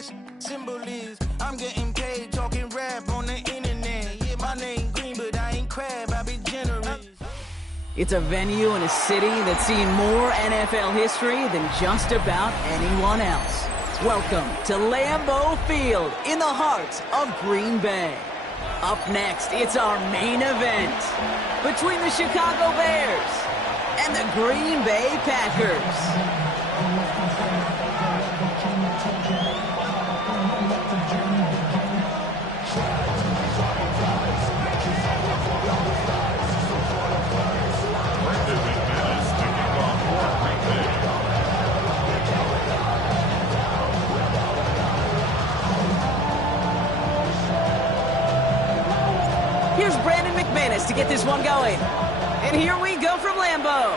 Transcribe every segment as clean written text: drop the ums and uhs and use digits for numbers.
this symbol is. I'm getting paid talking rap on the internet. Yeah, my name green, but I ain't crab, I be generous. It's a venue in a city that's seen more NFL history than just about anyone else. Welcome to Lambeau Field in the heart of Green Bay. Up next, it's our main event between the Chicago Bears and the Green Bay Packers. Here's Brandon McManus to get this one going. And here we go from Lambeau.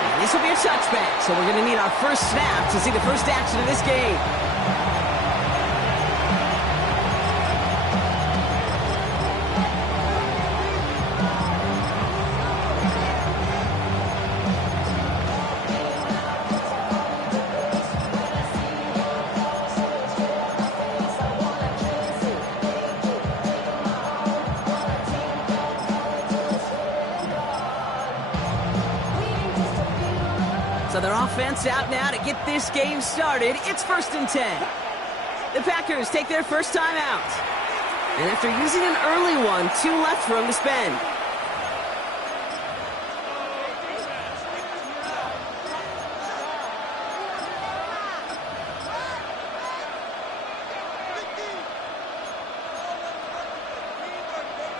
And this will be a touchback, so we're going to need our first snap to see the first action of this game. So their offense out now to get this game started. It's 1st and 10. The Packers take their first time out. And after using an early one, 2 left for them to spend.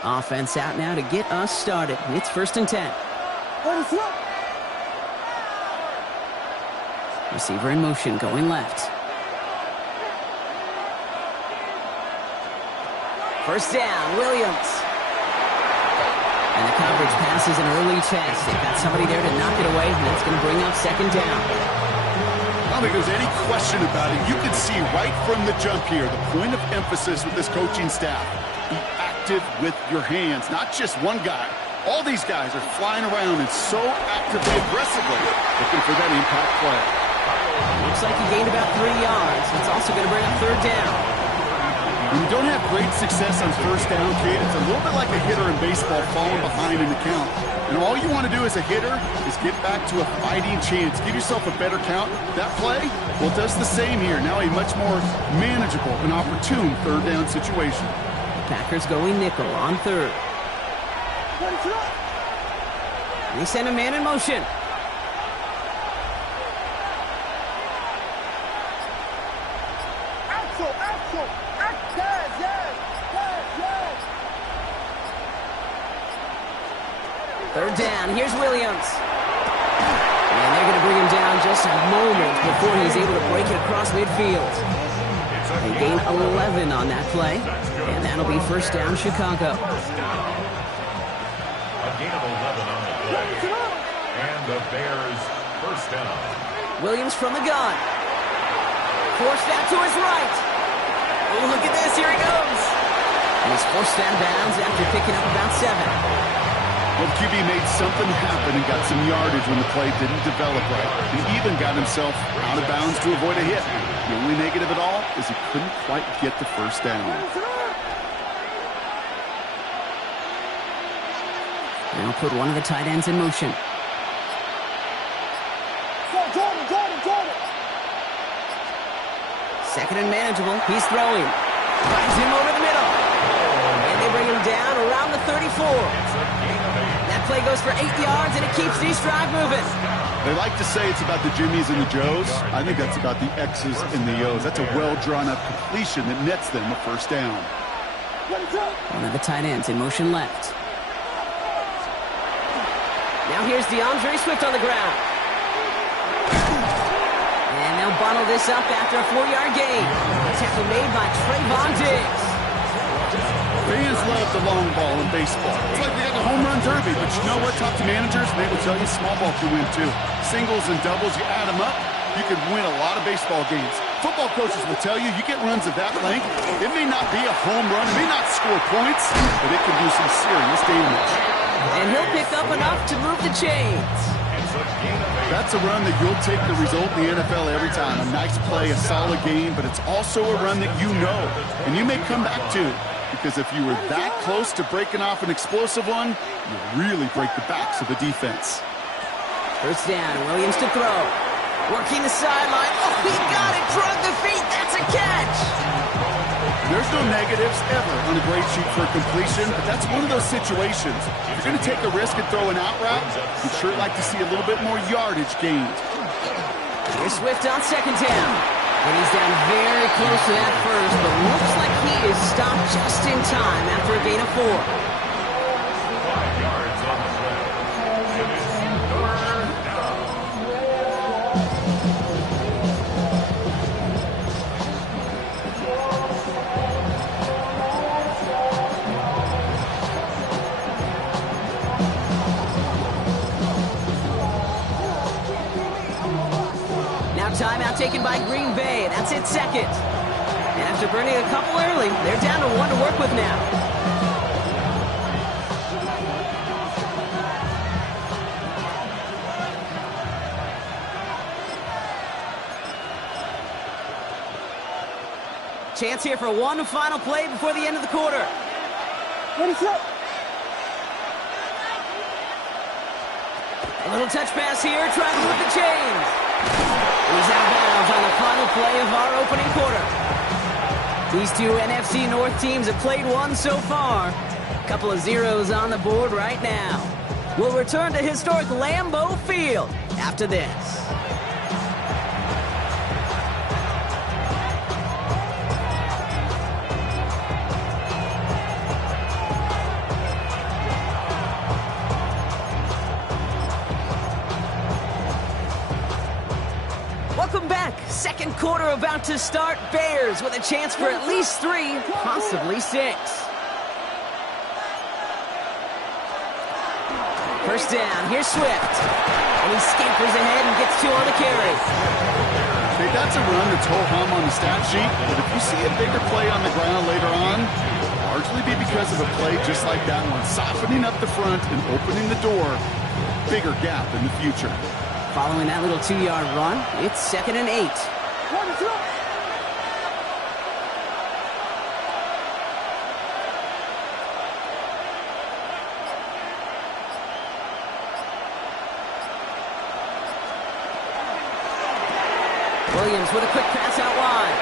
Offense out now to get us started. It's 1st and 10. Receiver in motion, going left. First down, Williams. And the coverage passes an early test. They've got somebody there to knock it away, and that's going to bring up 2nd down. I don't think there's any question about it. You can see right from the jump here, the point of emphasis with this coaching staff. Be active with your hands, not just one guy. All these guys are flying around and so actively, aggressively looking for that impact play. Looks like he gained about 3 yards. It's also going to bring up 3rd down. When you don't have great success on 1st down, kid, it's a little bit like a hitter in baseball falling behind in the count. And all you want to do as a hitter is get back to a fighting chance. Give yourself a better count. That play, well, it does the same here. Now a much more manageable and opportune 3rd down situation. Packers going nickel on 3rd. They send a man in motion. Third down, here's Williams. And they're going to bring him down just a moment before he's able to break it across midfield. They gain 11 on that play, and that'll be 1st down, Chicago. A gain of 11 on the play. And the Bears 1st down. Williams from the gun. Forced out to his right. Oh, look at this, here he goes. And he's forced out of bounds after picking up about 7. Well, the QB made something happen and got some yardage when the play didn't develop right. He even got himself out of bounds to avoid a hit. The only negative at all is he couldn't quite get the 1st down. Now put one of the tight ends in motion. Second and manageable. He's throwing. Drives him over the middle. And they bring him down around the 34. That play goes for 8 yards, and it keeps this drive moving. They like to say it's about the Jimmies and the Joes. I think that's about the X's and the O's. That's a well-drawn-up completion that nets them a 1st down. One of the tight ends in motion left. Now here's DeAndre Swift on the ground. And they'll bottle this up after a 4-yard gain. Tackle made by Trayvon Diggs. Fans love the long ball in baseball. It's like they got the home run derby, but you know what? Talk to managers, they will tell you small ball can win too. Singles and doubles, you add them up, you can win a lot of baseball games. Football coaches will tell you, you get runs of that length, it may not be a home run, it may not score points, but it can do some serious damage. And he'll pick up enough to move the chains. That's a run that you'll take the result in the NFL every time. A nice play, a solid game, but it's also a run that you know, and you may come back to. Because if you were that close to breaking off an explosive one, you really break the backs of the defense. First down, Williams to throw. Working the sideline. Oh, he got it. Drug the feet. That's a catch. There's no negatives ever on a grade sheet for a completion, but that's one of those situations. If you're going to take a risk and throw an out route, you'd sure like to see a little bit more yardage gained. Here's Swift on second down. And he's down very close to that first, but looks like he is stopped just in time after a gain of 4. 5 yards on the play. It is third down. Now timeout taken by Green Bay. That's its second. And after burning a couple early, they're down to 1 to work with now. Chance here for one final play before the end of the quarter. A little touch pass here, trying to move the chains. He's out of bounds on the final play of our opening quarter. These two NFC North teams have played one so far. A couple of zeros on the board right now. We'll return to historic Lambeau Field after this. Welcome back. Second quarter about to start. Bears with a chance for at least 3, possibly 6. First down. Here's Swift. And he scampers ahead and gets 2 on the carry. Okay, that's a run that's ho-hum on the stat sheet, but if you see a bigger play on the ground later on, it'll largely be because of a play just like that one, softening up the front and opening the door. Bigger gap in the future. Following that little 2-yard run, it's 2nd and 8. Williams with a quick pass out wide.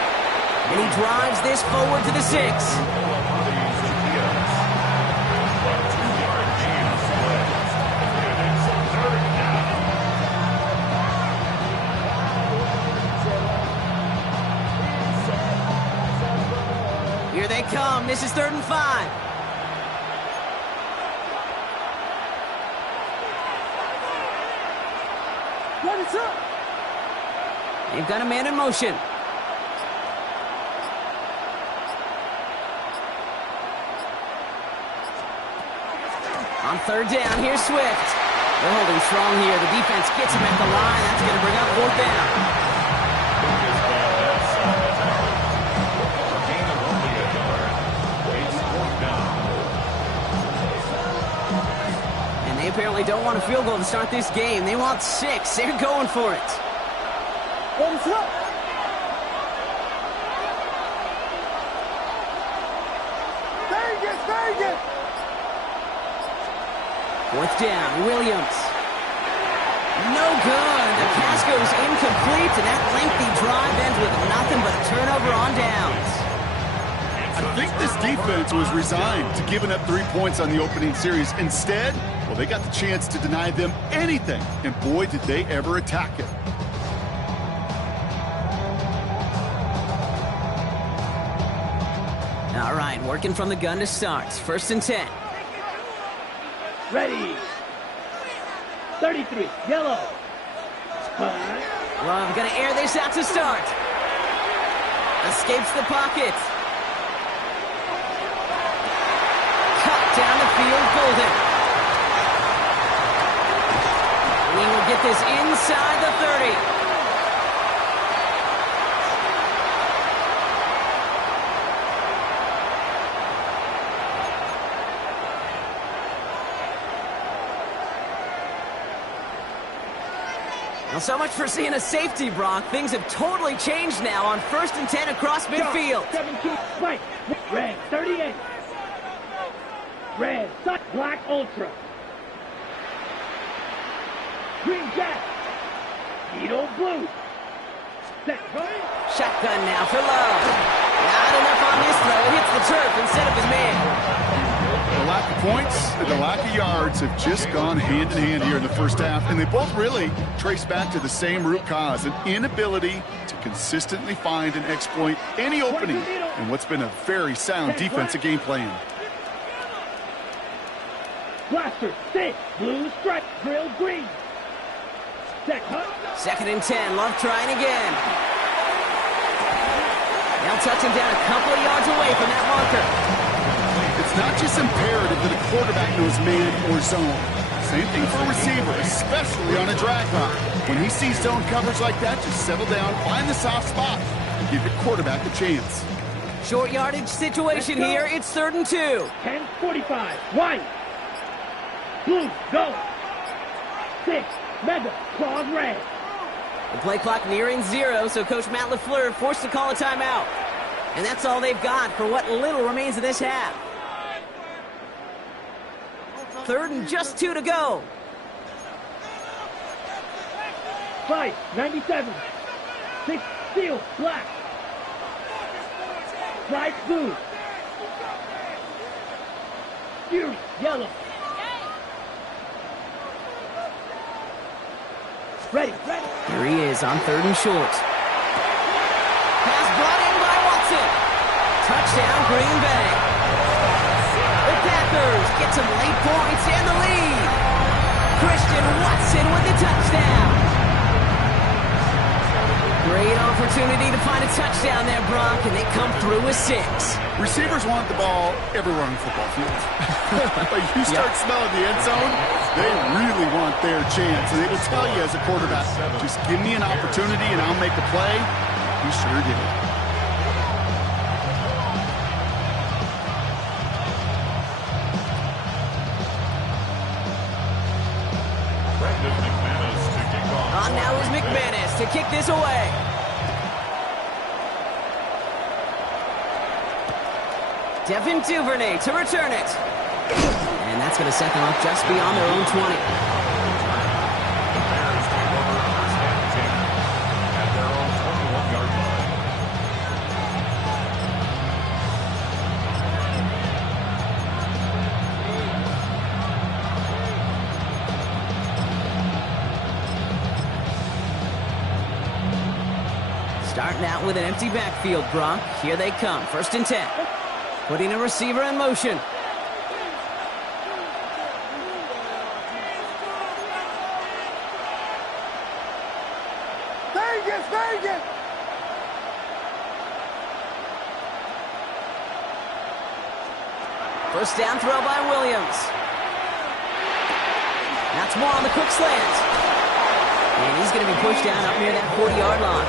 And he drives this forward to the 6. Here they come. This is 3rd and 5. What is up? They've got a man in motion. On 3rd down, here's Swift. They're holding strong here. The defense gets him at the line. That's going to bring up 4th down. They apparently don't want a field goal to start this game. They want 6. They're going for it. What is up? Vegas! 4th down, Williams. No good. The pass goes incomplete, and that lengthy drive ends with nothing but a turnover on downs. I think this defense was resigned to giving up 3 points on the opening series. Instead, well, they got the chance to deny them anything, and boy, did they ever attack it. All right, working from the gun to start. 1st and 10. Ready. 33, yellow. Love gonna air this out to start. Escapes the pocket. Cut down the field, Golden. We will get this inside the 30. Well, so much for seeing a safety, Brock. Things have totally changed now on 1st and 10 across midfield. 17, right. Red, 38. Red, black ultra. Green jack. Needle blue. Set, right. Shotgun now for Love. Not enough on this throw. It hits the turf instead of his man. The lack of points and the lack of yards have just gone hand in hand here in the first half, and they both really trace back to the same root cause, an inability to consistently find and exploit any opening in what's been a very sound defensive game plan. Blaster, 6, blue stripe, drill green. Set, huh? 2nd and 10, Love trying again. Now touching down a couple of yards away from that marker. It's not just imperative that a quarterback knows man or zone. Same thing for a receiver, especially on a drag route. When he sees zone coverage like that, just settle down, find the soft spot, and give your quarterback a chance. Short yardage situation here. It's 3rd and 2. 10:45. White. Blue, go. 6, mega, claws red. The play clock nearing 0, so Coach Matt LaFleur forced to call a timeout. And that's all they've got for what little remains of this half. 3rd and just 2 to go. 5, 97. 6, steel, black. Bright blue. Fury, yellow. Ready, ready. Here he is on 3rd and short. Pass brought in by Watson. Touchdown, Green Bay. The Packers get some late points and the lead. Christian Watson with the touchdown. Great opportunity to find a touchdown there, Brock, and they come through with 6. Receivers want the ball everywhere on the football field. But you start smelling the end zone, they really want their chance. And they will tell you as a quarterback, just give me an opportunity and I'll make a play. He sure did. On now is McManus to kick this away. Devin Duvernay to return it. And that's going to set them up just beyond their own 20. Bears take over first and 10 at their own 21-yard line. Starting out with an empty backfield, Brock. Here they come. 1st and 10. Putting a receiver in motion. Vegas! First down throw by Williams. That's more on the quick slant. And he's going to be pushed down up near that 40-yard line.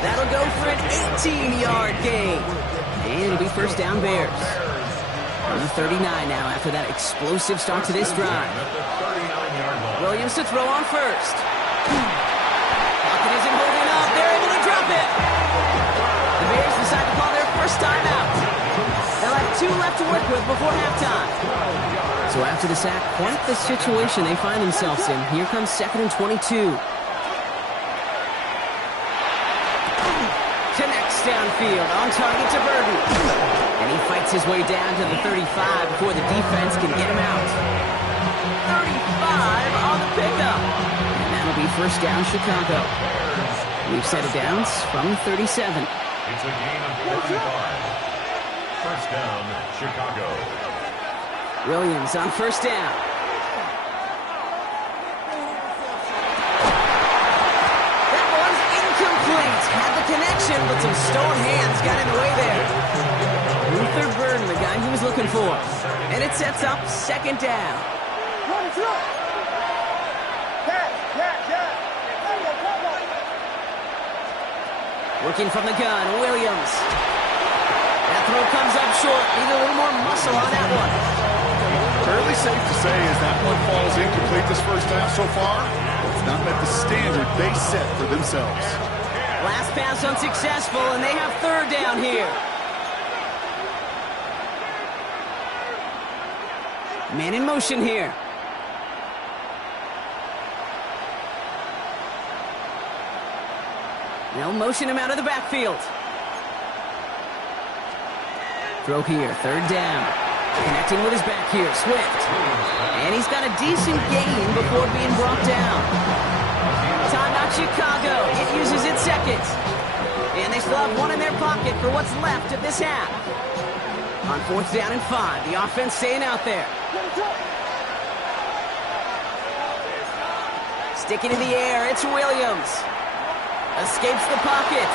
That'll go for an 18-yard gain. And it'll be first down Bears. On the 39 now after that explosive start to this drive. Williams to throw on first. Pocket isn't holding up. They're able to drop it. The Bears decide to call their first timeout. They'll have 2 left to work with before halftime. So after the sack, quite the situation they find themselves in. Here comes 2nd and 22. Connects downfield, on target to Burden. And he fights his way down to the 35 before the defense can get him out. 35 on the pickup. And that'll be first down Chicago. We've set it down from 37. It's a gain of 35. First down, Chicago. Williams on first down. That one's incomplete. Had the connection, but some stone hands got in the way there. Luther Burden, the guy he was looking for. And it sets up 2nd down. Working from the gun, Williams. That throw comes up short. Need a little more muscle on that one. Fairly safe to say as that one falls incomplete this first half so far, has not met the standard they set for themselves. Last pass unsuccessful, and they have third down here. Man in motion here. They'll motion him out of the backfield. Throw here, third down. Connecting with his back here, Swift. And he's got a decent gain before being brought down. Timeout Chicago. It uses its second. And they still have one in their pocket for what's left of this half. On fourth down and 5, the offense staying out there. Sticking in the air, it's Williams. Escapes the pocket.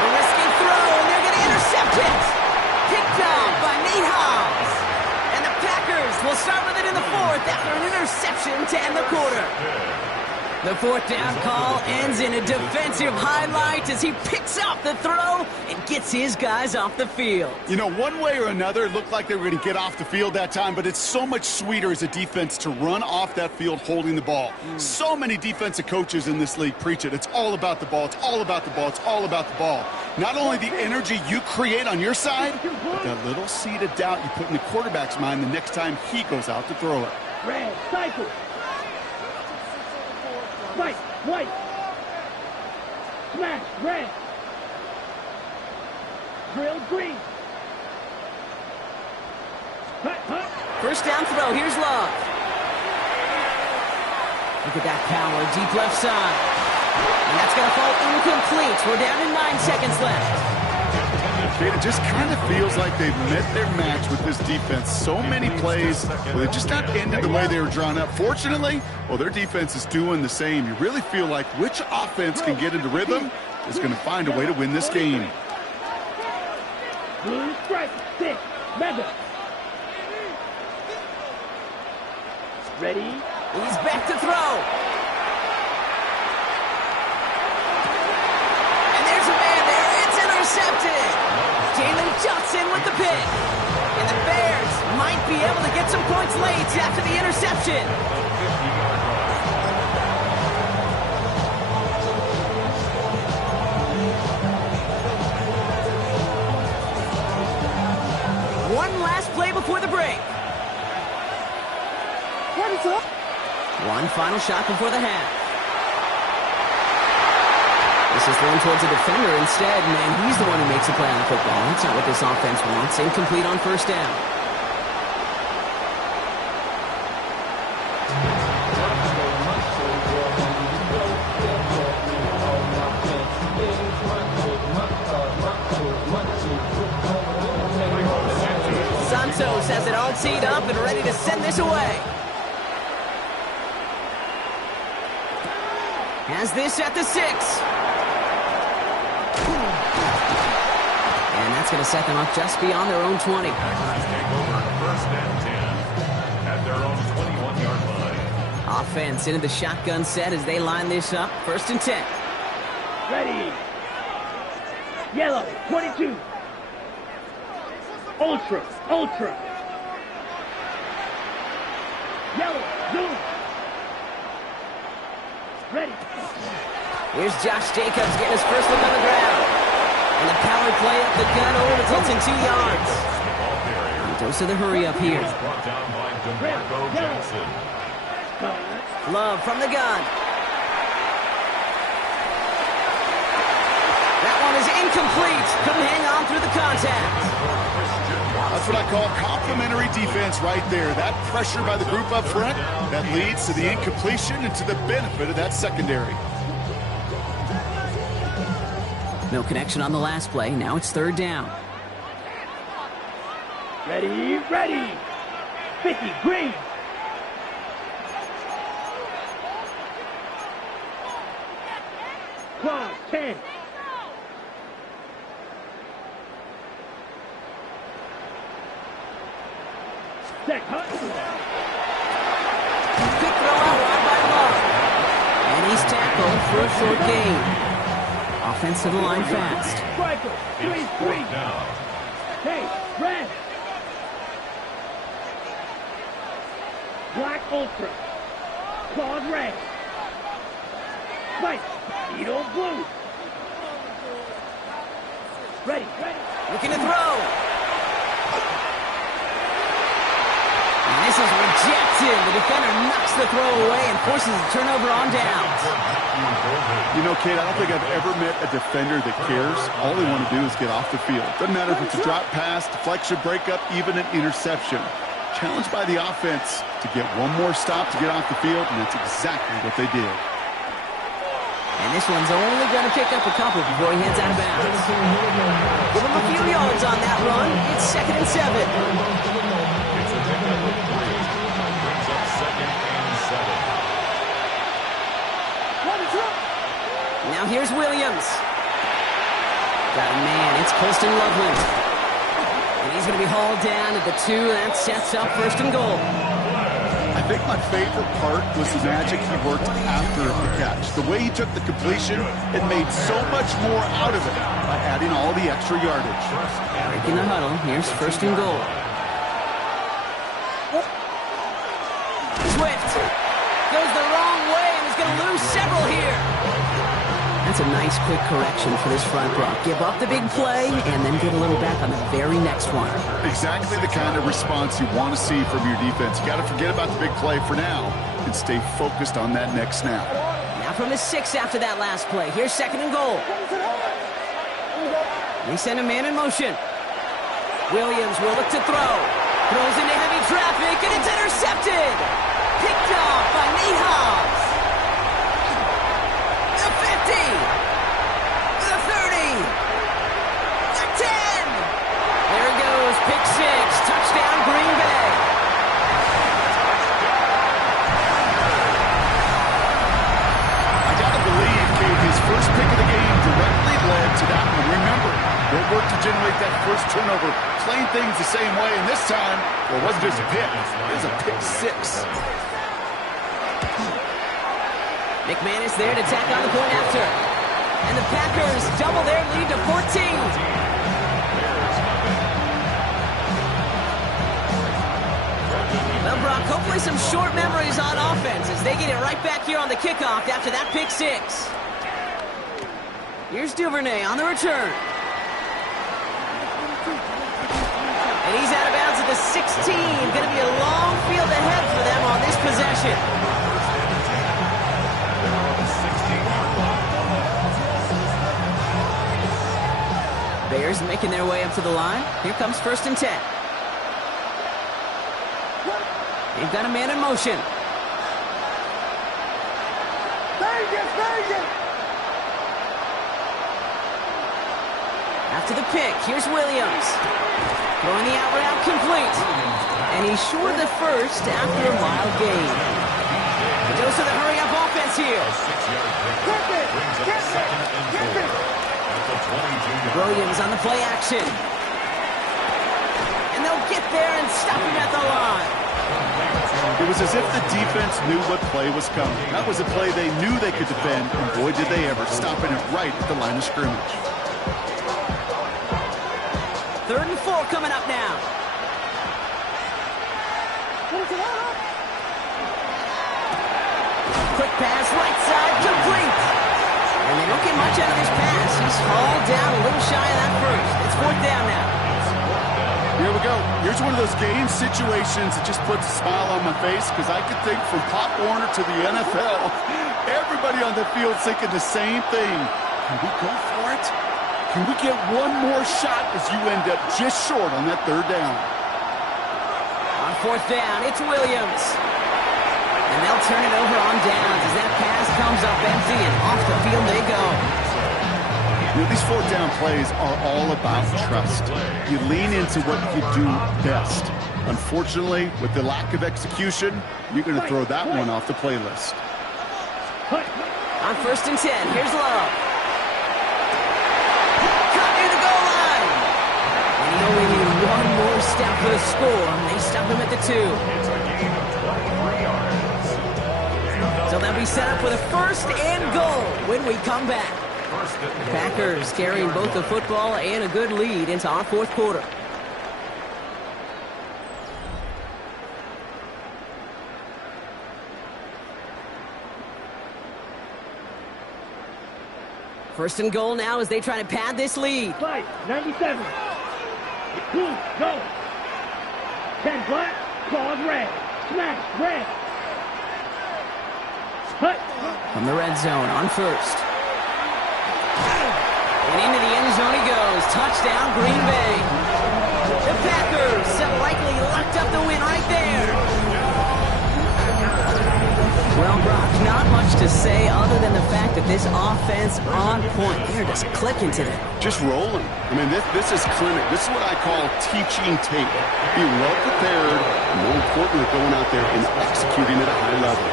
A risky throw, and they're going to intercept it. Picked off by Nate Hobbs. And the Packers will start with it in the fourth after an interception to end the quarter. The fourth down call ends in a defensive highlight as he picks off the throw and gets his guys off the field. You know, one way or another, it looked like they were going to get off the field that time, but it's so much sweeter as a defense to run off that field holding the ball. So many defensive coaches in this league preach it. It's all about the ball. It's all about the ball. It's all about the ball. Not only the energy you create on your side, but that little seed of doubt you put in the quarterback's mind the next time he goes out to throw it. Red, cycle. Spike, white. Smash, red. Drill, green. Hut, hut. First down throw, here's Love. Look at that power, deep left side. And that's going to fall incomplete. We're down to 9 seconds left. It just kind of feels like they've met their match with this defense. So many plays, well, they just not ended the way they were drawn up. Fortunately, well, their defense is doing the same. You really feel like which offense can get into rhythm is going to find a way to win this game. Blue stripe, 6, leather. Ready? He's back to throw. And there's a man there. It's intercepted. Jalen Johnson with the pick. And the Bears might be able to get some points late after the interception. One last play before the break. What is up? One final shot before the half. This is thrown towards a defender instead, man. He's the one who makes a play on the football. That's not what this offense wants. Incomplete on first down. Santos has it all teed up and ready to send this away. Has this at the 6. And that's going to set them up just beyond their own 20. Packers take over first and 10 at their own 21-yard line. Offense into the shotgun set as they line this up. First and 10. Ready. Yellow, 22. Ultra, ultra. Yellow, zoom. Ready. Here's Josh Jacobs getting his first look on the ground. And the power play up the gun results in 2 yards. Dose of the hurry up here. Brought down by DeMarco Jackson. Love from the gun. That one is incomplete. Couldn't hang on through the contact. That's what I call complimentary defense right there. That pressure by the group up front, that leads to the incompletion and to the benefit of that secondary. No connection on the last play. Now it's third down. Ready, ready. 50, green. Cross, 10. Set, hut. Good throw out wide by Love. And he's tackled for a short gain. Offense to the line fast. Striker, 3-3. Hey, red. Black Ultra. Claude Red. Spike. Speedo Blue. Ready. Looking to throw. And this is rejected. The defender knocks the throw away and forces a turnover on downs. You know, Kate, I don't think I've ever met a defender that cares. All they want to do is get off the field. Doesn't matter if it's a drop pass, deflection, breakup, even an interception. Challenged by the offense to get one more stop to get off the field, and that's exactly what they did. And this one's only going to pick up a couple before he heads out of bounds. Give him a few yards on that run. It's 2nd and 7. It's a pickup of 3. Brings up 2nd and 7. Now here's Williams. Got a man. It's Colston Loveland. And he's going to be hauled down at the 2. That sets up 1st and goal. I think my favorite part was the magic he worked after the catch. The way he took the completion, it made so much more out of it by adding all the extra yardage. Breaking the huddle. Here's 1st and goal. Swift goes the wrong way and is going to lose several here. That's a nice quick correction for this front block. Give up the big play and then get a little back on the very next one. Exactly the kind of response you want to see from your defense. You got to forget about the big play for now and stay focused on that next snap. Now from the 6 after that last play. Here's 2nd and goal. They send a man in motion. Williams will look to throw. Throws into heavy traffic and it's intercepted. Picked off by Nate Hobbs. The 50. The 30. The 10. There it goes. Pick 6. Touchdown Green Bay. I got to believe, Kate, his first pick of the game directly led to that one. Remember, they worked to generate that first turnover, playing things the same way, and this time, well, it wasn't just a pick. It was a pick 6. McManus there to tack on the point after. And the Packers double their lead to 14. Well, Brock, hopefully some short memories on offense as they get it right back here on the kickoff after that pick 6. Here's Duvernay on the return. And he's out of bounds at the 16. Going to be a long field ahead for them on this possession. Bears making their way up to the line. Here comes 1st and 10. They've got a man in motion. After the pick, here's Williams. Throwing the out route complete. And he's short the first after a mild gain. He goes to the hurry-up offense here. Williams on the play action. And they'll get there and stop him at the line. It was as if the defense knew what play was coming. That was a play they knew they could defend, and boy, did they ever, stopping it right at the line of scrimmage. 3rd and 4 coming up now. Quick pass, right side, complete. And they don't get much out of this pass. He's hauled down a little shy of that first. It's 4th down now. Here we go. Here's one of those game situations that just puts a smile on my face because I could think from Pop Warner to the NFL, everybody on the field thinking the same thing. Can we go for it? Can we get one more shot as you end up just short on that 3rd down? On 4th down, it's Williams. And they'll turn it over on downs as that pass comes up empty and off the field they go. You know, these 4th down plays are all about trust. You lean into what you do best. Unfortunately, with the lack of execution, you're going to throw that one off the playlist. On 1st and 10, here's Love. Caught near the goal line. And he only needed one more step for the score. They stop him at the 2. It's a gain of 23 yards. So they'll be set up for the 1st and goal when we come back. The Packers carrying both the football and a good lead into our 4th quarter. First and goal now as they try to pad this lead. Fight, 97. Blue, go. 10 black, claws red. Smash, red. Hut. From the red zone on first. And into the end zone he goes. Touchdown, Green Bay. The Packers have likely locked up the win right there. Well, Brock, not much to say other than the fact that this offense on point. They're just clicking today. Just rolling. I mean, this is clinic. This is what I call teaching tape. Being well prepared, and more importantly, going out there and executing at a high level.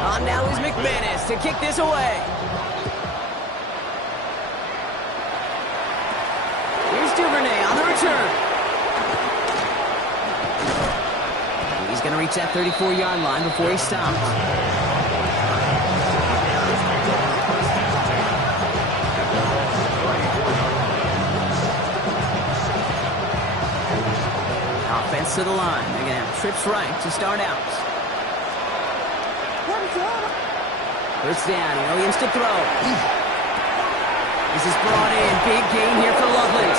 On now is McManus to kick this away. Here's Duvernay on the return. He's going to reach that 34-yard line before he stops. Offense to the line. They're going to have trips right to start out. First down, Williams to throw. This is brought in. Big gain here for Loveland.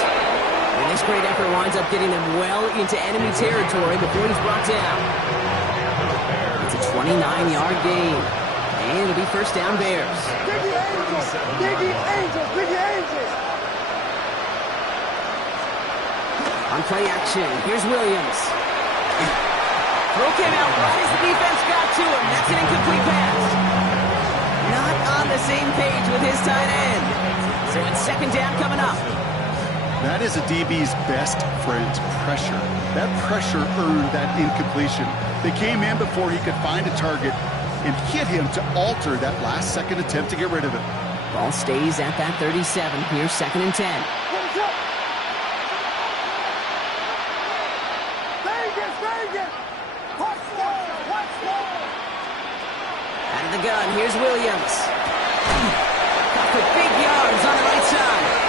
And this great effort winds up getting them well into enemy territory before he's brought down. It's a 29-yard gain. And it'll be first down Bears. Biggie Angels! Biggie Angels! Biggie Angels! On play action, here's Williams. Throw came out right as the defense got to him. That's an incomplete pass. Not on the same page with his tight end. So it's second down coming up. That is a DB's best friend, pressure. That pressure earned that incompletion. They came in before he could find a target and hit him to alter that last-second attempt to get rid of it. Ball stays at that 37. Here's second and 10. Vegas! Vegas! Watch ball! Watch ball! Out of the gun, here's Williams. Got for big yards on the right side.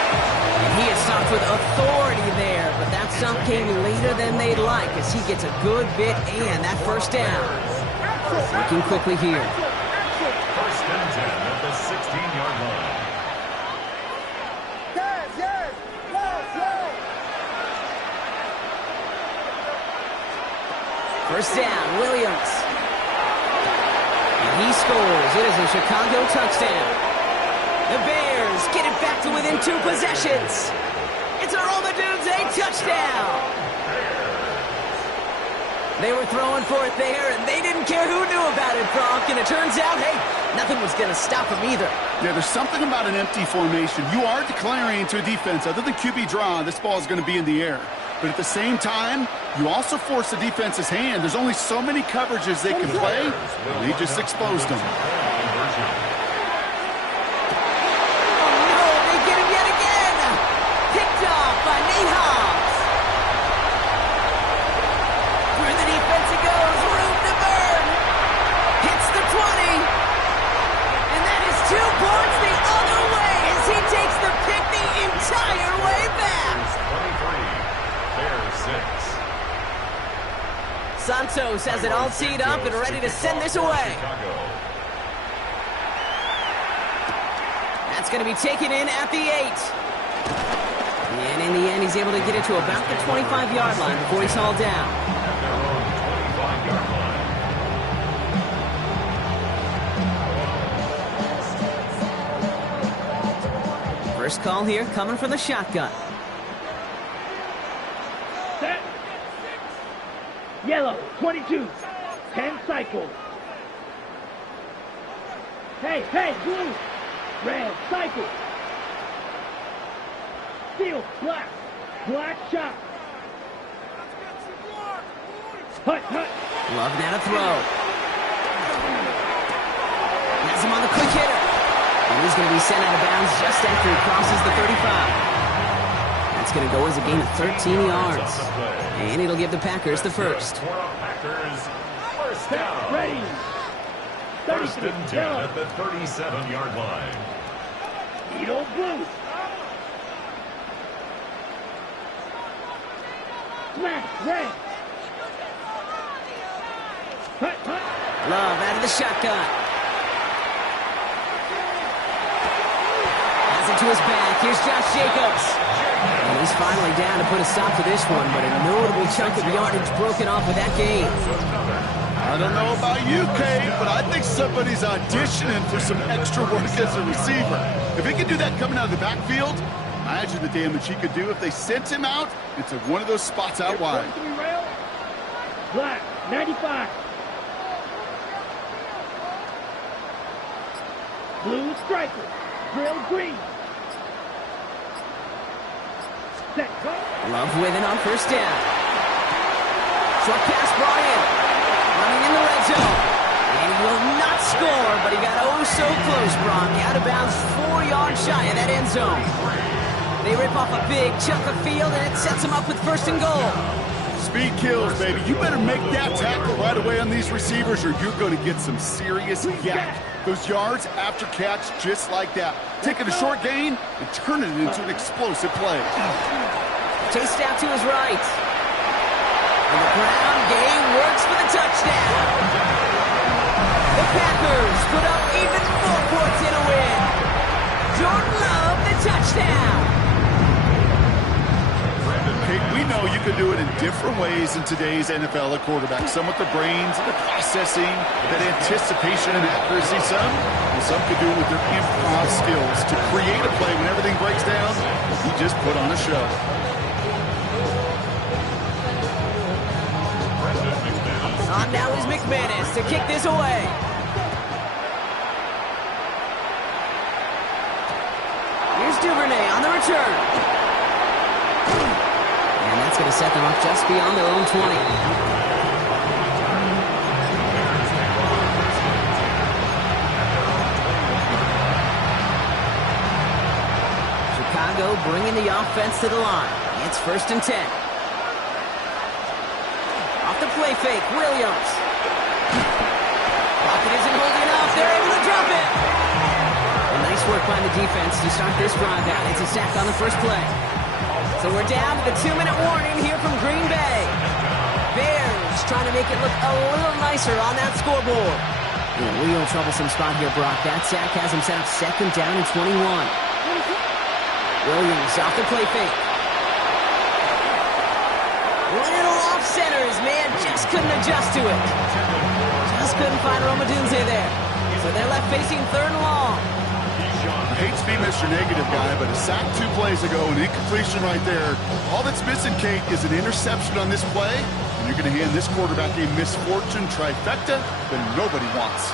And he is stopped with authority there, but that stop came later than they'd like as he gets a good bit and that first down. Working quickly here. First and 10 at the 16-yard line. Yes, yes! Yes, yes! First down, Williams. And he scores. It is a Chicago touchdown. The Bears get it back to within 2 possessions. It's a Romadudes touchdown. They were throwing for it there, and they didn't care who knew about it, Brock. And it turns out, hey, nothing was going to stop them either. Yeah, there's something about an empty formation. You are declaring to a defense, other than QB draw, this ball is going to be in the air. But at the same time, you also force the defense's hand. There's only so many coverages they can play, and they just exposed them. Santos has it all teed up and ready to send this away. That's going to be taken in at the 8. And in the end, he's able to get it to about the 25-yard line before he's hauled down. At their own 25-yard line. First call here coming from the shotgun. Set. Yellow, 22. 10 cycles. Hey, hey, blue. Red, cycle. Steel, black. Black shot. Hut, hut. Love now to throw. Has him on the quick hitter. And he's going to be sent out of bounds just after he crosses the 35. That's going to go as a gain of 13 yards. And it'll give the Packers the first. Packers, first down. Ready. First and 10 at the 37-yard line. Edo blue. Smash, red. Hut, hut. Love out of the shotgun. Has it to his back. Here's Josh Jacobs. And he's finally down to put a stop to this one, but a notable chunk of yardage broken off with that game. I don't know about you, Kate, but I think somebody's auditioning for some extra work as a receiver. If he can do that coming out of the backfield, imagine the damage he could do if they sent him out into one of those spots out wide. Black, 95. Blue striker, drill green. Set, go. Love with it on first down. Short pass brought in. Running in the red zone. And he will not score, but he got oh so close, Brock. Out of bounds 4 yards shy of that end zone. They rip off a big chunk of field, and it sets them up with first and goal. Speed kills, baby. You better make that tackle right away on these receivers or you're going to get some serious yak. Those yards after catch just like that. Taking a short gain and turning it into an explosive play. Chased out to his right. And the ground game works for the touchdown. The Packers put up even more points in a win. Jordan Love, the touchdown. Kate, we know you can do it in different ways in today's NFL at quarterback. Some with the brains, the processing, that anticipation and accuracy. Some can do it with their improv skills to create a play when everything breaks down. He just put on a show. On now is McManus to kick this away. Here's Duvernay on the return. And that's going to set them up just beyond their own 20. Chicago bringing the offense to the line. It's first and 10. Off the play fake, Williams. Pocket isn't holding enough. They're able to drop it. Well, nice work by the defense to start this drive out. It's a sack on the first play. So we're down to the 2-minute warning here from Green Bay. Bears trying to make it look a little nicer on that scoreboard. In a real troublesome spot here, Brock. That sack has him set up second down and 21. Williams off the play fake. Little off center. His man just couldn't adjust to it. Just couldn't find Romadunze there. So they're left facing third and long. I hate to be Mr. Negative guy, but a sack 2 plays ago, an incompletion right there. All that's missing, Kate, is an interception on this play, and you're going to hand this quarterback a misfortune trifecta that nobody wants.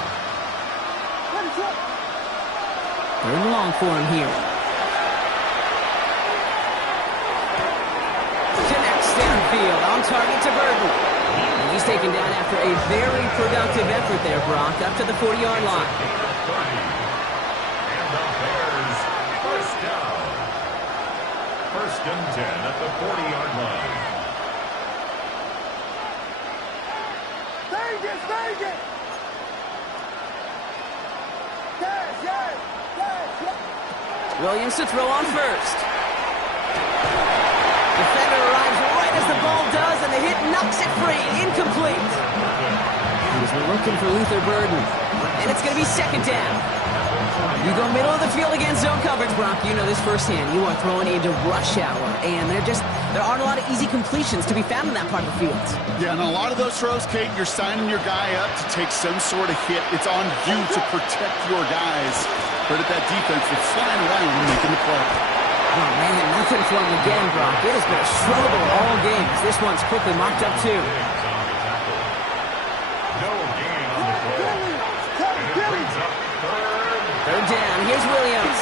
Third and long for him here. Connects downfield, on target to Burton. And he's taken down after a very productive effort there, Brock, up to the 40-yard line. First and 10 at the 40-yard line. Vegas, Vegas! Yes. Williams to throw on first. Defender arrives right as the ball does, and the hit knocks it free. Incomplete. As we're looking for Luther Burden. And it's going to be second down. You go middle of the field against zone coverage, Brock. You know this firsthand. You are throwing into rush hour, and there aren't a lot of easy completions to be found in that part of the field. Yeah, and a lot of those throws, Kate, you're signing your guy up to take some sort of hit. It's on you to protect your guys. Credit that defense for flying around and making the play. Oh, man, nothing for him again, Brock. It has been a struggle all game. This one's quickly mocked up, too. No gain on the play. And it brings up Third down. Here's Williams.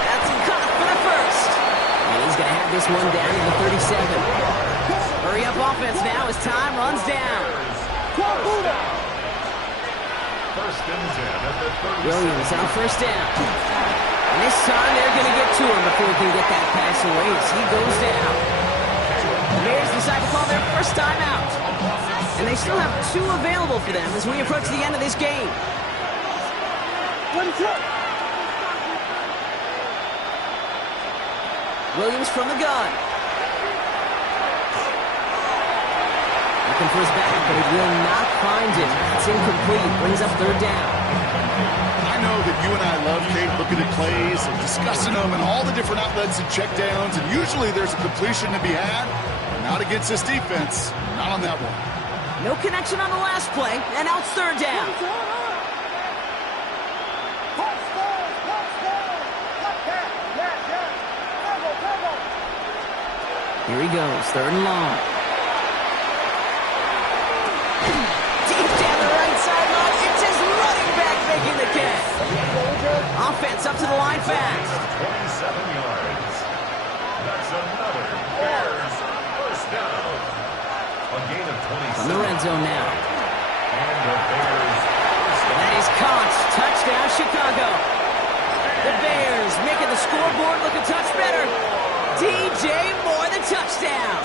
That's caught for the first. And he's going to have this one down to the 37. Hurry up offense now as time runs down. first and 10 at the 37. Williams on first down. And this time they're going to get to him before he can get that pass away as he goes down. The Bears decide to call their first time out. And they still have 2 available for them as we approach the end of this game. Williams from the gun. looking for his back, but he will not find it. It's incomplete. Brings up third down. I know that you and I love, Kate, looking at plays and discussing them and all the different outlets and checkdowns, and usually there's a completion to be had. Not against this defense. Not on that one. No connection on the last play, and now it's third down. Here he goes, third and long. Deep down the right sideline, it's his running back making the catch. Offense up to the line fast. 27 yards. That's another Bears first down. A gain of 27. From the red zone now. And the Bears first down. That is caught. Touchdown, Chicago. The Bears making the scoreboard look a touch better. DJ Moore, the touchdown.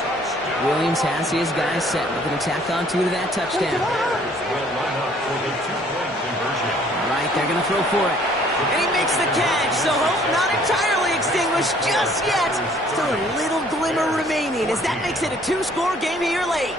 Williams has his guys set. Looking to tack on two to that touchdown. Bears will line up for the two-point conversion. All right, they're going to throw for it. And he makes the catch, so hope not entirely extinguished just yet. Still a little glimmer remaining as that makes it a two-score game here late.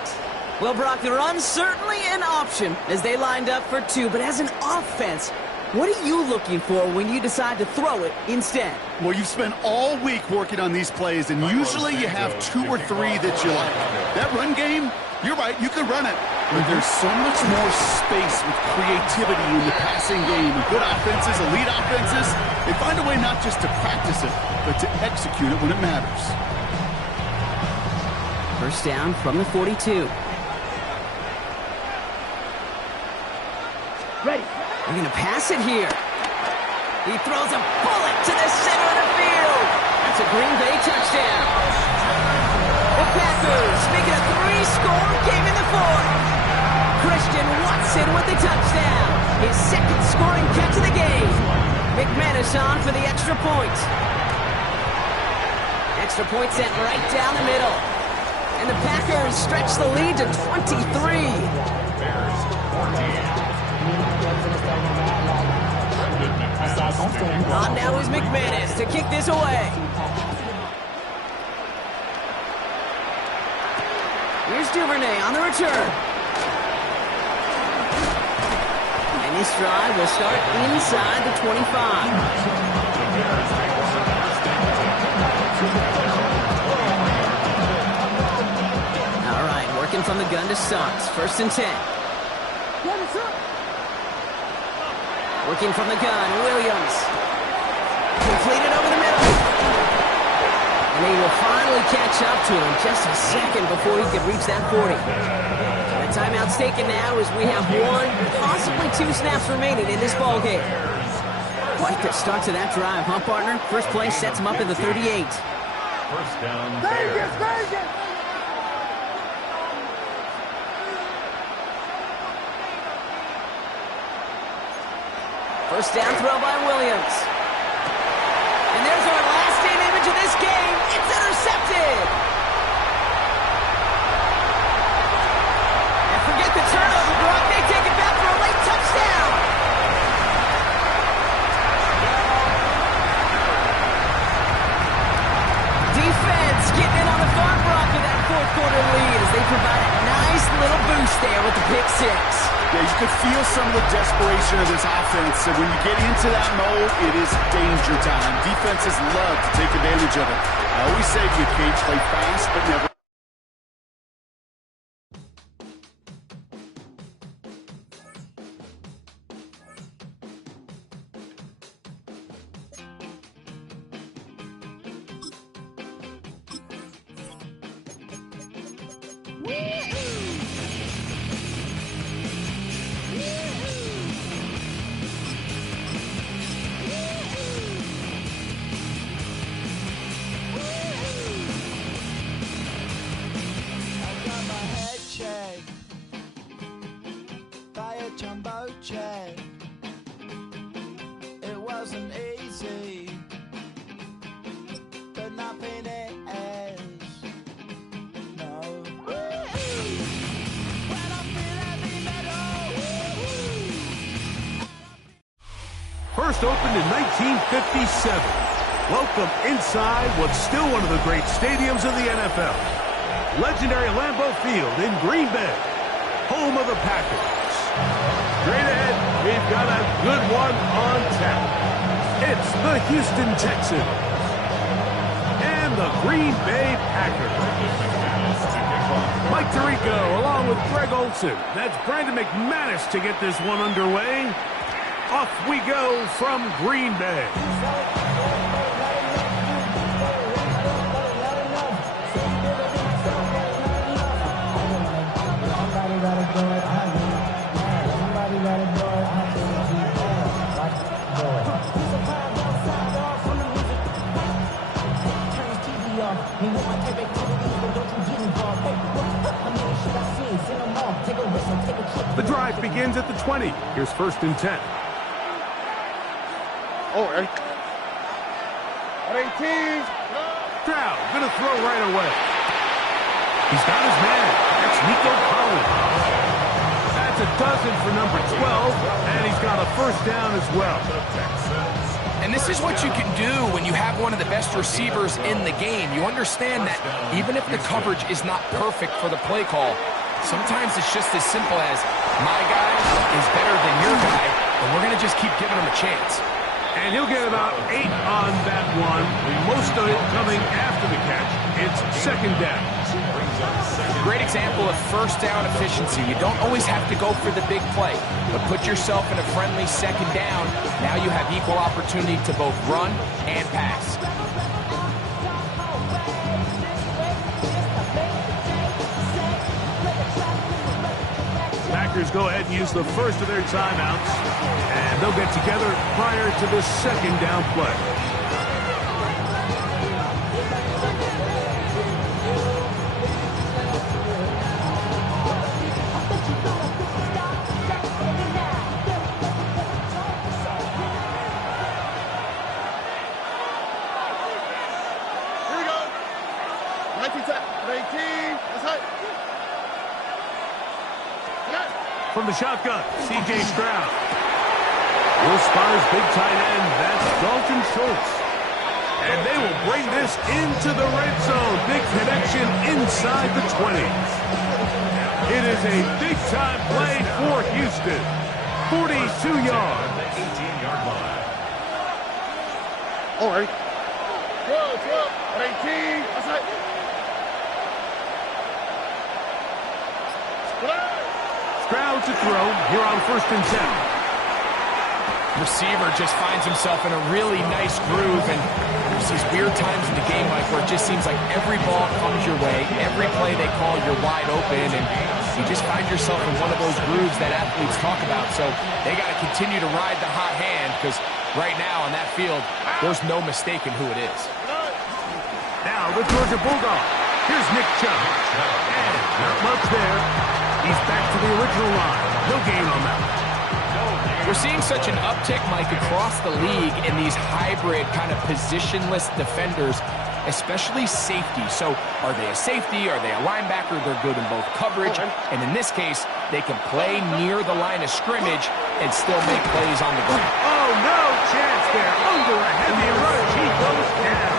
Well, Brock, the run's certainly an option as they lined up for two, but as an offense, what are you looking for when you decide to throw it instead? Well, you've spent all week working on these plays, and usually you have two or three that you like. That run game, you're right, you can run it. But there's so much more space with creativity in the passing game. And good offenses, elite offenses, they find a way not just to practice it, but to execute it when it matters. First down from the 42. Ready. They're going to pass it here. He throws a bullet to the center of the field. That's a Green Bay touchdown. The Packers make it a three-score game in the fourth. Christian Watson with the touchdown. His second scoring catch of the game. McManus on for the extra point. Extra point sent right down the middle. And the Packers stretch the lead to 23. Bears 14. On now is McManus to kick this away. Here's Duvernay on the return. And this drive will start inside the 25. All right, working from the gun to Suggs. First and 10. Working from the gun, Williams. Completed over the middle. And he will finally catch up to him just a second before he could reach that 40. The timeout's taken now as we have one, possibly two snaps remaining in this ballgame. Quite the start to that drive, huh, partner? First play sets him up in the 38. First down, Vegas, Vegas! First down throw by Williams. And there's our last game image of this game. It's intercepted. And forget the turnover, Brock. They take it back for a late touchdown. Defense getting in on the fun, Brock, with that fourth quarter lead as they provide a nice little boost there with the pick six. Yeah, you can feel some of the desperation of this offense, and when you get into that mode, it is danger time. Defenses love to take advantage of it. I always say to you, Kate, play fast, but never. It wasn't easy, but nothing is. No. First opened in 1957. Welcome inside what's still one of the great stadiums of the NFL. legendary Lambeau Field in Green Bay, home of the Packers. Straight ahead, we've got a good one on tap. It's the Houston Texans and the Green Bay Packers. Mike Tirico along with Greg Olson. That's Brandon McManus to get this one underway. Off we go from Green Bay. The drive begins at the 20. Here's 1st and 10. Oh, right. 18. Stroud gonna throw right away. He's got his man. That's Nico Collins. That's a dozen for number 12, and he's got a 1st down as well. And this is what you can do when you have one of the best receivers in the game. You understand that even if the coverage is not perfect for the play call, sometimes it's just as simple as my guy is better than your guy, and we're going to just keep giving him a chance. And he'll get about 8 on that one, most of it coming after the catch. It's 2nd down. Great example of 1st down efficiency. You don't always have to go for the big play, but put yourself in a friendly 2nd down. Now you have equal opportunity to both run and pass. Packers go ahead and use the 1st of their timeouts, and they'll get together prior to the 2nd down play. Here we go. 19, that's right. From the shotgun, C.J. Stroud. Will spot his big tight end. That's Dalton Schultz. And they will bring this into the red zone. Big connection inside the 20. It is a big-time play for Houston. 42 yards. 18-yard line. All right. 12, 18, that's right. Stroud to throw here on 1st and 10. Receiver just finds himself in a really nice groove, and there's these weird times in the game, Mike, where it just seems like every ball comes your way, every play they call, you're wide open, and you just find yourself in one of those grooves that athletes talk about. So they got to continue to ride the hot hand, because right now on that field, there's no mistaking who it is. Now the Georgia Bulldog. Here's Nick Chubb. And not much there. He's back to the original line. No gain on that. We're seeing such an uptick, Mike, across the league in these hybrid kind of positionless defenders, especially safety. So are they a safety? Are they a linebacker? They're good in both coverage. And in this case, they can play near the line of scrimmage and still make plays on the ground. Oh, no chance there. Under a heavy rush, he goes down.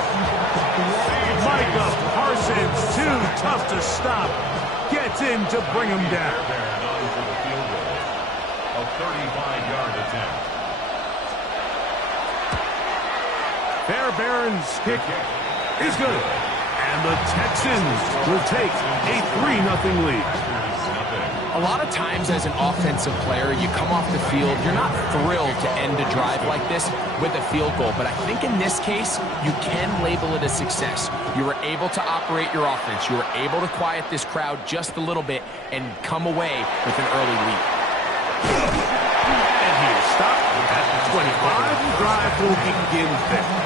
Micah Parsons, too tough to stop. Gets in to bring him down. A 35-yard attempt. Fairbairn's kick is good. And the Texans will take a 3-0 lead. A lot of times as an offensive player, you come off the field, you're not thrilled to end a drive like this with a field goal. But I think in this case, you can label it a success. You were able to operate your offense. You were able to quiet this crowd just a little bit and come away with an early lead. And he's stopped at the 25. The drive will begin there.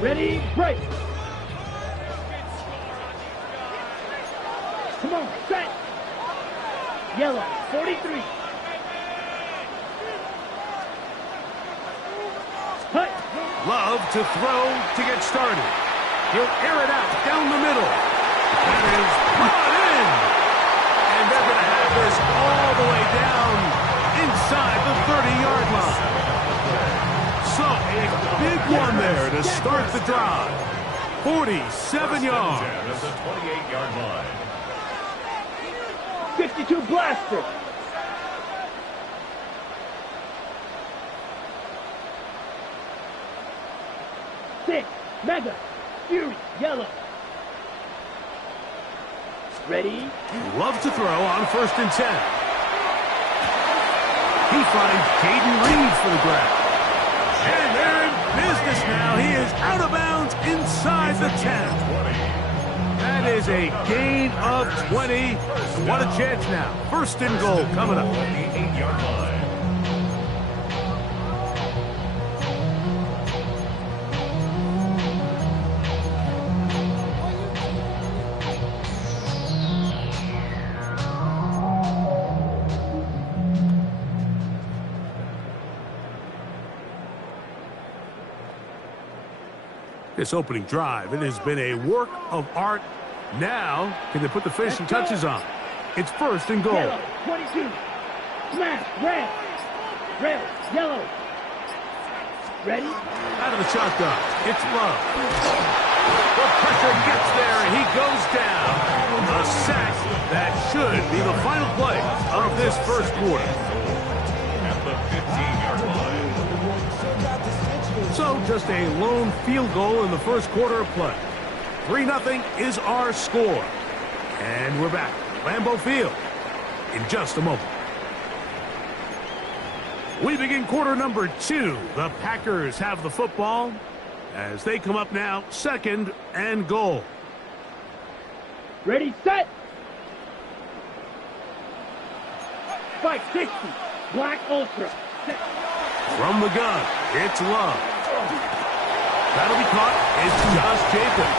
Ready, break. Come on, set. Yellow, 43. Hut. Love to throw to get started. He'll air it out down the middle. That is brought in. And they're going to have this all the way down inside the 30-yard line. So a big one there to start the drive. 47 yards. At the 28-yard line. 52 blaster. Six, Mega, Fury, yellow. Ready? Love to throw on 1st and 10. He finds Jaden Reed for the grab. And they're in business now. He is out of bounds inside the 10. That is a gain of 20. What a chance now. 1st and goal coming up. The 8-yard line. This opening drive, it has been a work of art. Now, can they put the finishing touches on? It's 1st and goal. Yellow, 22. Smash, red. Red, yellow. Ready? Out of the shotgun, it's Love. The pressure gets there, and he goes down. A sack that should be the final play of this 1st quarter. At the 15-yard line. So just a lone field goal in the 1st quarter of play. 3-0 is our score. And we're back at Lambeau Field in just a moment. We begin quarter number 2. The Packers have the football as they come up now 2nd and goal. Ready, set. Spike 60. Black Ultra. Set. From the gun, it's Love. That'll be caught. It's Josh Jacobs.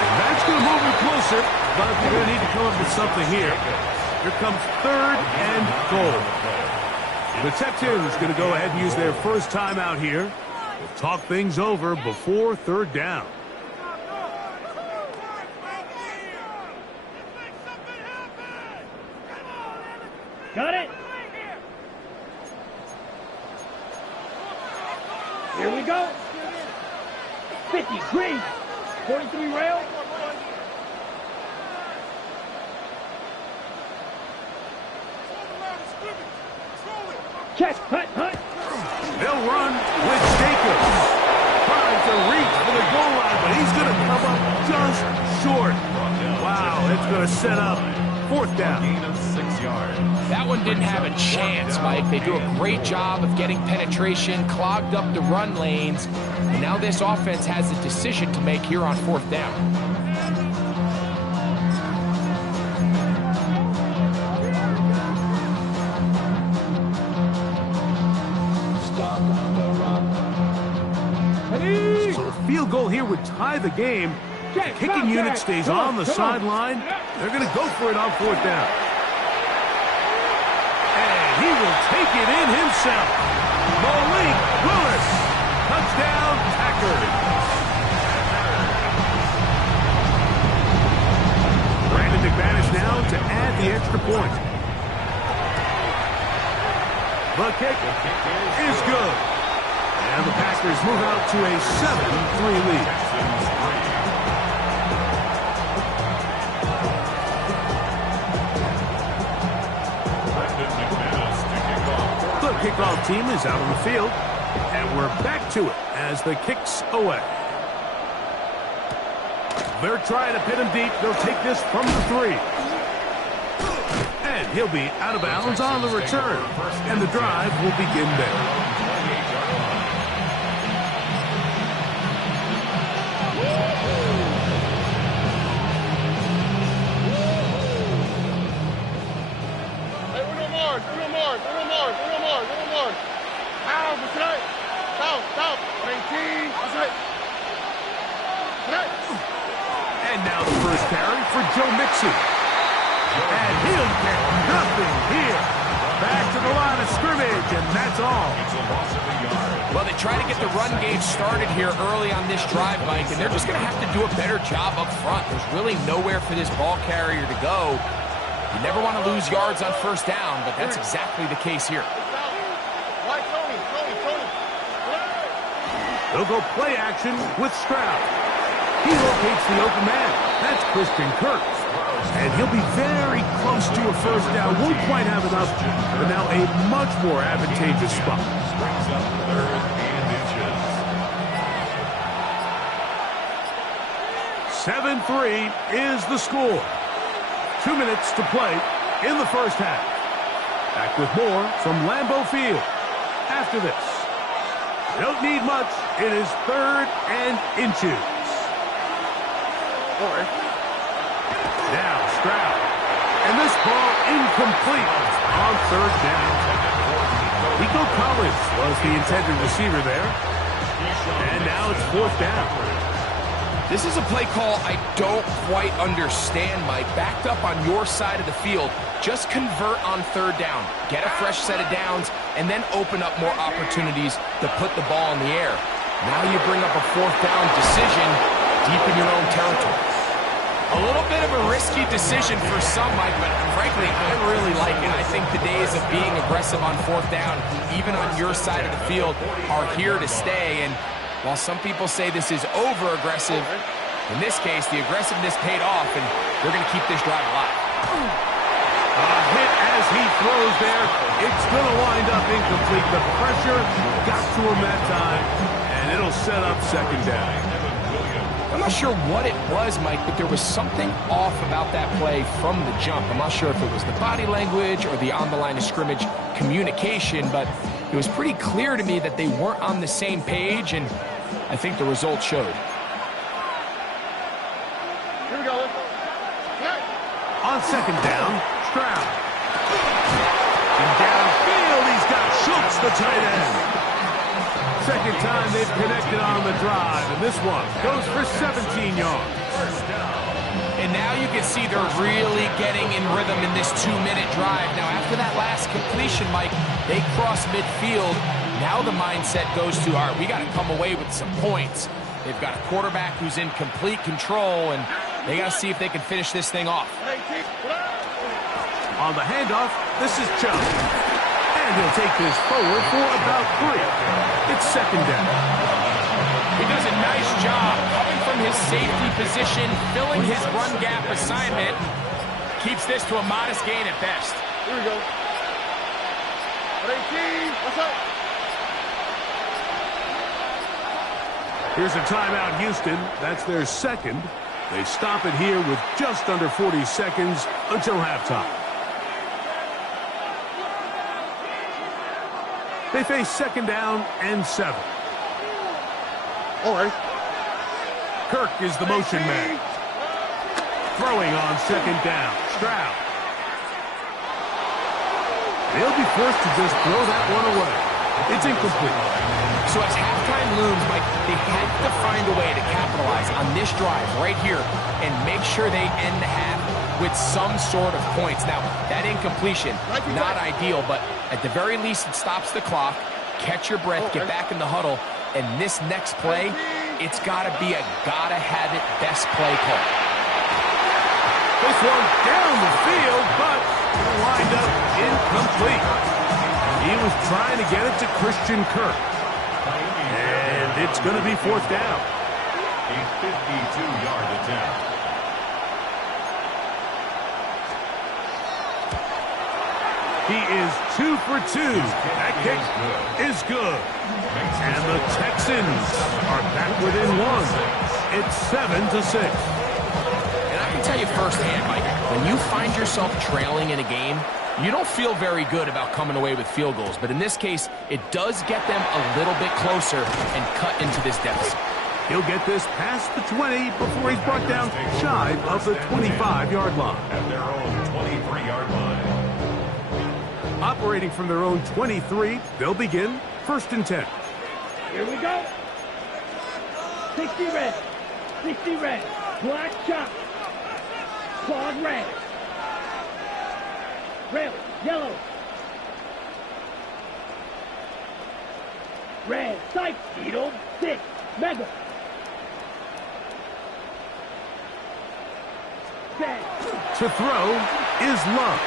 And that's going to move him closer, but they're going to need to come up with something here. Here comes 3rd and goal. The Texans going to go ahead and use their first timeout here. We'll talk things over before 3rd down. Got it. Here we go. 50, green. 43 rail. Check, hut, hut. They'll run with Jacobs. Trying to reach for the goal line, but he's going to come up just short. Wow, it's going to set up 4th down. Gain of 6 yards. That one didn't have a chance, Mike. They do a great job of getting penetration, clogged up the run lanes, and now this offense has a decision to make here on 4th down. So a field goal here would tie the game. The kicking unit stays on the sideline. They're going to go for it on 4th down. And he will take it in himself. Malik Willis. Touchdown, Packers. Brandon McManus now to add the extra point. The kick is good. And the Packers move out to a 7-3 lead. The kickoff team is out on the field, and we're back to it as the kick's away. They're trying to pin him deep. They'll take this from the 3. And he'll be out of bounds on the return, and the drive will begin there. And now the first carry for Joe Mixon. And he'll get nothing here. Back to the line of scrimmage, and that's all. Well, they try to get the run game started here early on this drive, Mike, and they're just going to have to do a better job up front. There's really nowhere for this ball carrier to go. You never want to lose yards on first down, but that's exactly the case here. They'll go play action with Stroud. He locates the open man. That's Christian Kirk. And he'll be very close to a first down. Won't quite have enough, but now a much more advantageous spot. 7-3 is the score. 2 minutes to play in the first half. Back with more from Lambeau Field after this. You don't need much. It is 3rd and inches. Now Stroud. And this ball incomplete on 3rd down. Nico Collins was the intended receiver there. And now it's 4th down. This is a play call I don't quite understand, Mike. Backed up on your side of the field, just convert on 3rd down. Get a fresh set of downs, and then open up more opportunities to put the ball in the air. Now you bring up a 4th down decision deep in your own territory. A little bit of a risky decision for some, Mike, but frankly, I really like it. I think the days of being aggressive on 4th down, even on your side of the field, are here to stay. And while some people say this is over-aggressive, in this case, the aggressiveness paid off, and they're going to keep this drive alive. A hit as he throws there. It's going to wind up incomplete. The pressure got to him that time, and it'll set up 2nd down. I'm not sure what it was, Mike, but there was something off about that play from the jump. I'm not sure if it was the body language or the on-the-line of scrimmage communication, but it was pretty clear to me that they weren't on the same page, and I think the result showed. Here we go. On 2nd down, Stroud. And downfield, he's got Schultz, the tight end. 2nd time they've connected on the drive, and this one goes for 17 yards. And now you can see they're really getting in rhythm in this 2-minute drive. Now, after that last completion, Mike, they cross midfield. Now the mindset goes to, all right, we got to come away with some points. They've got a quarterback who's in complete control, and they got to see if they can finish this thing off. On the handoff, this is Chubb. And he'll take this forward for about 3. It's 2nd down. He does a nice job coming from his safety position, filling his run gap assignment. Keeps this to a modest gain at best. Here we go. What's up? Here's a timeout, Houston. That's their 2nd. They stop it here with just under 40 seconds until halftime. They face 2nd down and 7. All right. Kirk is the motion man. Throwing on 2nd down. Stroud. They'll be forced to just throw that one away. It's incomplete. So as halftime looms, Mike, they had to find a way to capitalize on this drive right here and make sure they end the half with some sort of points. Now, that incompletion, not ideal, but at the very least, it stops the clock. Catch your breath, get back in the huddle, and this next play, it's got to be a gotta-have-it best play call. This one down the field, but it'll wind up incomplete. He was trying to get it to Christian Kirk. And it's going to be 4th down. A 52-yard attempt. He is 2 for 2. That kick is good. And the Texans are back within 1. It's 7-6. And I can tell you firsthand, Mike, when you find yourself trailing in a game, you don't feel very good about coming away with field goals. But in this case, it does get them a little bit closer and cut into this deficit. He'll get this past the 20 before he's brought down shy of the 25-yard line. At their own 23-yard line. Operating from their own 23, they'll begin 1st and 10. Here we go. 60 red. 60 red. Black chop. Clawed red. Red. Yellow. Red, Psych, Beetle, 6, Mega. Set. To throw is Love.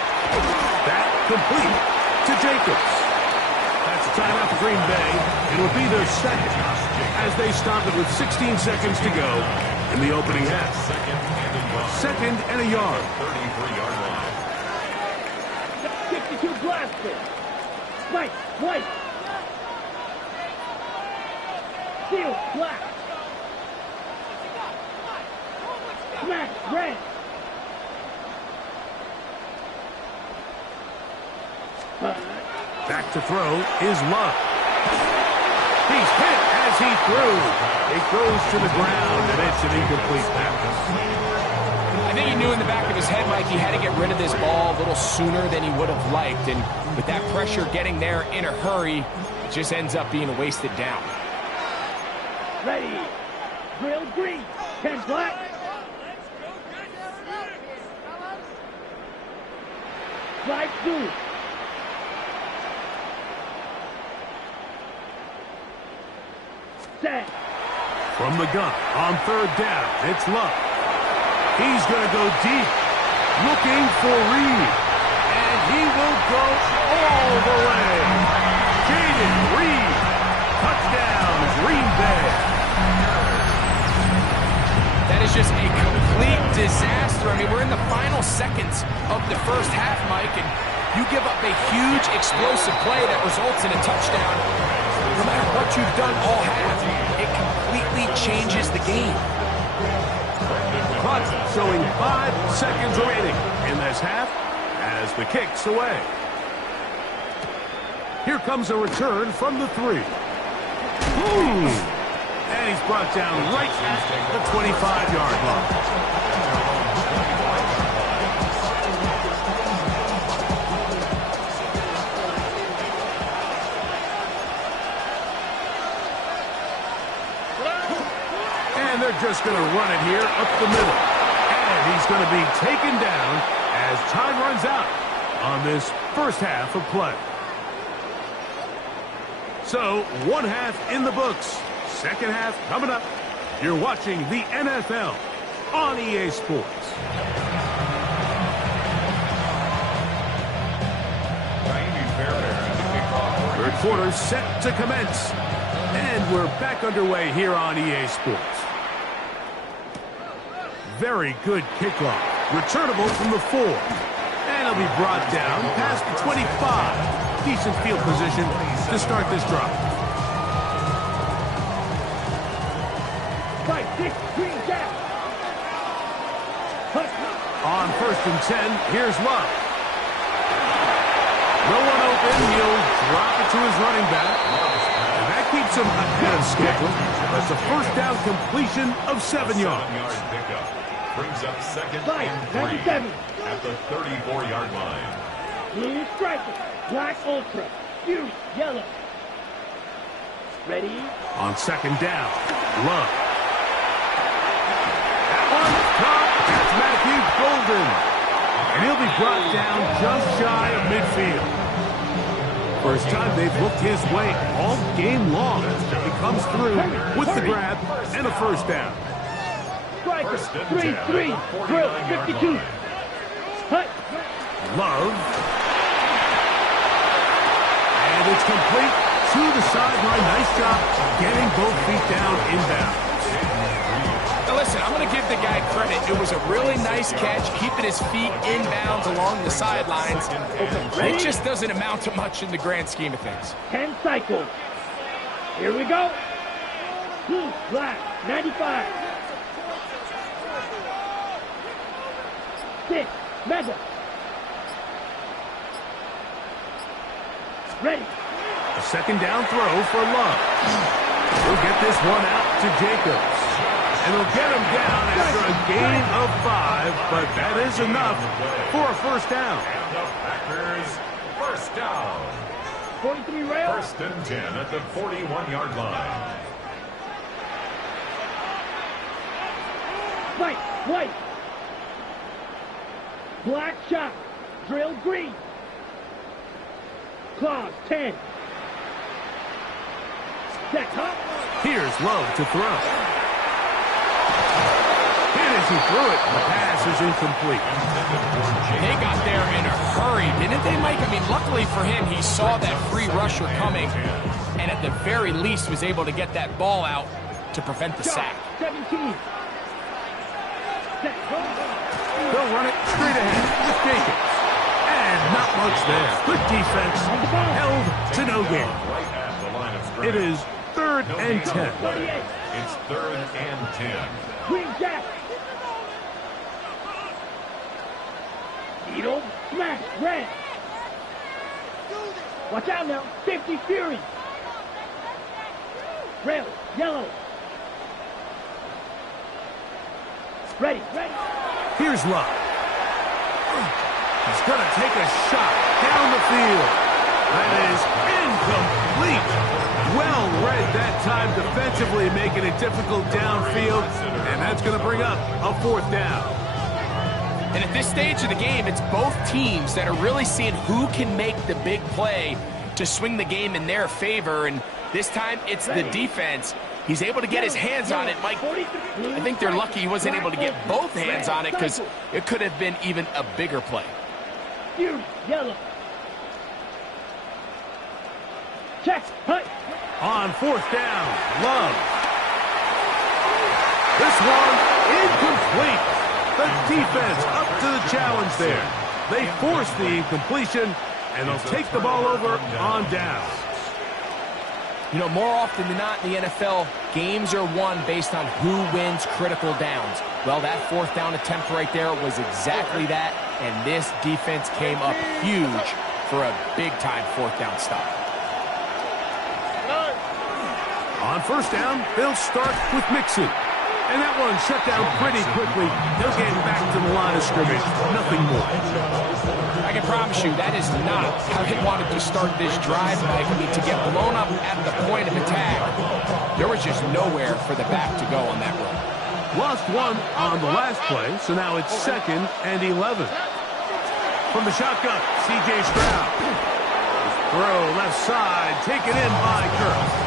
That complete to Jacobs. That's a timeout for Green Bay. It will be their second as they stop it with 16 seconds to go in the opening half. Second and a yard. 33-yard line. 62 blaster. White, white. Steel, black. Smash, red. Back to throw is Love. He's hit as he threw. It goes to the ground, and it's an incomplete pass. I think he knew in the back of his head, Mike, he had to get rid of this ball a little sooner than he would have liked. And with that pressure getting there in a hurry, it just ends up being a wasted down. Ready. Drill green. 10 black. Slide through. Set. From the gun on third down, it's Love. He's going to go deep, looking for Reed. And he will go all the way. Jaden Reed. Touchdown, Green Bay. That is just a complete disaster. I mean, we're in the final seconds of the first half, Mike, and you give up a huge explosive play that results in a touchdown. No matter what you've done all half, it completely changes the game. Clock showing 5 seconds remaining in this half as the kick's away. Here comes a return from the 3. Boom! And he's brought down right at the 25-yard line. And they're just going to run it here up the middle. And he's going to be taken down as time runs out on this first half of play. So, one half in the books. Second half coming up. You're watching the NFL on EA Sports. Third quarter set to commence. And we're back underway here on EA Sports. Very good kickoff. Returnable from the 4. And it'll be brought down past the 25. Decent field position to start this drive. 5-6, green gap. On first and 10, here's Love. No one open. He'll drop it to his running back. And that keeps him ahead of schedule. That's a first down completion of 7 yards. Pickup brings up second and 3 97. at the 34-yard line. Blue striker. Black ultra. Huge yellow. Ready? On second down, Love. That one caught. That's Matthew Golden. And he'll be brought down just shy of midfield. First time they've looked his way all game long. He comes through with the grab and a first down. Striker. 3-3. Drill. 52. Hut. Love. And it's complete to the sideline. Nice job getting both feet down inbound. Now listen, I'm going to give the guy credit. It was a really nice catch, keeping his feet inbounds along the sidelines. It just doesn't amount to much in the grand scheme of things. 10 cycles. Here we go. Blue, black, 95. 6, mega. Ready. A second down throw for Love. He'll get this one out to Jacobs. And he'll get him down after a gain of 5, but that is enough for a first down. And the Packers first down. 43 rail. First and 10 at the 41-yard line. White, white. Black shot. Drill green. Claws, 10. Check, huh? Here's Love to throw. Hit as he threw it. The pass is incomplete. They got there in a hurry, didn't they, Mike? I mean, luckily for him, he saw that free rusher coming, and at the very least was able to get that ball out to prevent the sack. 17. Check, huh? They'll run it straight ahead with Jacobs. And not much there. Good defense. Held to no gain. Right at the line of scrimmage. It is 3rd and 10. It's 3rd and 10. Green Jack. Needle, smash, red. Watch out now. 50 Fury. Red, yellow. Ready, ready. Here's Love. He's going to take a shot down the field. That is incomplete. Well read that time defensively, making it difficult downfield. And that's going to bring up a 4th down. And at this stage of the game, it's both teams that are really seeing who can make the big play to swing the game in their favor. And this time, it's the defense. He's able to get his hands on it, Mike. I think they're lucky he wasn't able to get both hands on it because it could have been even a bigger play. Fury, yellow. Check, hut. On 4th down, Love. This one, incomplete. The defense up to the challenge there. They force the incompletion, and they'll take the ball over on downs. You know, more often than not in the NFL, games are won based on who wins critical downs. Well, that 4th down attempt right there was exactly that, and this defense came up huge for a big-time 4th down stop. On 1st down, they'll start with Mixon. And that one shut down pretty quickly. They'll get back to the line of scrimmage. Nothing more. I can promise you that is not how they wanted to start this drive, Mike. I mean, to get blown up at the point of attack, there was just nowhere for the back to go on that run. Lost one on the last play, so now it's 2nd and 11. From the shotgun, C.J. Stroud. Throw left side, taken in by Kirk.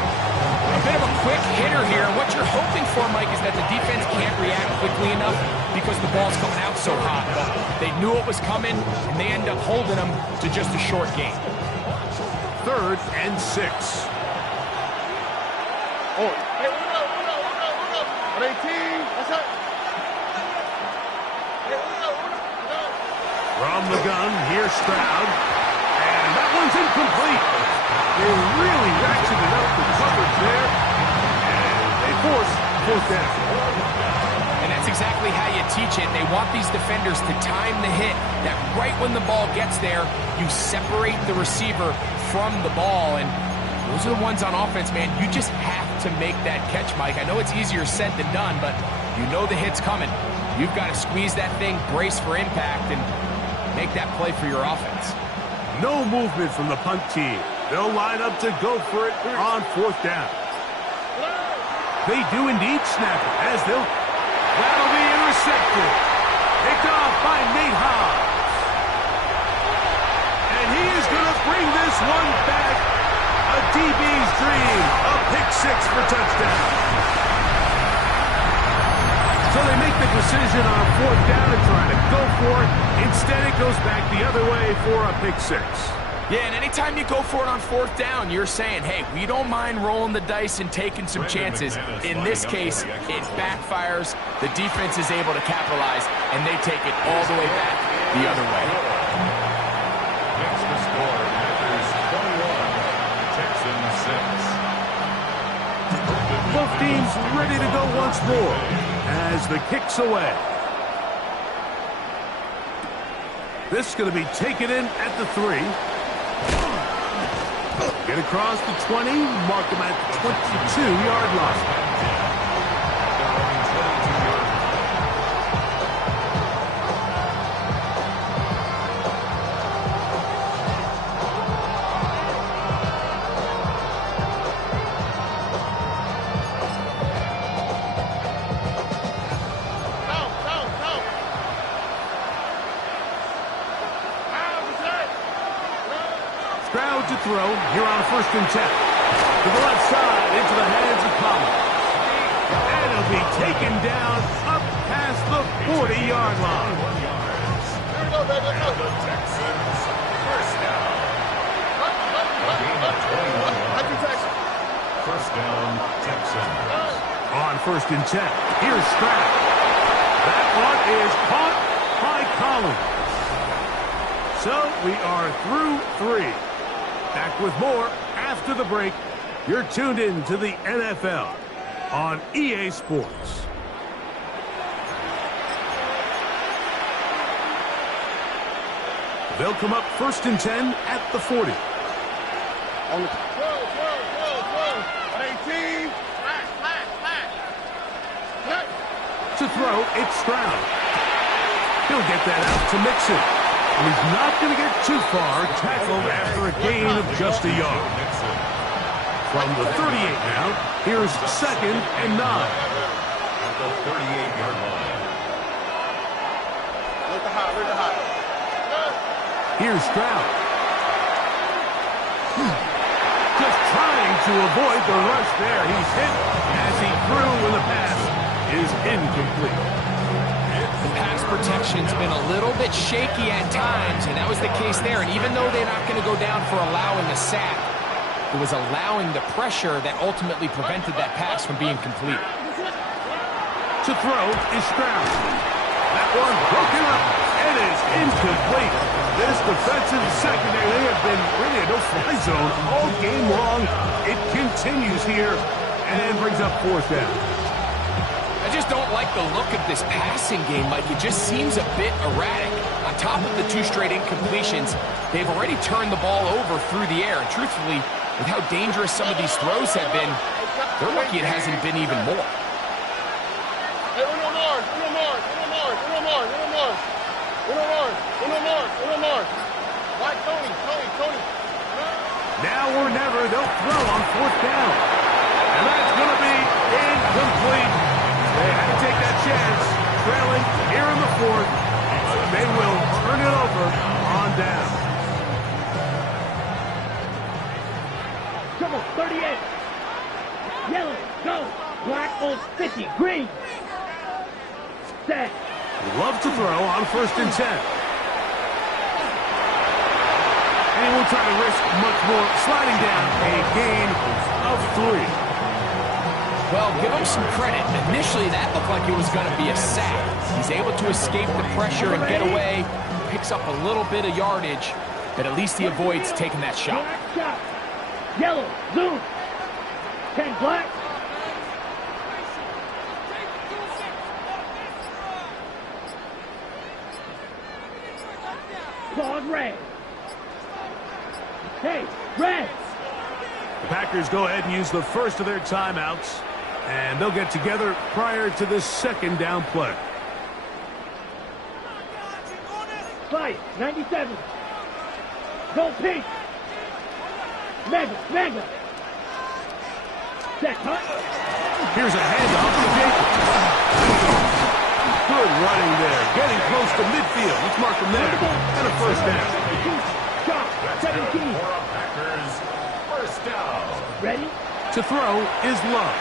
A bit of a quick hitter here. What you're hoping for, Mike, is that the defense can't react quickly enough because the ball's coming out so hot. But they knew it was coming, and they end up holding them to just a short game. 3rd and 6. Oh. Hey, From the gun, here's Stroud. And that one's incomplete. They really ratcheted up the coverage there. And they force 4th down. And that's exactly how you teach it. They want these defenders to time the hit, that right when the ball gets there, you separate the receiver from the ball. And those are the ones on offense, man. You just have to make that catch, Mike. I know it's easier said than done, but you know the hit's coming. You've got to squeeze that thing, brace for impact, and make that play for your offense. No movement from the punt team. They'll line up to go for it on 4th down. They do indeed snap it as they'll... That'll be intercepted. Picked off by Nate Hobbs. And he is going to bring this one back. A DB's dream. A pick 6 for touchdown. So they make the decision on 4th down and try to go for it. Instead, it goes back the other way for a pick 6. Yeah, and anytime you go for it on 4th down, you're saying, hey, we don't mind rolling the dice and taking some chances. In this case, it backfires. The defense is able to capitalize, and they take it all the way back the other way. Next to score, Panthers 21, Texans 6. Both teams ready to go once more as the kick's away. This is going to be taken in at the 3. Get across the 20, mark him at the 22-yard line. Stroud to throw here on 1st and 10. to the left side into the hands of Collins. And he'll be taken down up past the 40-yard line. Here we go, baby. Let's go. The Texans first down. A gain of 21 yards. First down, Texans. On 1st and 10, here's Stroud. That one is caught by Collins. So we are through 3. Back with more after the break. You're tuned in to the NFL on EA Sports. They'll come up 1st and 10 at the 40. On the 12. 18. To throw, it's Stroud. He'll get that out to Mixon. And he's not going to get too far, tackled after a gain of just a yard. From the 38 now, here's 2nd and 9. At the 38-yard line. Look the high. Here's Stroud. Just trying to avoid the rush there. He's hit as he threw when the pass is incomplete. The pass protection's been a little bit shaky at times, and that was the case there. And even though they're not going to go down for allowing a sack, it was allowing the pressure that ultimately prevented that pass from being complete. To throw is Stroud. That one broken up and is incomplete. This defensive secondary, they have been really a no-fly zone all game long. It continues here and brings up 4th down. I just don't like the look of this passing game, Mike. It just seems a bit erratic. On top of the 2 straight incompletions, they've already turned the ball over through the air. And truthfully, with how dangerous some of these throws have been, they're lucky it hasn't been even more. Hey, Uno Mars. Like Tony. Now or never, they'll throw on 4th down. And that's going to be incomplete. They had to take that chance, trailing here in the 4th. They will turn it over on down. Trouble, 38. Yellow, go. Black on 50. Green. Set. Love to throw on 1st and 10. And he won't try to risk much more, sliding down a gain of 3. Well, give him some credit. Initially, that looked like it was going to be a sack. He's able to escape the pressure and get away, picks up a little bit of yardage, but at least he avoids taking that shot. Black shot. Yellow, zoom. 10 black. Claude red. Hey, red. The Packers go ahead and use the first of their timeouts, and they'll get together prior to the 2nd down play. Fight, 97. Go pink. Mega. Set, huh? Here's a handoff to Jacobs. Good running there, getting close to midfield. Let's mark him there. And a 1st down. Shot, 17. Packers first down. Ready? To throw is Love.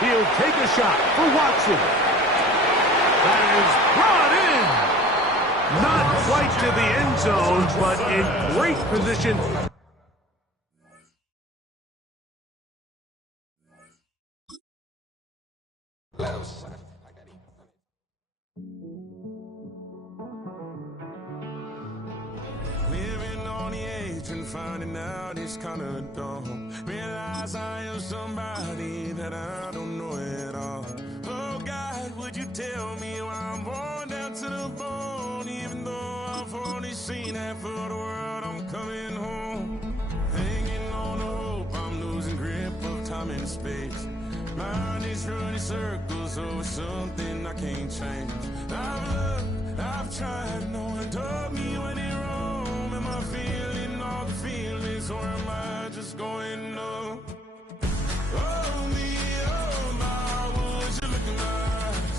He'll take a shot for Watson. That is brought in. Not quite to the end zone, but in great position. Living on the edge and finding out it's kind of dumb. Realize I am somebody that I don't know at all. Oh God, would you tell me why I'm worn down to the bone? Even though I've only seen half of the world, I'm coming home. Hanging on the hope, I'm losing grip of time and space. Mind is running circles over something I can't change. I've loved, I've tried, no one told me when it wrong. Am I feeling all the feelings, or am I just going numb? Oh me, oh my, would you look in my eyes?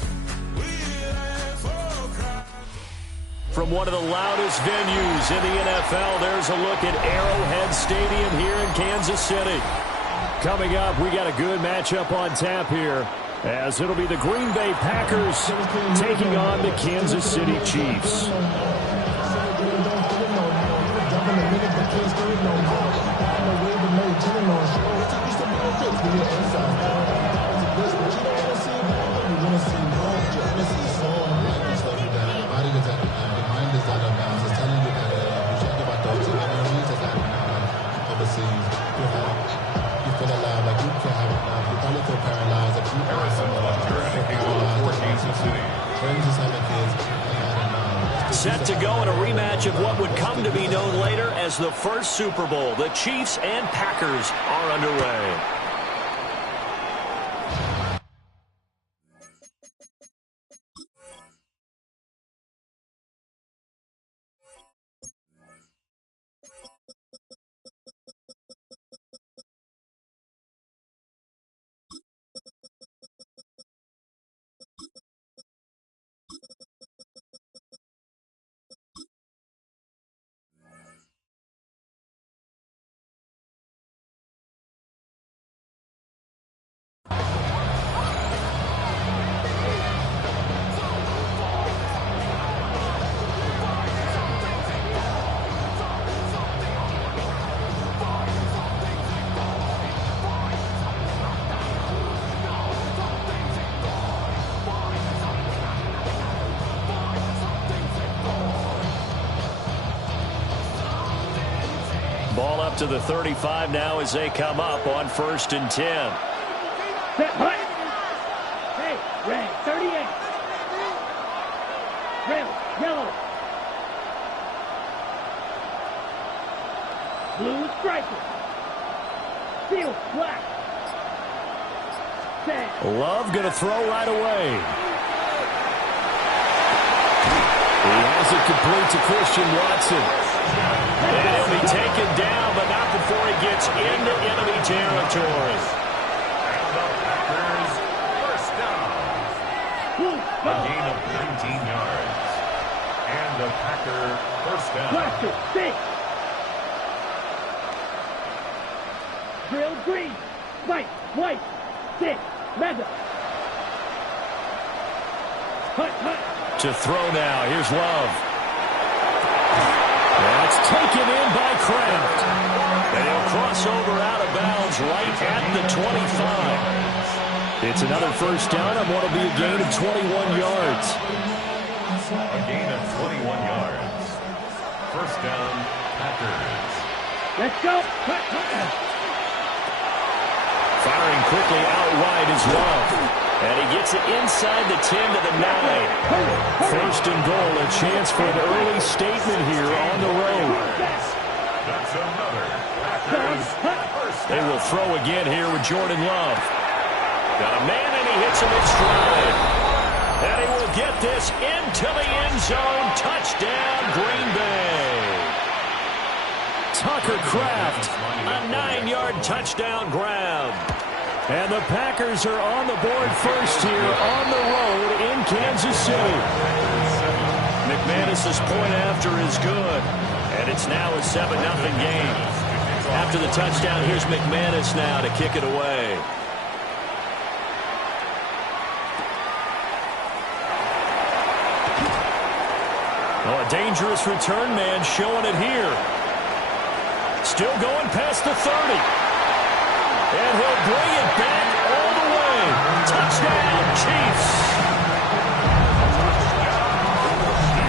We laugh or cry. From one of the loudest venues in the NFL, there's a look at Arrowhead Stadium here in Kansas City. Coming up, we got a good matchup on tap here, as it'll be the Green Bay Packers taking on the Kansas City Chiefs. Set to go in a rematch of what would come to be known later as the first Super Bowl. The Chiefs and Packers are underway. Ball up to the 35 now as they come up on 1st and 10. Hey, red, 38. Red, yellow. Blue striker. Field, black. Set. Love going to throw right away. He has it complete to Christian Watson. And he'll be taken down, but not before he gets into enemy territory. And the Packers first down. A gain of 19 yards. And the Packer first down. Cluster, 6. Drill green. White, 6. Mega. Hut. To throw now. Here's Love. That's taken in by Kraft. And he'll cross over out of bounds right at the 25. It's another first down and what'll be a gain of 21 yards. A gain of 21 yards. First down, Packers. Let's go. Firing quickly out wide is Love. And he gets it inside the 10 to the 9. First and goal, a chance for an early statement here on the road. That's another Packers first down. They will throw again here with Jordan Love. Got a man and he hits him in stride. And he will get this into the end zone. Touchdown, Green Bay. Tucker Kraft, a 9-yard touchdown grab. And the Packers are on the board first here on the road in Kansas City. McManus's point after is good. And it's now a 7-0 game. After the touchdown, here's McManus now to kick it away. Oh, a dangerous return man showing it here. Still going past the 30. And he'll bring it back all the way. Touchdown, Chiefs.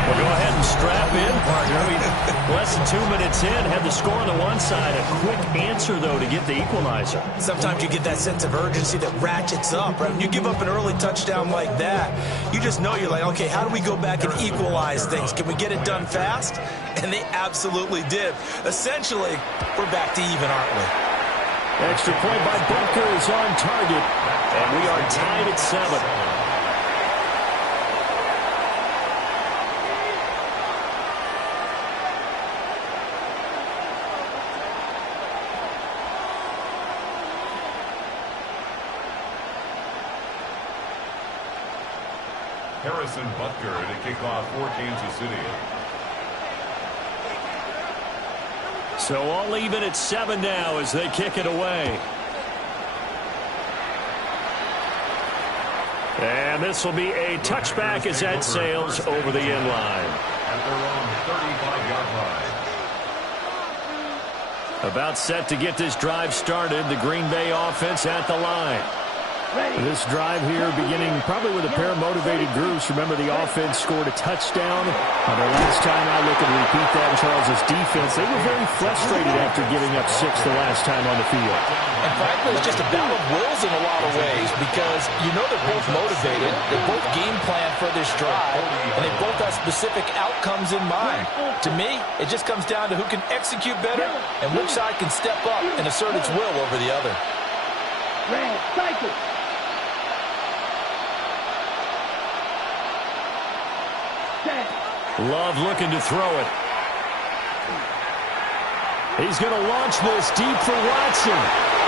Well, go ahead and strap in, partner. Less than 2 minutes in, had the score on the one side. A quick answer, though, to get the equalizer. Sometimes you get that sense of urgency that ratchets up, right? When you give up an early touchdown like that, you just know you're like, okay, how do we go back and equalize things? Can we get it done fast? And they absolutely did. Essentially, we're back to even, aren't we? Extra point by Butker is on target, and we are tied at 7. Harrison Butker to kick off for Kansas City. So all even at 7 now as they kick it away. And this will be a touchback as that sails over the end line. At their own 35-yard line. About set to get this drive started. The Green Bay offense at the line. This drive here beginning probably with a pair of motivated groups. Remember, the offense scored a touchdown. The last time I look and repeat that, Charles' defense, they were very frustrated after giving up 6 the last time on the field. And frankly, it's just a battle of wills in a lot of ways because you know they're both motivated. They both game plan for this drive, and they both have specific outcomes in mind. To me, it just comes down to who can execute better and which side can step up and assert its will over the other. Cycle. Love looking to throw it. He's going to launch this deep for Watson.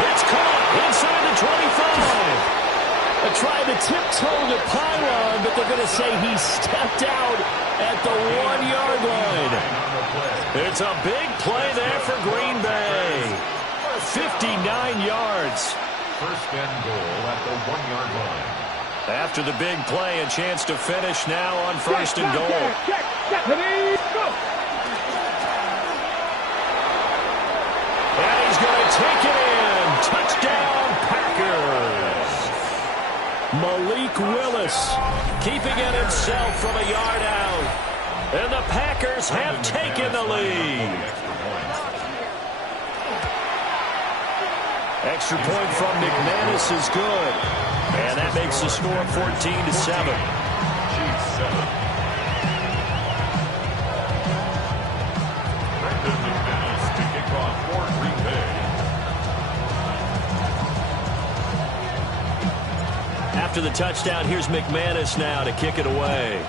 It's caught inside the 25. They tried to tiptoe the pylon, but they're going to say he stepped out at the 1-yard line. It's a big play there for Green Bay. 59 yards. First and goal at the 1-yard line. After the big play, a chance to finish now on first and goal. And he's going to take it in. Touchdown, Packers. Malik Willis keeping it himself from a yard out. And the Packers have taken the lead. Extra point from McManus is good. And that makes the score 14-7. Brandon McManus to kick off for Green Bay. After the touchdown, here's McManus now to kick it away.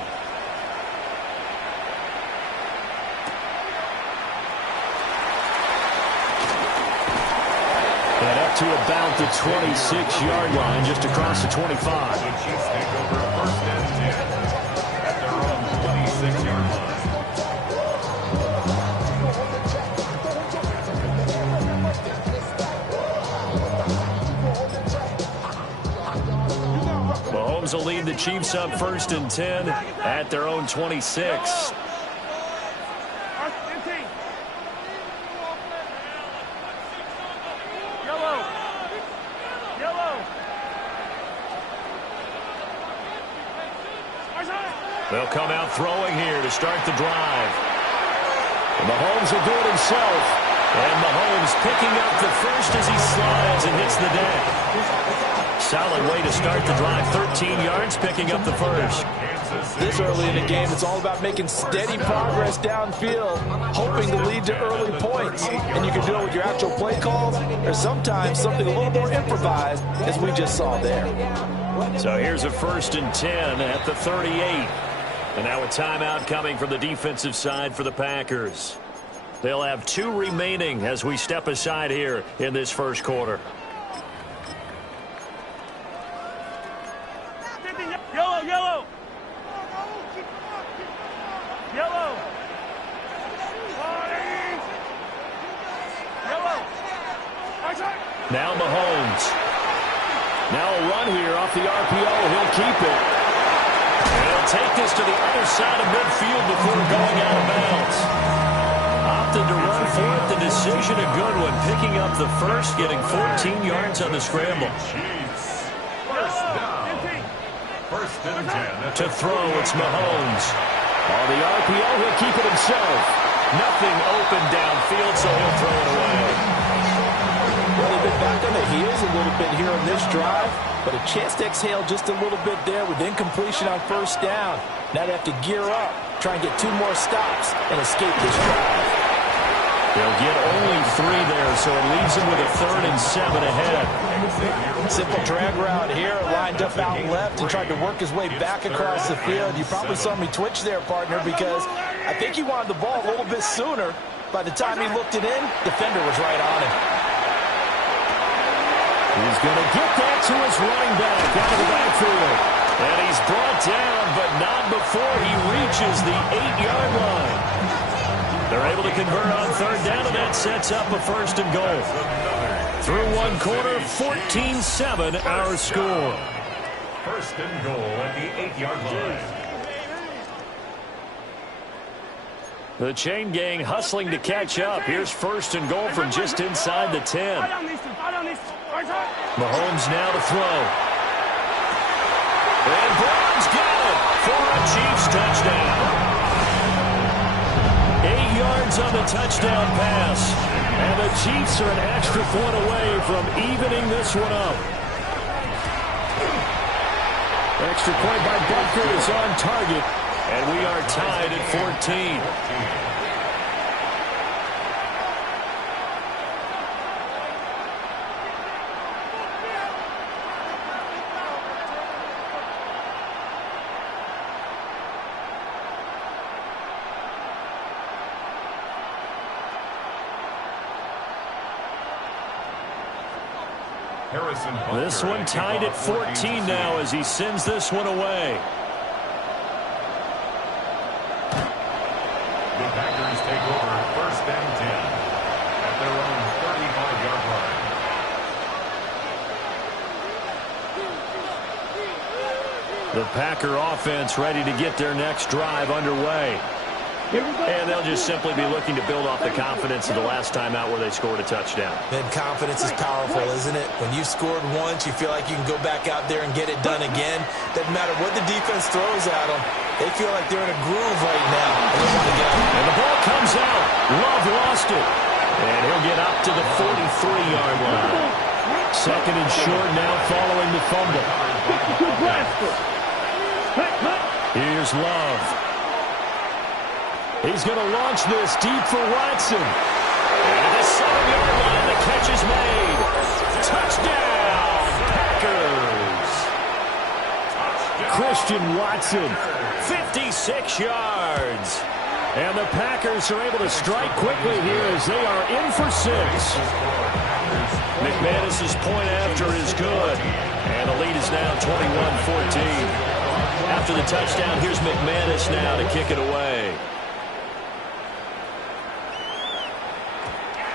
And up to about the 26-yard line, just across the 25. The Chiefs take over first and 10 at their own 26-yard line. Mahomes will lead the Chiefs up first and 10 at their own 26. They'll come out throwing here to start the drive. And Mahomes will do it himself. And Mahomes picking up the first as he slides and hits the deck. Solid way to start the drive. 13 yards, picking up the first. This early in the game, it's all about making steady progress downfield, hoping to lead to early points. And you can do it with your actual play calls or sometimes something a little more improvised, as we just saw there. So here's a first and 10 at the 38. And now a timeout coming from the defensive side for the Packers. They'll have 2 remaining as we step aside here in this first quarter. Yellow, yellow. Yellow. Yellow. Now Mahomes. Now a run here off the RPO. He'll keep it. And he'll take this to the other side of midfield before going out of bounds. Opted to run for it. The decision a good one. Picking up the first, getting 14 yards on the scramble. First down. First and 10. To throw, it's Mahomes. On the RPO, he'll keep it himself. Nothing open downfield, so he'll throw it away. Well, they've been back on the heels a little bit here on this drive, but a chance to exhale just a little bit there with incompletion on first down. Now they have to gear up, try and get 2 more stops and escape this drive. They'll get only 3 there, so it leaves them with a 3rd and 7 ahead. Simple drag route here, lined up out left and tried to work his way back across the field. You probably saw me twitch there, partner, because I think he wanted the ball a little bit sooner. By the time he looked it in, defender was right on him. He's going to get that to his running back out of the backfield. And he's brought down, but not before he reaches the 8-yard line. They're able to convert on 3rd down, and that sets up a first and goal. Through 1 quarter, 14-7 our score. First and goal at the 8-yard line. The chain gang hustling to catch up. Here's first and goal from just inside the 10. Mahomes now to throw. And Brown's got it for a Chiefs touchdown. 8 yards on the touchdown pass. And the Chiefs are an extra point away from evening this one up. Extra point by Butker is on target. And we are tied at 14. This one tied at 14 now as he sends this one away. The Packers take over first and 10 at their own 35-yard line. The Packer offense ready to get their next drive underway. And they'll just simply be looking to build off the confidence of the last time out where they scored a touchdown. And confidence is powerful, isn't it? When you've scored once, you feel like you can go back out there and get it done again. Doesn't matter what the defense throws at them. They feel like they're in a groove right now. And they want to get out. And the ball comes out. Love lost it. And he'll get up to the 43-yard line. Second and short now following the fumble. Here's Love. He's going to launch this deep for Watson. And at the 7-yard line, the catch is made. Touchdown, Packers. Christian Watson, 56 yards. And the Packers are able to strike quickly here as they are in for 6. McManus's point after is good. And the lead is now 21-14. After the touchdown, here's McManus now to kick it away.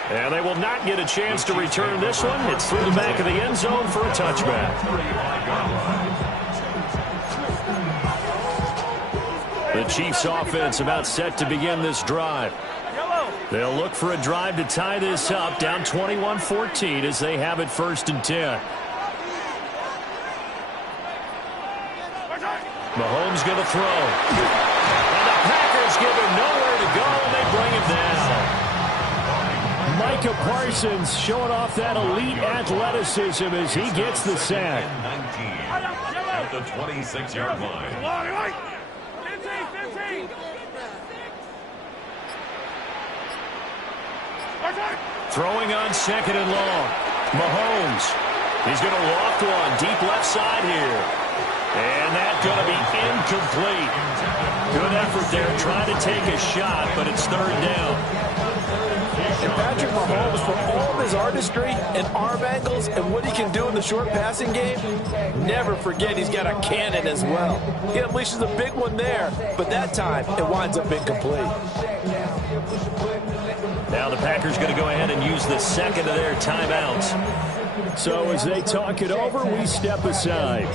And they will not get a chance to return this one. It's through the back of the end zone for a touchback. The Chiefs offense about set to begin this drive. They'll look for a drive to tie this up, down 21-14 as they have it first and 10. Mahomes going to throw. And the Packers give him nowhere to go, and they bring him down. Micah Parsons showing off that elite athleticism as he gets the sack. 19 at the 26-yard line. 15. Throwing on second and long. Mahomes. He's going to loft one deep left side here. And that's going to be incomplete. Good effort there trying to take a shot, but it's third down. And Patrick Mahomes, for all of his artistry and arm angles and what he can do in the short passing game, never forget he's got a cannon as well. He unleashes a big one there, but that time it winds up incomplete. Now the Packers going to go ahead and use the second of their timeouts. So as they talk it over, we step aside.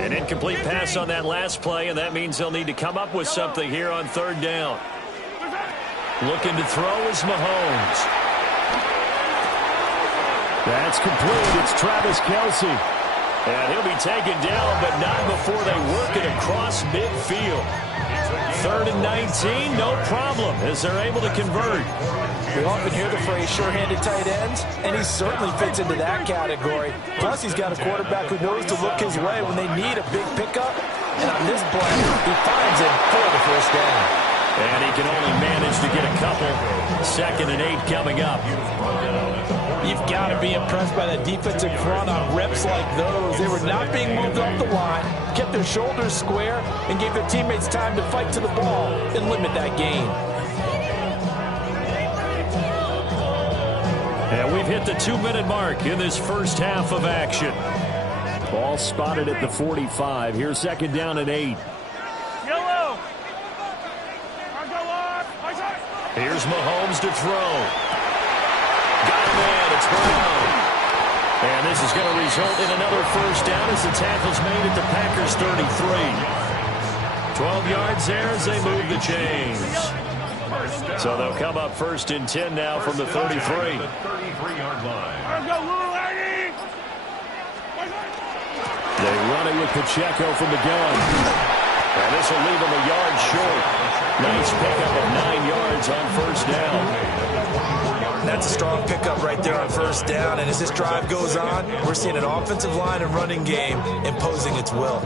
An incomplete pass on that last play, and that means they'll need to come up with something here on third down. Looking to throw is Mahomes. That's complete. It's Travis Kelce. And he'll be taken down, but not before they work it across midfield. Third and 19, no problem, as they're able to convert. We often hear the phrase sure-handed tight ends, and he certainly fits into that category. Plus, he's got a quarterback who knows to look his way when they need a big pickup. And on this play, he finds it for the first down. And he can only manage to get a couple. 2nd and 8 coming up. You've got to be impressed by that defensive front on reps like those. They were not being moved off the line, kept their shoulders square, and gave their teammates time to fight to the ball and limit that gain. And we've hit the 2-minute mark in this first half of action. Ball spotted at the 45. Here's 2nd down and 8. Here's Mahomes to throw. man. It's Brown. And this is going to result in another first down as the tackle's made at the Packers 33. 12 yards there as they move the chains. So they'll come up first and 10 now from the 33. The 33-yard line. They run it with Pacheco from the gun. And this will leave them a yard short. Nice pickup of 9 yards on first down. That's a strong pickup right there on first down. And as this drive goes on, we're seeing an offensive line and running game imposing its will.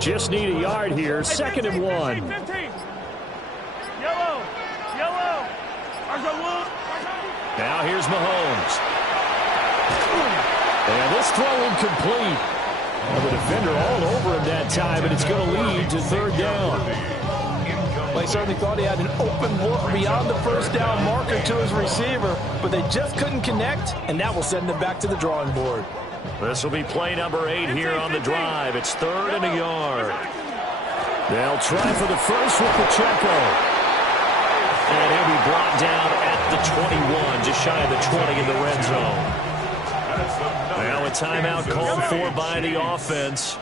Just need a yard here. 2nd and 1. 15. Yellow. Now here's Mahomes. And this throw incomplete. Well, the defender all over him that time, and it's going to lead to 3rd down. Well, he certainly thought he had an open look beyond the first down marker to his receiver, but they just couldn't connect, and that will send them back to the drawing board. This will be play number 8 here on the drive. It's 3rd and a yard. They'll try for the first with Pacheco. And he'll be brought down at the 21, just shy of the 20 in the red zone. Now a timeout called for by the offense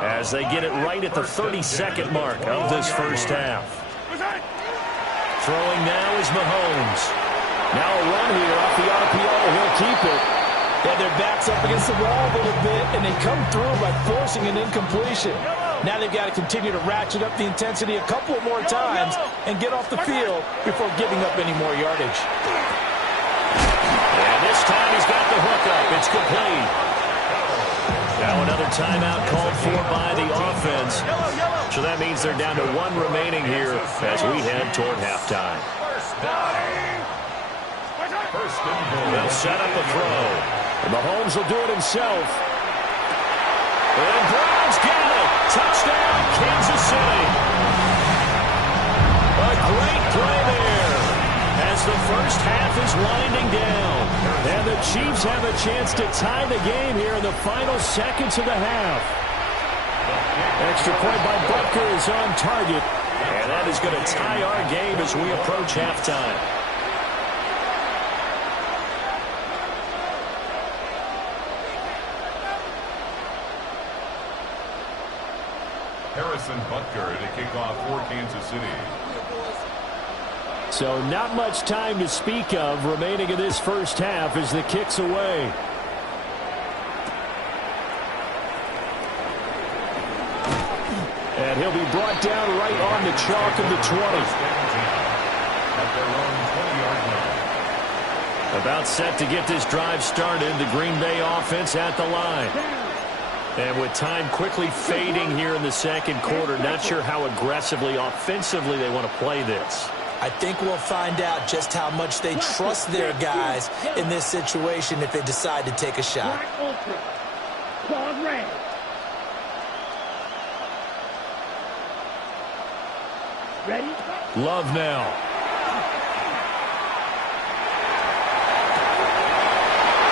as they get it right at the 32nd mark of this first half. Throwing now is Mahomes. Now a run here off the RPO. He'll keep it. They had their backs up against the wall a little bit, and they come through by forcing an incompletion. Now they've got to continue to ratchet up the intensity a couple of more times and get off the field before giving up any more yardage. And this time he's got the hook up. It's complete. Now another timeout called for by the offense. So that means they're down to 1 remaining here as we head toward halftime. They'll set up a throw. And Mahomes will do it himself. And Browns got it. Touchdown, Kansas City. A great play there as the first half is winding down. And the Chiefs have a chance to tie the game here in the final seconds of the half. Extra point by Butker is on target. And that is going to tie our game as we approach halftime. Harrison Butker to kick off for Kansas City. So not much time to speak of remaining in this first half as the kick's away. And he'll be brought down right on the chalk of the 20. At their own 20-yard line. About set to get this drive started, the Green Bay offense at the line. And with time quickly fading here in the second quarter, not sure how aggressively, offensively they want to play this. I think we'll find out just how much they trust their guys in this situation if they decide to take a shot. Ready? Love now.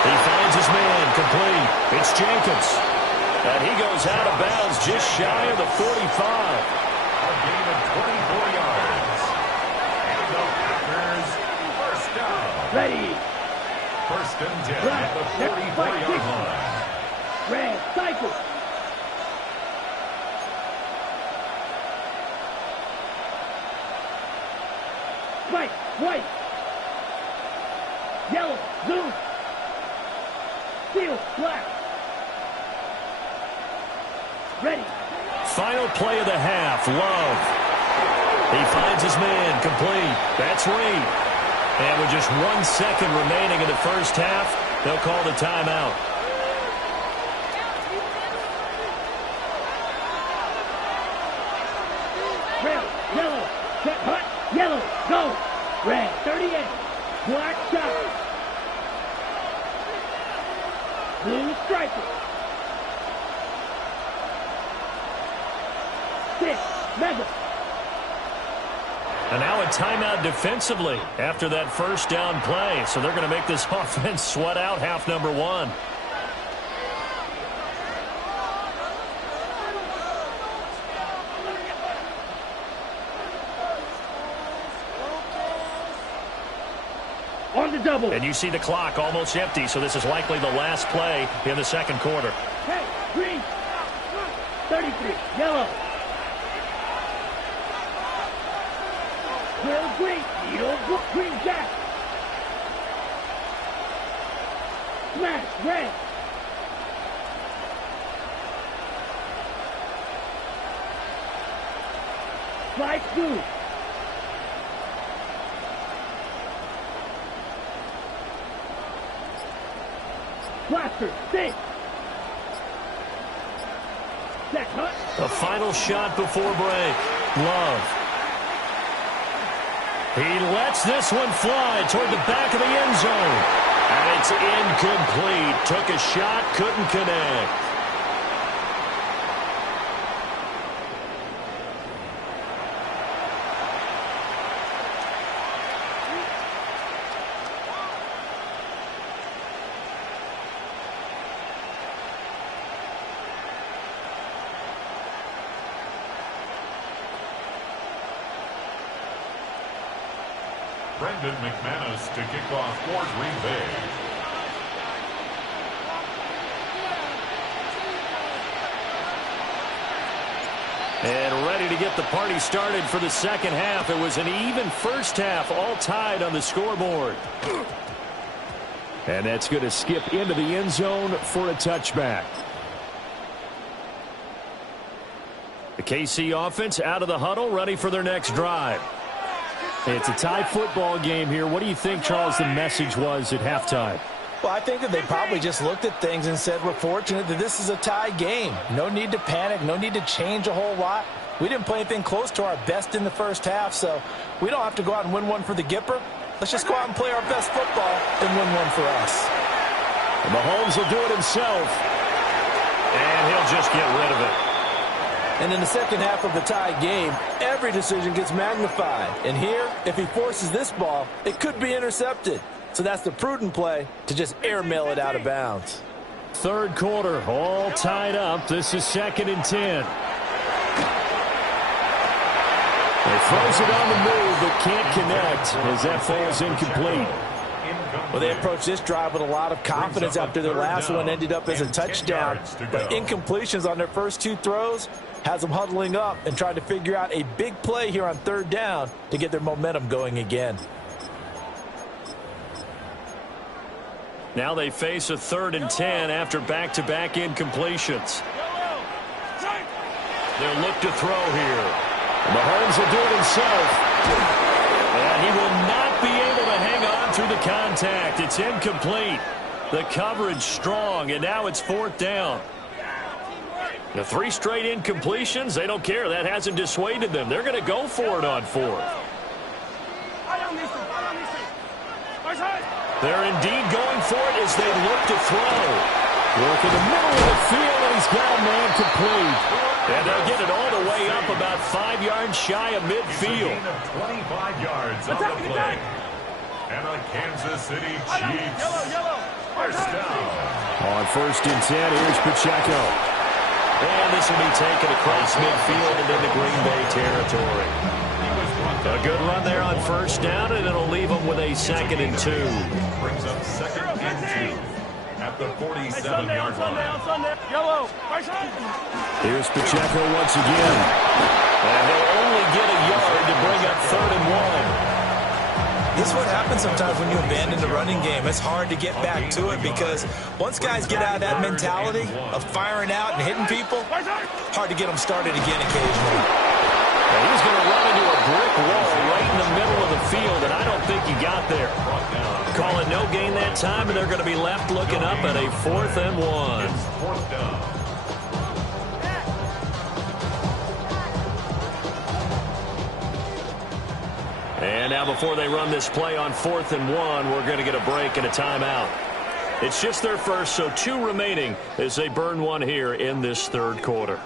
He finds his man complete. It's Jenkins. And he goes out of bounds just shy of the 45. A gain of 24 yards. And the Packers first down. Ready. 1st and 10 at the 44-yard line. Red, cycle. White, white. Yellow, blue. Steel, black. Ready. Final play of the half, Love. He finds his man, complete. That's Reed. And with just 1 second remaining in the first half, they'll call the timeout. Red, yellow, set, hut, yellow, go. Red, 38. Black shot. Blue striker. 6, mega. And now a timeout defensively after that first down play. So they're going to make this offense sweat out half number 1. On the double. And you see the clock almost empty, so this is likely the last play in the second quarter. Hey, green. 33, yellow. Clear green, yellow, green jack. Smash, red. Slide blue. Blaster, six. Set, cut. The final shot before break. Love. He lets this one fly toward the back of the end zone. And it's incomplete. Took a shot, couldn't connect. Brendan McManus to kick off for Green Bay. And ready to get the party started for the second half. It was an even first half, all tied on the scoreboard. And that's going to skip into the end zone for a touchback. The KC offense out of the huddle, ready for their next drive. It's a tie football game here. What do you think, Charles, the message was at halftime? Well, I think that they probably just looked at things and said, we're fortunate that this is a tie game. No need to panic. No need to change a whole lot. We didn't play anything close to our best in the first half, so we don't have to go out and win one for the Gipper. Let's just go out and play our best football and win one for us. And Mahomes will do it himself. And he'll just get rid of it. And in the second half of the tie game, every decision gets magnified. And here, if he forces this ball, it could be intercepted. So that's the prudent play to just airmail it out of bounds. Third quarter, all tied up. This is 2nd and 10. He throws it on the move, but can't connect as that falls incomplete. Well, they approached this drive with a lot of confidence after their last one ended up as a touchdown. But incompletions on their first two throws has them huddling up and trying to figure out a big play here on third down to get their momentum going again. Now they face a 3rd and 10 after back-to-back incompletions. They'll look to throw here. Mahomes will do it himself. And he will not be able to hang on through the contact. It's incomplete. The coverage strong, and now it's 4th down. The 3 straight incompletions, they don't care. That hasn't dissuaded them. They're going to go for it on 4th. They're indeed going for it as they look to throw. Work in the middle of the field, and he's got a man complete. And they'll get it all the way up about 5 yards shy of midfield. It's a gain of 25 yards on the play. And a Kansas City Chiefs first down. On 1st and 10, here's Pacheco. And this will be taken across midfield and into Green Bay territory. A good run there on 1st down, and it'll leave them with a 2nd and 2. Brings up 2nd and 2 at the 47-yard line. Here's Pacheco once again. And they'll only get a yard to bring up 3rd and 1. This is what happens sometimes when you abandon the running game. It's hard to get back to it because once guys get out of that mentality of firing out and hitting people, hard to get them started again occasionally. And he's going to run into a brick wall right in the middle of the field, and I don't think he got there. Call it no gain that time, and they're going to be left looking up at a 4th and 1. It's 4th down. And now before they run this play on 4th and 1, we're going to get a break and a timeout. It's just their first, so 2 remaining as they burn one here in this 3rd quarter.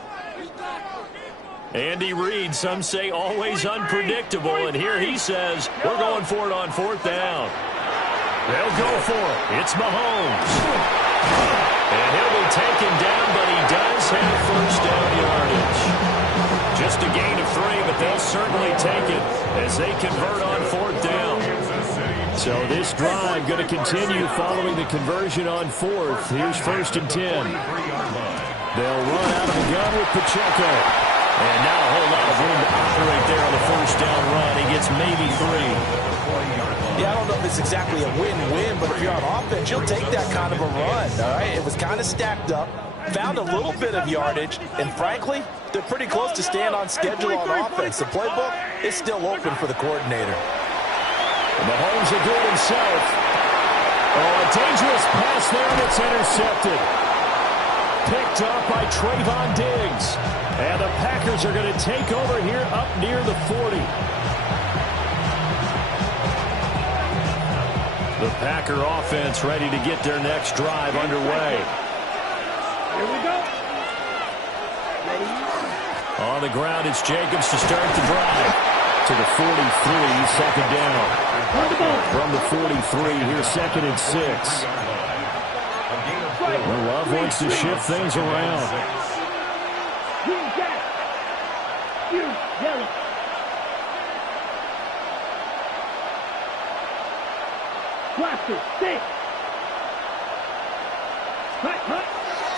Andy Reid, some say always unpredictable, and here he says we're going for it on 4th down. They'll go for it. It's Mahomes. And he'll be taken down, but he does have 1st down yardage. Just a gain of 3, but they'll certainly take it as they convert on 4th down. Kansas City So this drive going to continue following the conversion on fourth. Here's 1st and 10. They'll run out of the gun with Pacheco. And not a whole lot of room to operate there on the 1st down run. He gets maybe 3. Yeah, I don't know if it's exactly a win-win, but if you're on offense, you'll take that kind of a run, all right? It was kind of stacked up, found a little bit of yardage, and frankly, they're pretty close to staying on schedule on offense. The playbook is still open for the coordinator. Mahomes will do it himself. Oh, a dangerous pass there, and it's intercepted. Picked up by Trayvon Diggs. And the Packers are going to take over here up near the 40. The Packer offense ready to get their next drive underway. Here we go. On the ground, it's Jacobs to start the drive. To the 43, 2nd down. From the 43, here's 2nd and 6. Well, Love wants to shift things around. Green jack. You yellow. Blaster, stick. Hut.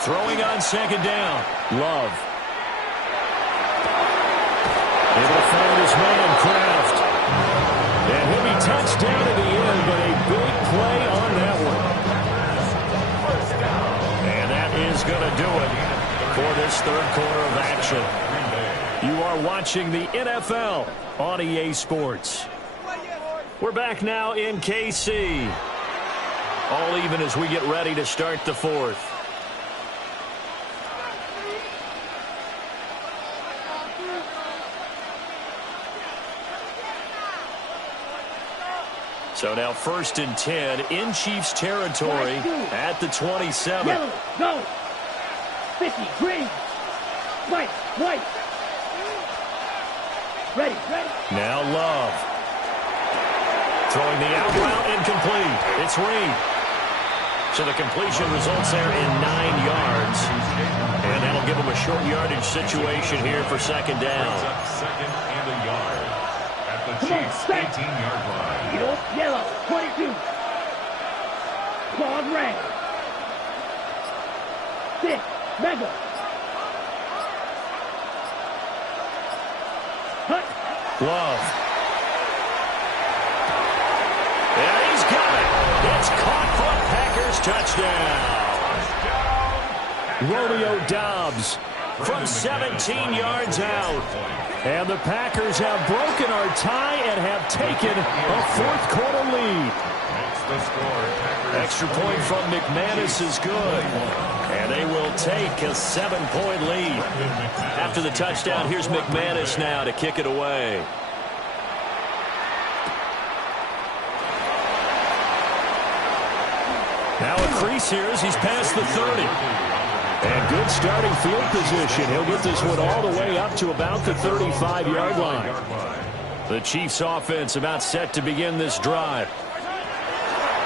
Throwing on 2nd down. Love. Able to find his man, Kraft. And he'll be touched down at the end, but a big play on that one. And that is going to do it for this 3rd quarter of action. You are watching the NFL on EA Sports. We're back now in KC. All even as we get ready to start the 4th. So now 1st and 10 in Chiefs territory at the 27. Yellow, go. 50, green. White. Ready. Now Love. Throwing the out route incomplete. It's Reed. So the completion results there in 9 yards. And that'll give them a short yardage situation here for 2nd down. 2nd and a yard at the Chiefs' 18-yard line. Yellow, 22. Claude red. 6, mega. Hut. Love. Yeah, he's got it. It's caught for a Packers touchdown. Romeo Doubs from 17 yards out. And the Packers have broken our tie and have taken a 4th quarter lead. Extra point from McManus is good. And they will take a 7-point lead. After the touchdown, here's McManus now to kick it away. Now a crease here as he's past the 30. And good starting field position. He'll get this one all the way up to about the 35-yard line. The Chiefs offense about set to begin this drive.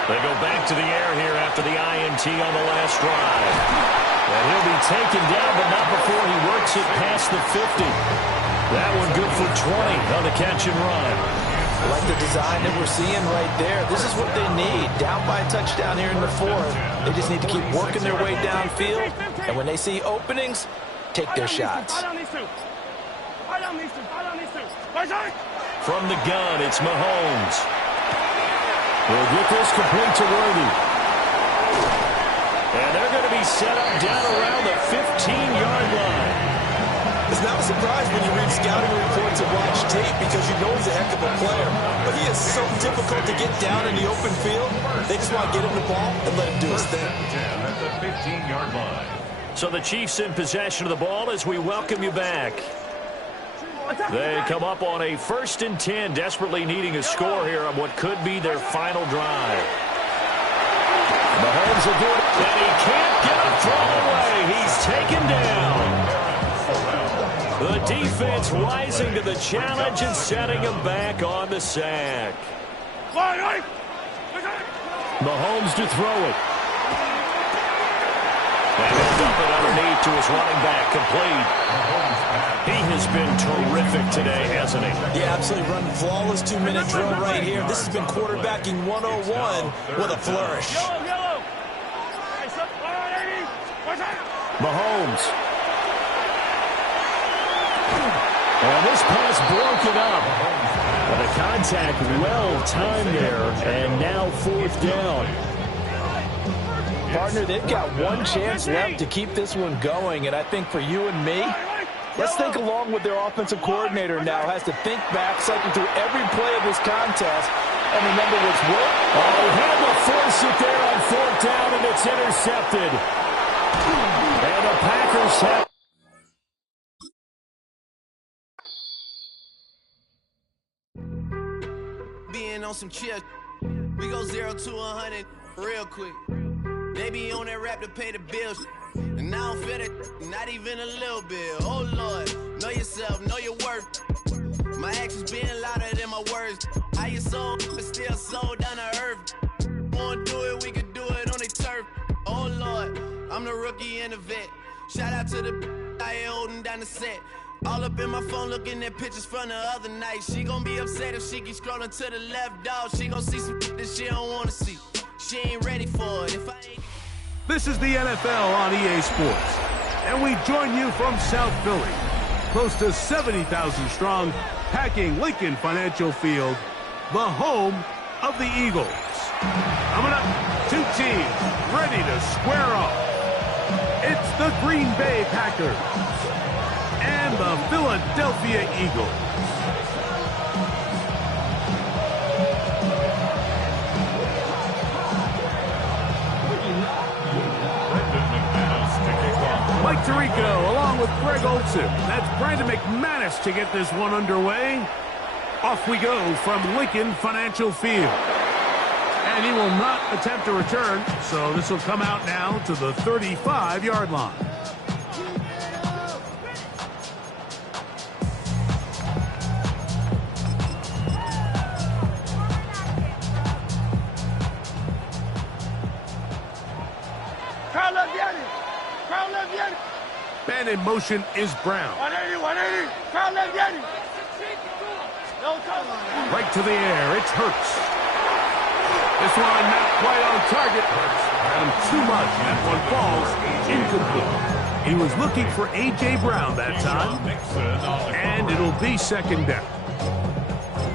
They go back to the air here after the INT on the last drive. And he'll be taken down, but not before he works it past the 50. That one good for 20 on the catch and run. I like the design that we're seeing right there. This is what they need. Down by a touchdown here in the 4th. They just need to keep working their way downfield. And when they see openings, take their shots. From the gun, it's Mahomes. We'll get this complete to Worthy. And they're going to be set up down around the 15-yard line. It's not a surprise when you read scouting reports and watch tape because you know he's a heck of a player. But he is so difficult to get down in the open field. They just want to get him the ball and let him do his thing. At the 15-yard line. So the Chiefs in possession of the ball as we welcome you back. They come up on a 1st and 10, desperately needing a score here on what could be their final drive. Mahomes will do it, and he can't get a throw away. He's taken down. The defense rising to the challenge and setting him back on the sack. Mahomes to throw it. And dump it underneath to his running back, complete. He has been terrific today, hasn't he? Yeah, absolutely running flawless 2-minute drill right here. This has been quarterbacking 101 with a flourish. Mahomes. And this pass broken up. But the contact well timed there, and now 4th down. Partner, they've got one chance left to keep this one going, and I think for you and me, let's think along with their offensive coordinator now. Has to think back, cycle through every play of this contest, and remember what's worked. Oh, he had to force it there on 4th down, and it's intercepted. And the Packers have... Being on some chill, we go 0 to 100 real quick. They be on that rap to pay the bills, and I don't feel it, not even a little bit. Oh Lord, know yourself, know your worth. My actions being louder than my words. How you sold, but still sold down to earth. Wanna do it, we could do it on the turf. Oh Lord, I'm the rookie and the vet. Shout out to the I ain't holding down the set. All up in my phone looking at pictures from the other night. She gon' be upset if she keep scrolling to the left, dog. She gon' see some that she don't wanna see. She ain't ready for it. If I ain't... This is the NFL on EA Sports, and we join you from South Philly, close to 70,000 strong, packing Lincoln Financial Field, the home of the Eagles. Coming up, two teams ready to square off. It's the Green Bay Packers and the Philadelphia Eagles. Mike Tirico along with Greg Olsen. That's Brandon McManus to get this one underway. Off we go from Lincoln Financial Field. And he will not attempt a return, so this will come out now to the 35-yard line. Man in motion is Brown. 180, 180. Crowd left, Yeti. Right to the air, it's Hurts. This one not quite on target. Had him too much. That one falls incomplete. He was looking for A.J. Brown that time. And it'll be 2nd down.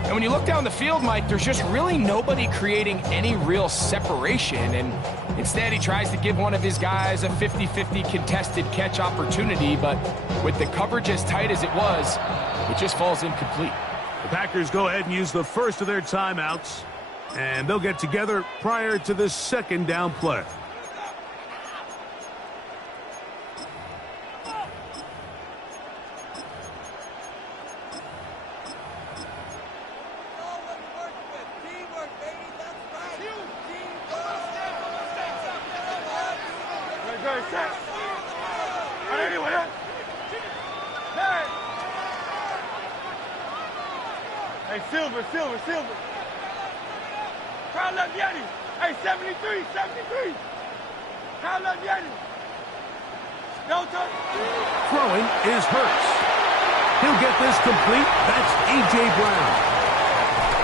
And when you look down the field, Mike, there's just really nobody creating any real separation. And instead, he tries to give one of his guys a 50-50 contested catch opportunity. But with the coverage as tight as it was, it just falls incomplete. The Packers go ahead and use the first of their timeouts. And they'll get together prior to this 2nd down play. Hey, Silver. Crowd left Yeti. Hey, 73. Crowd left Yeti. Delta. Throwing is Hurts. He'll get this complete. That's A.J. Brown.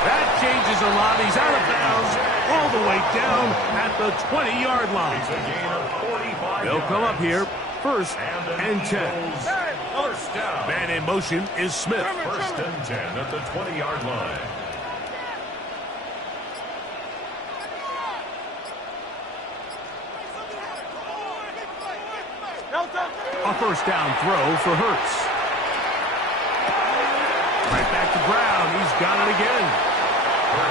That changes a lot. He's out of bounds all the way down at the 20-yard line. They'll come up here, 1st and 10. First down. Man in motion is Smith. 1st and 10 at the 20-yard line. A 1st down throw for Hurts. Right back to Brown. He's got it again.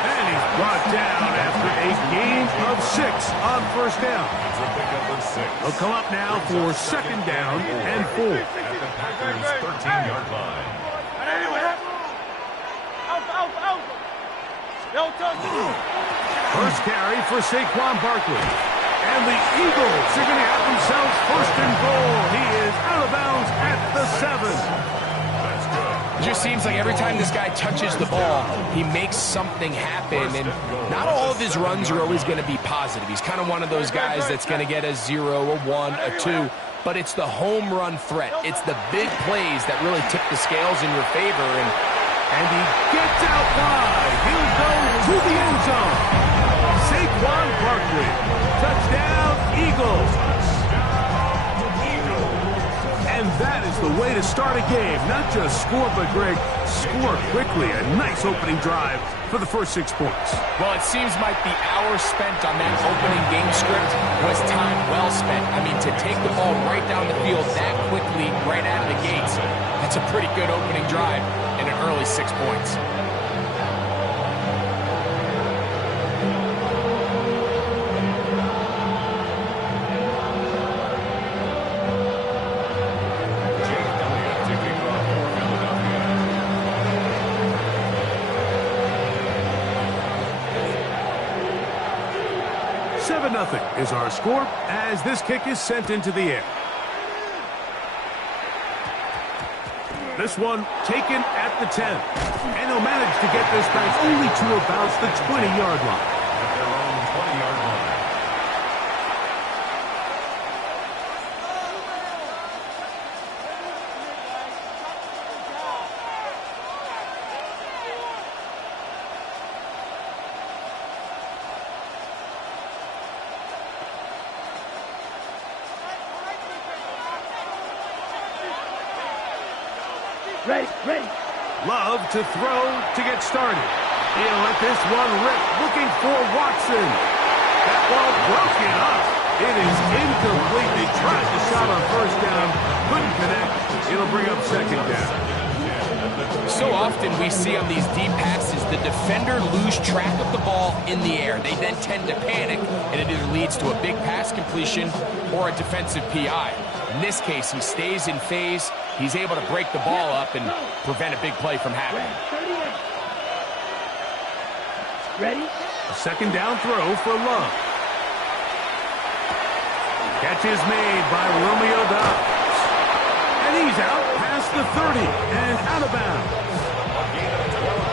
And he's brought down after a gain of 6 on 1st down. They'll come up now for 2nd down and 4. At the Packers' 13-yard line. First carry for Saquon Barkley. And the Eagles are going to have themselves 1st and goal. He is out of bounds at the 7. It just seems like every time this guy touches the ball, he makes something happen. And not all of his runs are always going to be positive. He's kind of one of those guys that's going to get a 0, a 1, a 2. but it's the home run threat. It's the big plays that really tip the scales in your favor. And he gets out wide. He'll go to the end zone. Saquon Barkley. Touchdown, Eagles. And that is the way to start a game. Not just score, but, Greg, score quickly. A nice opening drive for the first 6 points. Well, it seems like the hours spent on that opening game script was time well spent. I mean, to take the ball right down the field that quickly, right out of the gates, that's a pretty good opening drive and an early 6 points. Nothing is our score as this kick is sent into the air. This one taken at the 10. And he'll manage to get this back only to about the 20-yard line. At their own 20-yard line. Ready. Love to throw to get started. He'll let this one rip, looking for Watson. That ball broken up. It is incomplete. They tried the shot on first down, couldn't connect. It'll bring up second down. So often we see on these deep passes, the defender lose track of the ball in the air. They then tend to panic, and it either leads to a big pass completion or a defensive PI. In this case, he stays in phase. He's able to break the ball up and prevent a big play from happening. Ready? A second down throw for Love. Catch is made by Romeo Doubs. And he's out past the 30 and out of bounds.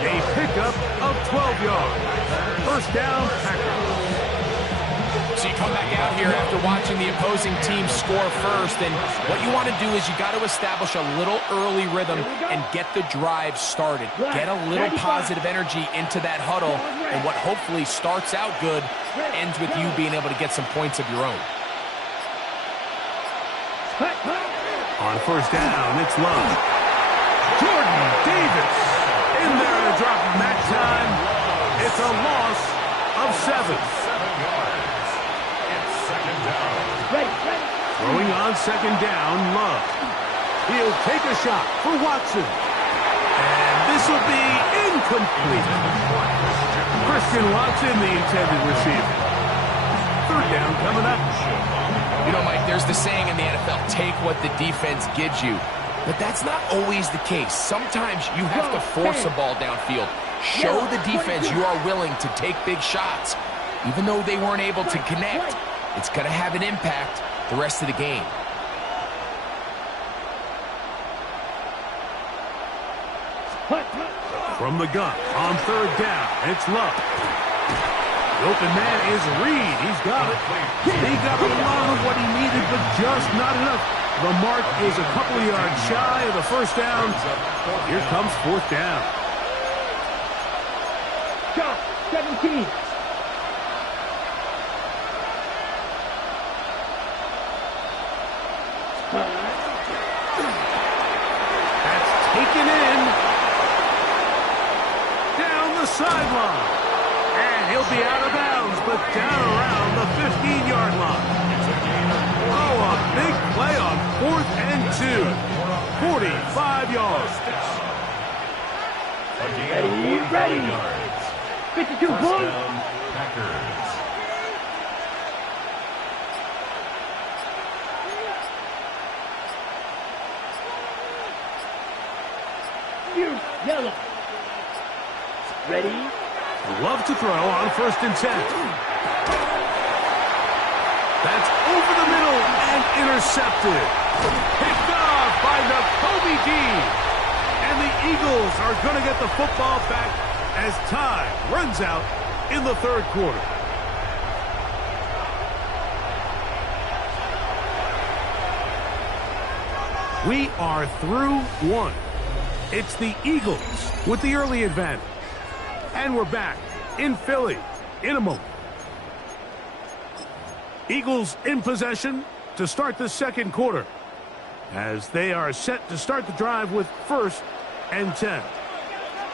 A pickup of 12 yards. First down, Packers. So you come back out here after watching the opposing team score first, and what you want to do is you got to establish a little early rhythm and get the drive started. Get a little positive energy into that huddle, and what hopefully starts out good ends with you being able to get some points of your own. On first down, it's Love. Jordan Davis in there to drop back time. It's a loss of 7. Throwing on second down, Love. He'll take a shot for Watson. And this will be incomplete. Christian Watson, the intended receiver. Third down coming up. You know, Mike, there's the saying in the NFL, take what the defense gives you. But that's not always the case. Sometimes you have to force a ball downfield. Show the defense you are willing to take big shots. Even though they weren't able to connect, it's going to have an impact the rest of the game. From the gun on third down, it's Love. The open man is Reed. He's got it. He got a lot of what he needed, but just not enough. The mark is a couple of yards shy of the first down. Here comes fourth down. Shot, 17. That's taken in. Down the sideline. And he'll be out of bounds, but down around the 15-yard line. Oh, a big play on 4th and 2. 45 yards. Ready. 52 points. Packers. Yellow. Ready? Love to throw on 1st and 10. That's over the middle and intercepted. Picked off by Nakobe Dean. And the Eagles are going to get the football back as time runs out in the 3rd quarter. We are through one. It's the Eagles with the early advantage. And we're back in Philly in a moment. Eagles in possession to start the second quarter, as they are set to start the drive with 1st and 10.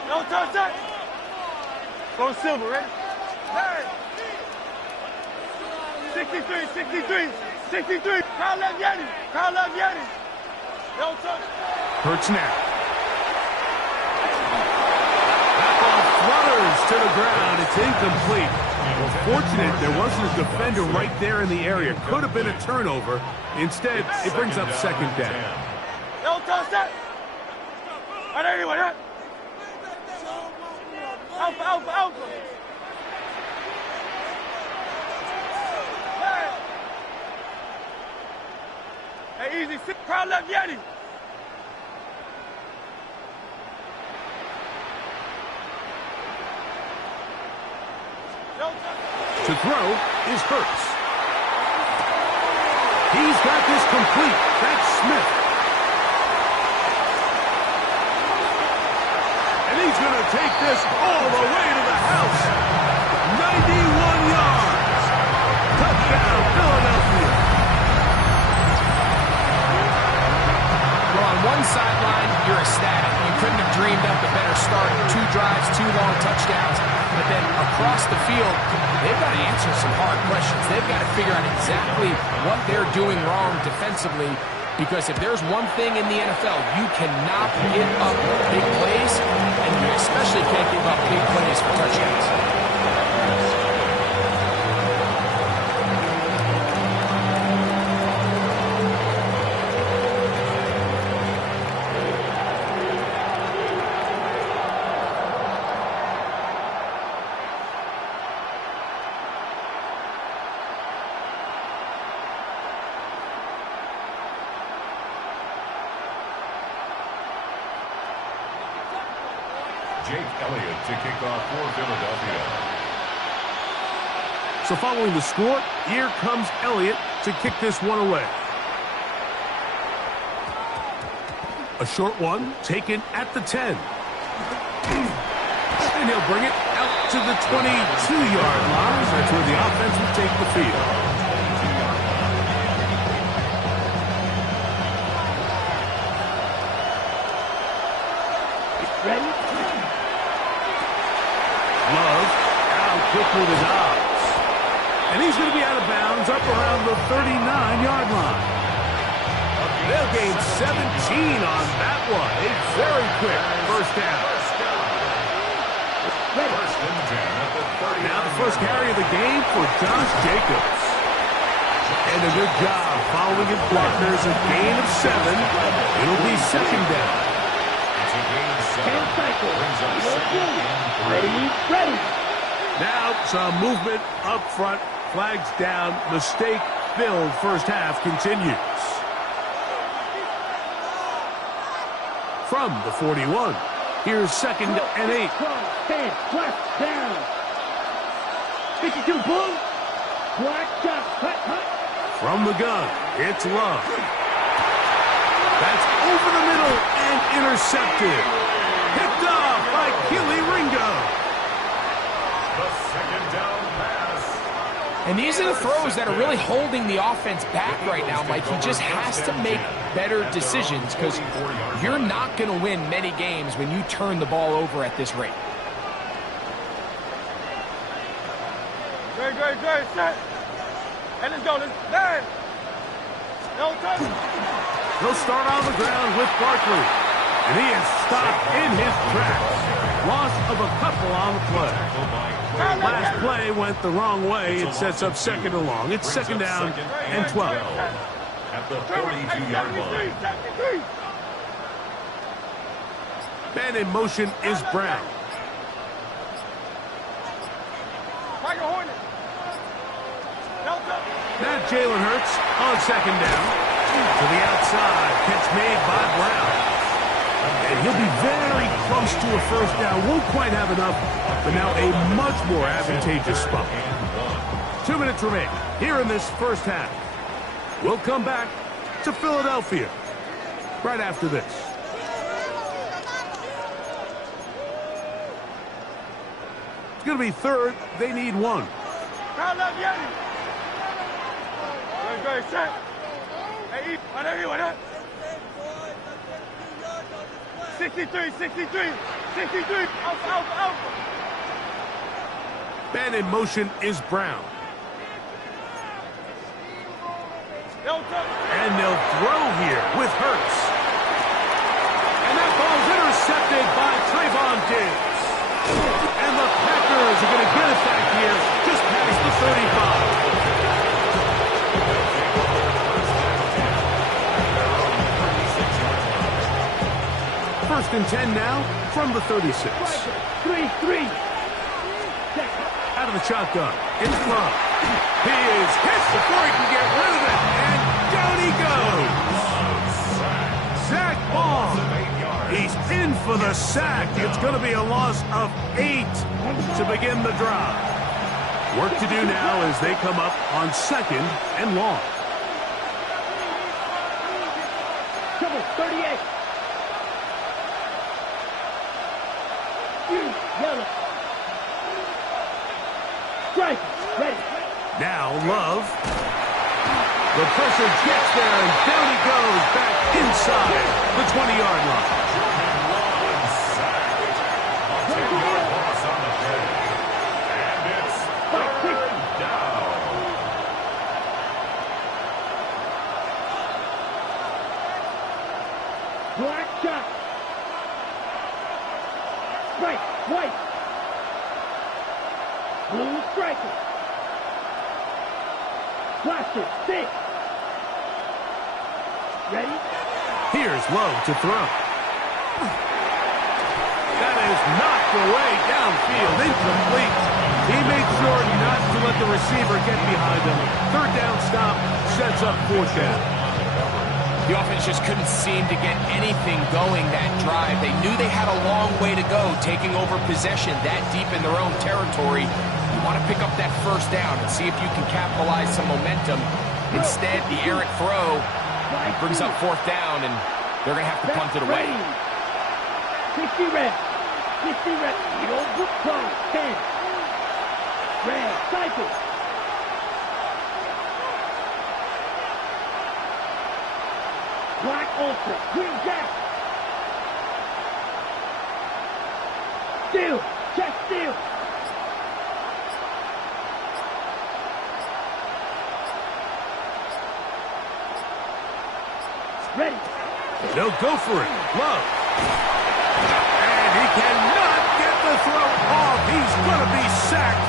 No touch that. Go Silver, ready? 63. Kyle left Yeti. No touch. Hurts now. That ball flutters to the ground. It's incomplete. Well, fortunate there wasn't a defender right there in the area. Could have been a turnover. Instead, it brings up 2nd down. No touch that. Right there, anyway, right? Alpha. Hey, easy. Kyle left Yeti. To throw is Hurts. He's got this complete. That's Smith. And he's going to take this all the way to the house. 91 yards. Touchdown, Philadelphia. Well, on one sideline, you're ecstatic. You couldn't have dreamed up a better start. 2 drives, 2 long touchdowns. But then across the field, they've got to answer some hard questions. They've got to figure out exactly what they're doing wrong defensively, because if there's one thing in the NFL, you cannot give up big plays, and you especially can't give up big plays for touchdowns. Jake Elliott to kick off for Philadelphia. So following the score, here comes Elliott to kick this one away. A short one taken at the 10. And he'll bring it out to the 22-yard line. That's where the offense will take the field. Ready? Love out quick with his eyes. And he's going to be out of bounds up around the 39-yard line. They'll gain 17 on that one. A very quick first down. Now the first carry of the game for Josh Jacobs. And a good job following his blockers. A gain of 7. It'll be 2nd down. 10 cycles. Ready. Now some movement up front. Flags down. Mistake-filled first half continues. From the 41, here's 2nd and 8. 10, left, down. 52, boom. Black shot, hut. From the gun, it's Love. That's over the middle and intercepted. Picked off by Kelee Ringo. The 2nd down pass. And these are the throws that are really holding the offense back right now, Mike. He just has to make better decisions, because you're not going to win many games when you turn the ball over at this rate. Great. Set. And let's go. Let's no touch. He'll start on the ground with Barkley. And he is stopped in his tracks. Loss of a couple on the play. Last play went the wrong way. It sets up 2nd and long. It's 2nd down and 12. At the 42-yard line. Man in motion is Brown. Now Jalen Hurts on 2nd down. To the outside. Catch made by Brown. And he'll be very close to a first down. Won't quite have enough, but now a much more advantageous spot. 2 minutes remain here in this first half. We'll come back to Philadelphia. right after this. It's going to be third. They need one. Good, set. Hey, on everyone, huh? 63, 63, 63. Out. Man in motion is Brown. And they'll throw here with Hurts. And that ball's intercepted by Trayvon Diggs. And the Packers are going to get it back here just past the 35. First and 10 now from the 36. 3-3. Out of the shotgun. It's Love. He is hit before he can get rid of it. And down he goes. Zach Baum. He's in for the sack. It's going to be a loss of 8 to begin the drive. Work to do now as they come up on second and long. Come on, 38. Yellow. Strike. Ready. Now Love. The pressure gets there, and down he goes back inside the 20-yard line. Black shot. Strike. White. Blue striker. Blaster. 6. Ready? Here's Love to throw. That is knocked away downfield, incomplete. He made sure not to let the receiver get behind him. Third down stop sets up fourth down. The offense just couldn't seem to get anything going that drive. They knew they had a long way to go, taking over possession that deep in their own territory. You want to pick up that first down and see if you can capitalize some momentum. Instead, the errant throw brings up fourth down, and they're going to have to punt it away. 60 red. 60 red. You don't book close. 10. Red. Cycle. Black Ultra. Green Jack. Steal. Check steal. Ready. They'll go for it. Love. And he cannot get the throw off. He's going to be sacked.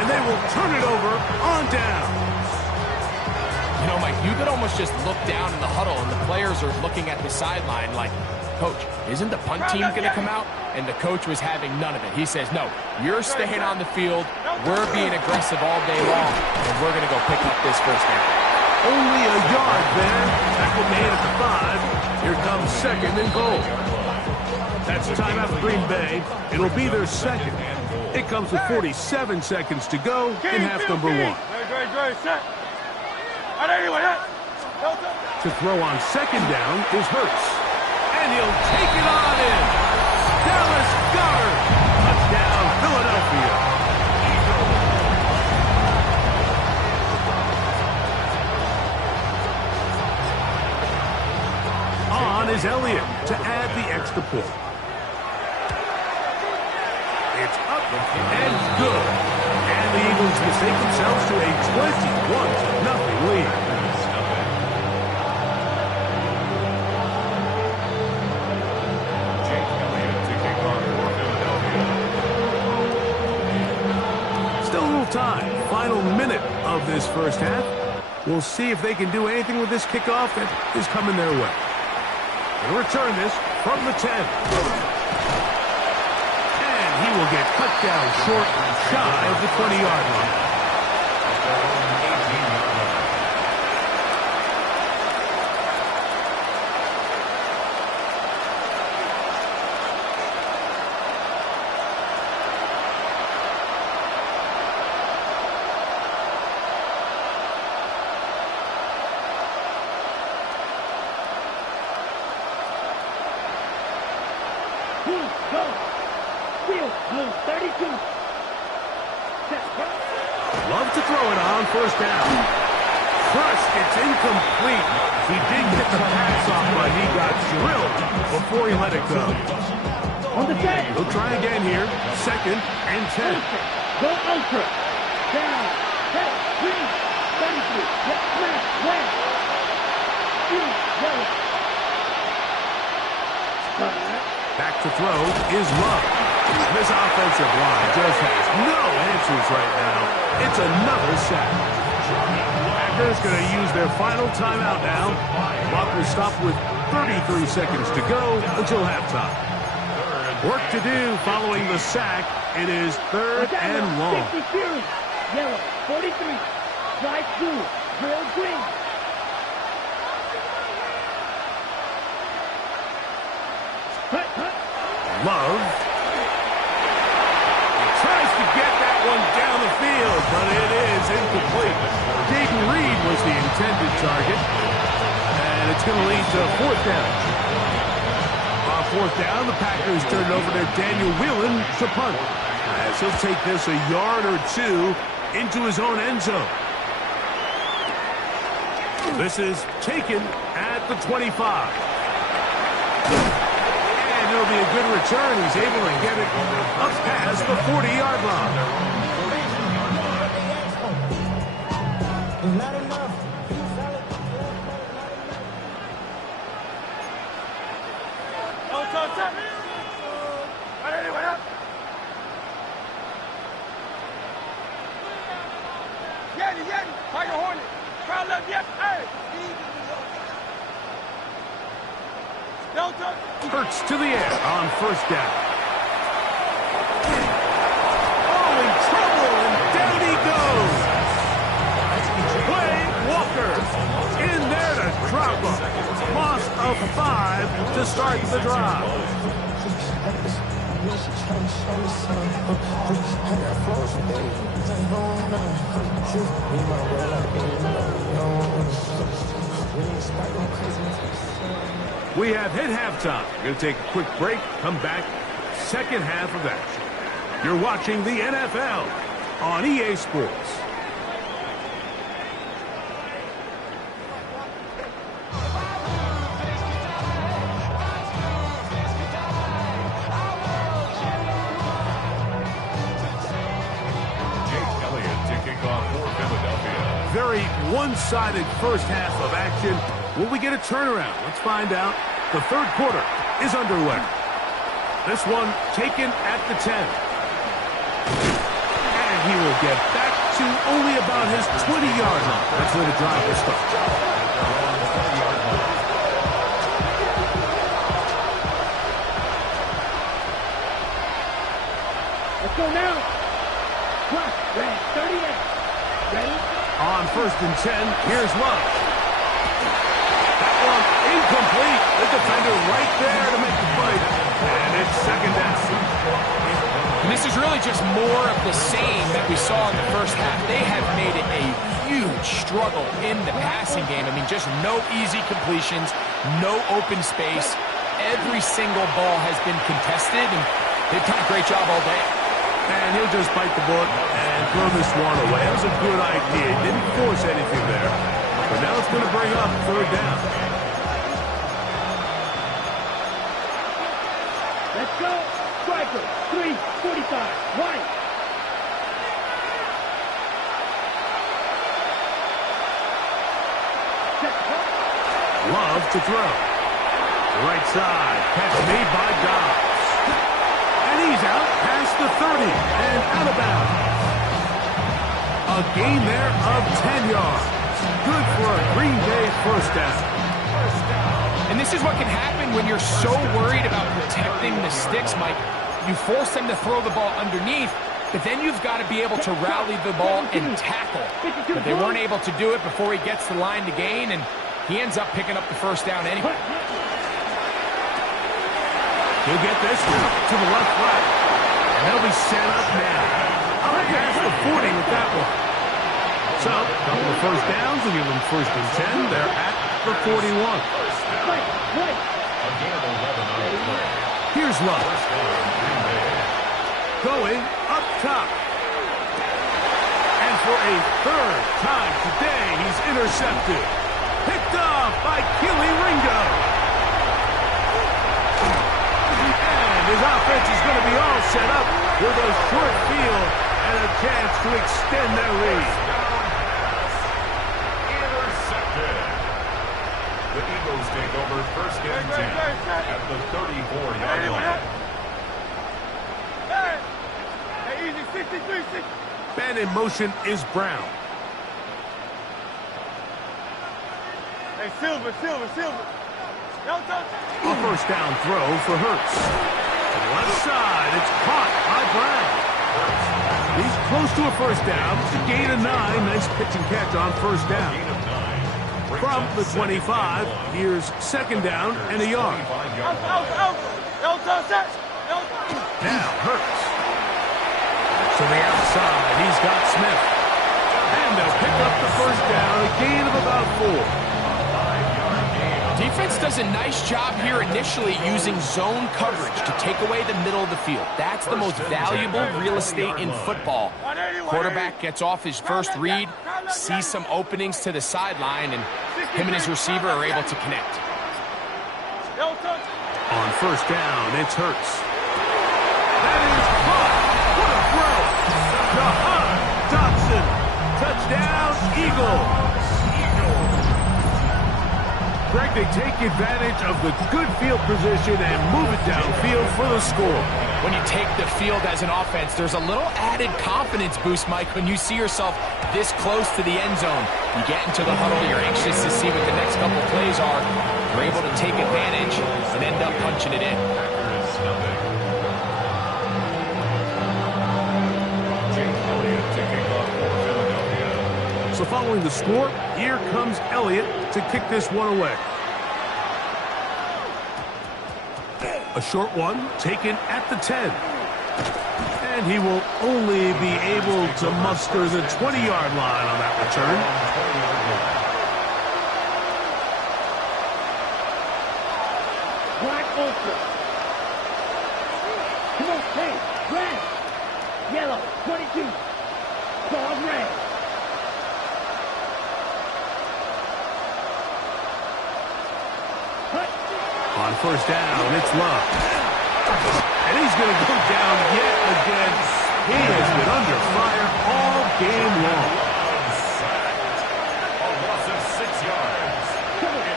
And they will turn it over on down. You know, Mike, you could almost just look down in the huddle, and the players are looking at the sideline like, Coach, isn't the punt team going to come out? And the coach was having none of it. He says, no, you're staying on the field. We're being aggressive all day long, and we're going to go pick up this first down. Only a yard there. Tackle made at the 5. Here comes second and goal. That's timeout for Green Bay. It'll be their second. It comes with 47 seconds to go in half number 1. To throw on second down is Hurts. And he'll take it on in. Dallas Goedert. Touchdown, Philadelphia. On is Elliott to add the extra point. It's up and good. And the Eagles mistake themselves to a 21-0 lead. Still a little time. Final minute of this first half. We'll see if they can do anything with this kickoff that is coming their way. They'll return this from the 10. And he will get cut down short and shy of the 20-yard line. Go. Field, blue, 32. Set. Love to throw it on first down. First, it's incomplete. He did get the pass off, but he got drilled before he let it go. On the set. He'll try again here. Second and 10. Go ultra. Down. Head. Green. 33. Get smash. Left. Green. Yellow. Back to throw is Love. This offensive line just has no answers right now. It's another sack. Packers going to use their final timeout now. Clock will stop with 33 seconds to go until halftime. Work to do following the sack. It is third and long. 50 Fury. Yellow. 43. Drive through. Drill green. Love. He tries to get that one down the field, but it is incomplete. Jaden Reed was the intended target, and it's going to lead to fourth down. On fourth down, the Packers turn it over to Daniel Whelan to punt, as he'll take this a yard or two into his own end zone. This is taken at the 25. It'll be a good return. He's able to get it up past the 40-yard line. Not enough. Yeti, Tiger Hornet. Crowd left, yep, hey. Hurts to the air on first down. Oh, in trouble, and down he goes. Quay Walker in there to drop him. Loss of 5 to start the drive. We have hit halftime. We're going to take a quick break, come back, second half of action. You're watching the NFL on EA Sports. Jake Elliott to kick off for Philadelphia. Very one-sided first half of action. Will we get a turnaround? Let's find out. The third quarter is underway. This one taken at the 10. And he will get back to only about his 20-yard line. That's where the drive will start. Let's go now. Clock, red, 38. Ready? On first and 10, here's Love. That one incomplete. The defender right there to make the fight. And it's second down. And this is really just more of the same that we saw in the first half. They have made it a huge struggle in the passing game. I mean, just no easy completions, no open space. Every single ball has been contested, and they've done a great job all day. And he'll just bite the bullet and throw this one away. That was a good idea. Didn't force anything there. But now it's going to bring up third down. Let's go. Striker, 3:45. White. Love to throw. Right side. Catch made by Dobbs. And he's out past the 30 and out of bounds. A gain there of 10 yards. Good for a Green Bay first down. And this is what can happen when you're so worried about protecting the sticks, Mike. You force them to throw the ball underneath, but then you've got to be able to rally the ball and tackle. But they weren't able to do it before he gets the line to gain, and he ends up picking up the first down anyway. He'll get this one to the left flat, and they'll be set up now. Up past the 40 with that one. So, a couple of first downs will give them first and 10. They're at the 41. A gain of 11 on the play. Here's Love. Going up top. And for a third time today, he's intercepted. Picked off by Kelee Ringo. And his offense is going to be all set up with a short field and a chance to extend their lead. Intercepted. The Eagles take over first and 10 at the 34-yard line. Hey, easy, 63, 60. Man in motion is Brown. Hey, Silver. A first down throw for Hurts. Left side, it's caught by Brown. He's close to a first down. It's a gain of 9. Nice pitch and catch on first down. From the 25, here's second down and a yard. Now Hurts. To the outside, he's got Smith. And they'll pick up the first down, a gain of about 4. Defense does a nice job here initially using zone coverage to take away the middle of the field. That's the most valuable real estate in football. Quarterback gets off his first read, sees some openings to the sideline, and him and his receiver are able to connect. On first down, it's Hurts. That is caught. What a throw. Jahan Dotson. Touchdown, Eagles. Greg, they take advantage of the good field position and move it downfield for the score. When you take the field as an offense, there's a little added confidence boost, Mike, when you see yourself this close to the end zone. You get into the huddle, you're anxious to see what the next couple plays are. You're able to take advantage and end up punching it in. So following the score, here comes Elliott to kick this one away. A short one taken at the 10. And he will only be able to muster the 20-yard line on that return. Black ultra. Come on, hey, red. Yellow, 22. Dog red. On first down, it's Love. And he's going to go down yet again. He has been under fire all game long. A loss of 6 yards.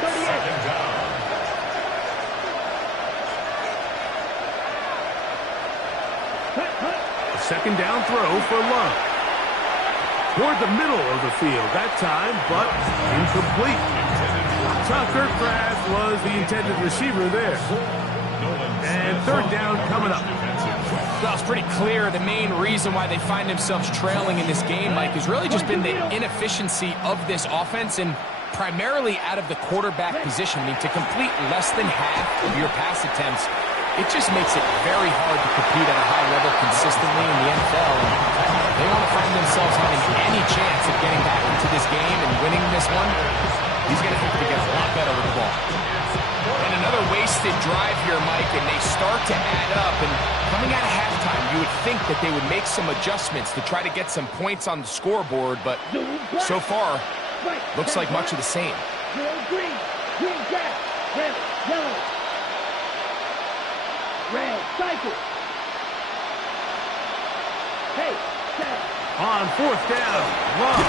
It's second down. A second down throw for Love. Toward the middle of the field that time, but incomplete. Tucker Kraft was the intended receiver there. And third down coming up. Well, it's pretty clear the main reason why they find themselves trailing in this game, Mike, has really just been the inefficiency of this offense and primarily out of the quarterback position. I mean, to complete less than half of your pass attempts, it just makes it very hard to compete at a high level consistently in the NFL. And they want to find themselves having any chance of getting back into this game and winning this one. He's going to have to get a lot better with the ball. And another wasted drive here, Mike, and they start to add up. And coming out of halftime, you would think that they would make some adjustments to try to get some points on the scoreboard, but so far, looks like much of the same. Green, green grass, red, yellow, red, cycle. Hey, set. On fourth down, Love.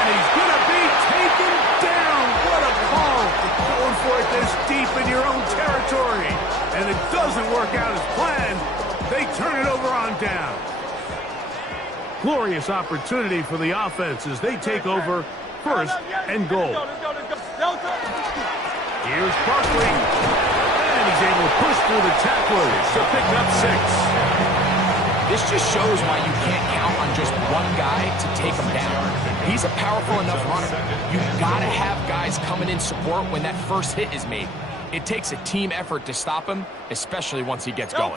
And he's going to be taken down. What a call. Going for it this deep in your own territory. And it doesn't work out as planned. They turn it over on down. Glorious opportunity for the offense as they take over first and goal. Here's Barkley. And he's able to push through the tacklers to pick up 6. This just shows why you can't count on just one guy to take him down. He's a powerful enough runner. You've got to have guys coming in support when that first hit is made. It takes a team effort to stop him, especially once he gets going.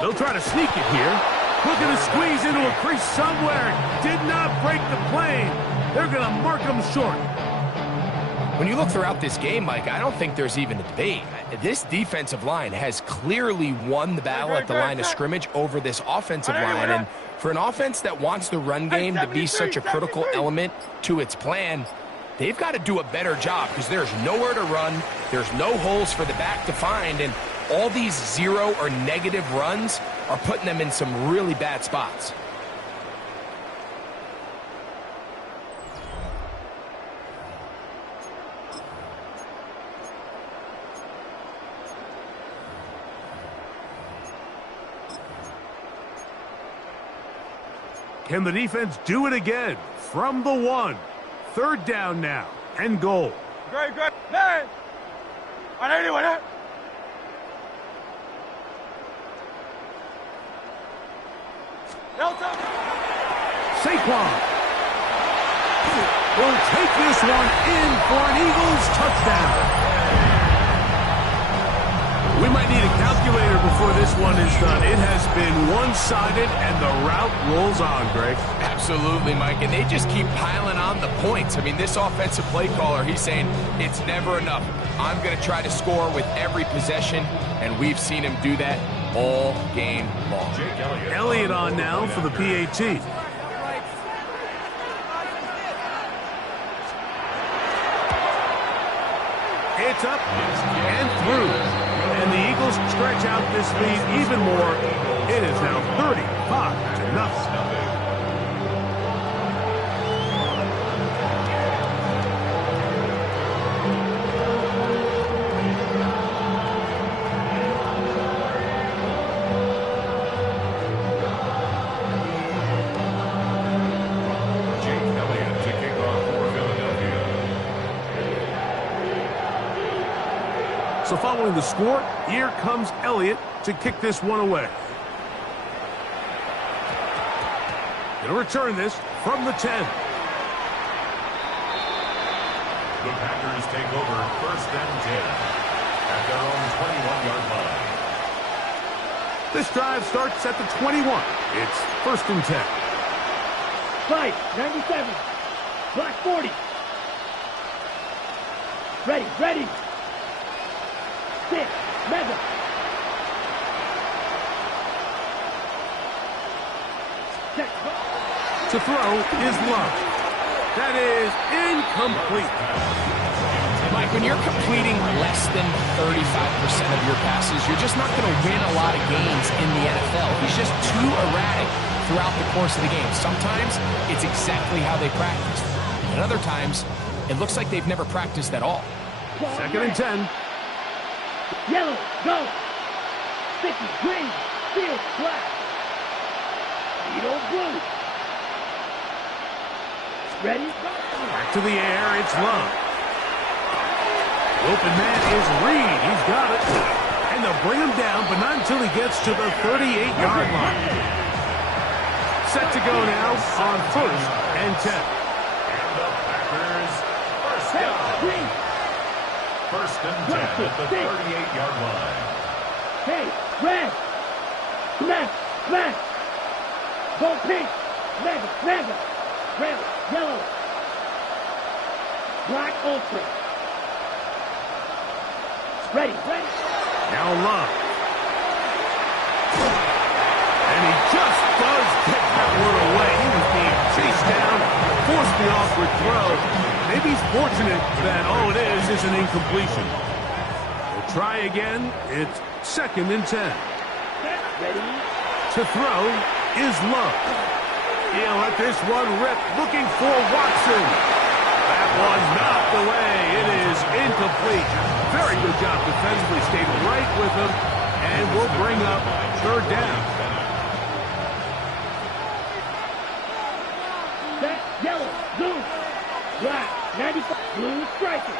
They'll try to sneak it here. Looking to squeeze into a crease somewhere. Did not break the plane. They're going to mark him short. When you look throughout this game, Mike, I don't think there's even a debate. This defensive line has clearly won the battle at the line of scrimmage over this offensive line. And for an offense that wants the run game to be such a critical element to its plan, they've got to do a better job because there's nowhere to run. There's no holes for the back to find. And all these zero or negative runs are putting them in some really bad spots. Can the defense do it again? From the 1. 3rd down now. And goal. Great, great. Man! I don't know what. Saquon will take this one in for an Eagles touchdown. We might need a calculator before this one is done. It has been one-sided, and the route rolls on, Greg. Absolutely, Mike, and they just keep piling on the points. I mean, this offensive play caller, he's saying it's never enough. I'm going to try to score with every possession, and we've seen him do that all game long. Elliott on now for the PAT. It's up and through. And the Eagles stretch out this lead even more. It is now 35-0. So following the score, here comes Elliott to kick this one away. Going to return this from the 10. The Packers take over 1st and 10 at their own 21-yard line. This drive starts at the 21. It's 1st and 10. Fight, 97. Black 40. Ready, ready. 6, mega. To throw is Love. That is incomplete. Mike, when you're completing less than 35% of your passes, you're just not going to win a lot of games in the NFL. He's just too erratic throughout the course of the game. Sometimes it's exactly how they practice. And other times, it looks like they've never practiced at all. 2nd and 10. Yellow, go. Sticky, green, field, black. Beetle, blue. Ready? Back to the air, it's Love. Open man is Reed. He's got it. And they'll bring him down, but not until he gets to the 38-yard line. Set to go now on 1st and 10. And the Packers, 1st down. 1st and 10 at the 38-yard line. Hey, red. Smash, smash. Go pink. Mega, mega. Red, yellow. Black, ultra. Ready, ready. Now Love. And he just does get that one away. He was being chased down, forced the awkward throw. Maybe he's fortunate that all it is an incompletion. We'll try again. It's 2nd and 10. Ready. To throw is Love. He'll let this one rip, looking for Watson. That one's not the way. It is incomplete. Very good job defensively. Stayed right with him. And we'll bring up 3rd down. Set, yellow, blue, black, 95, blue striker.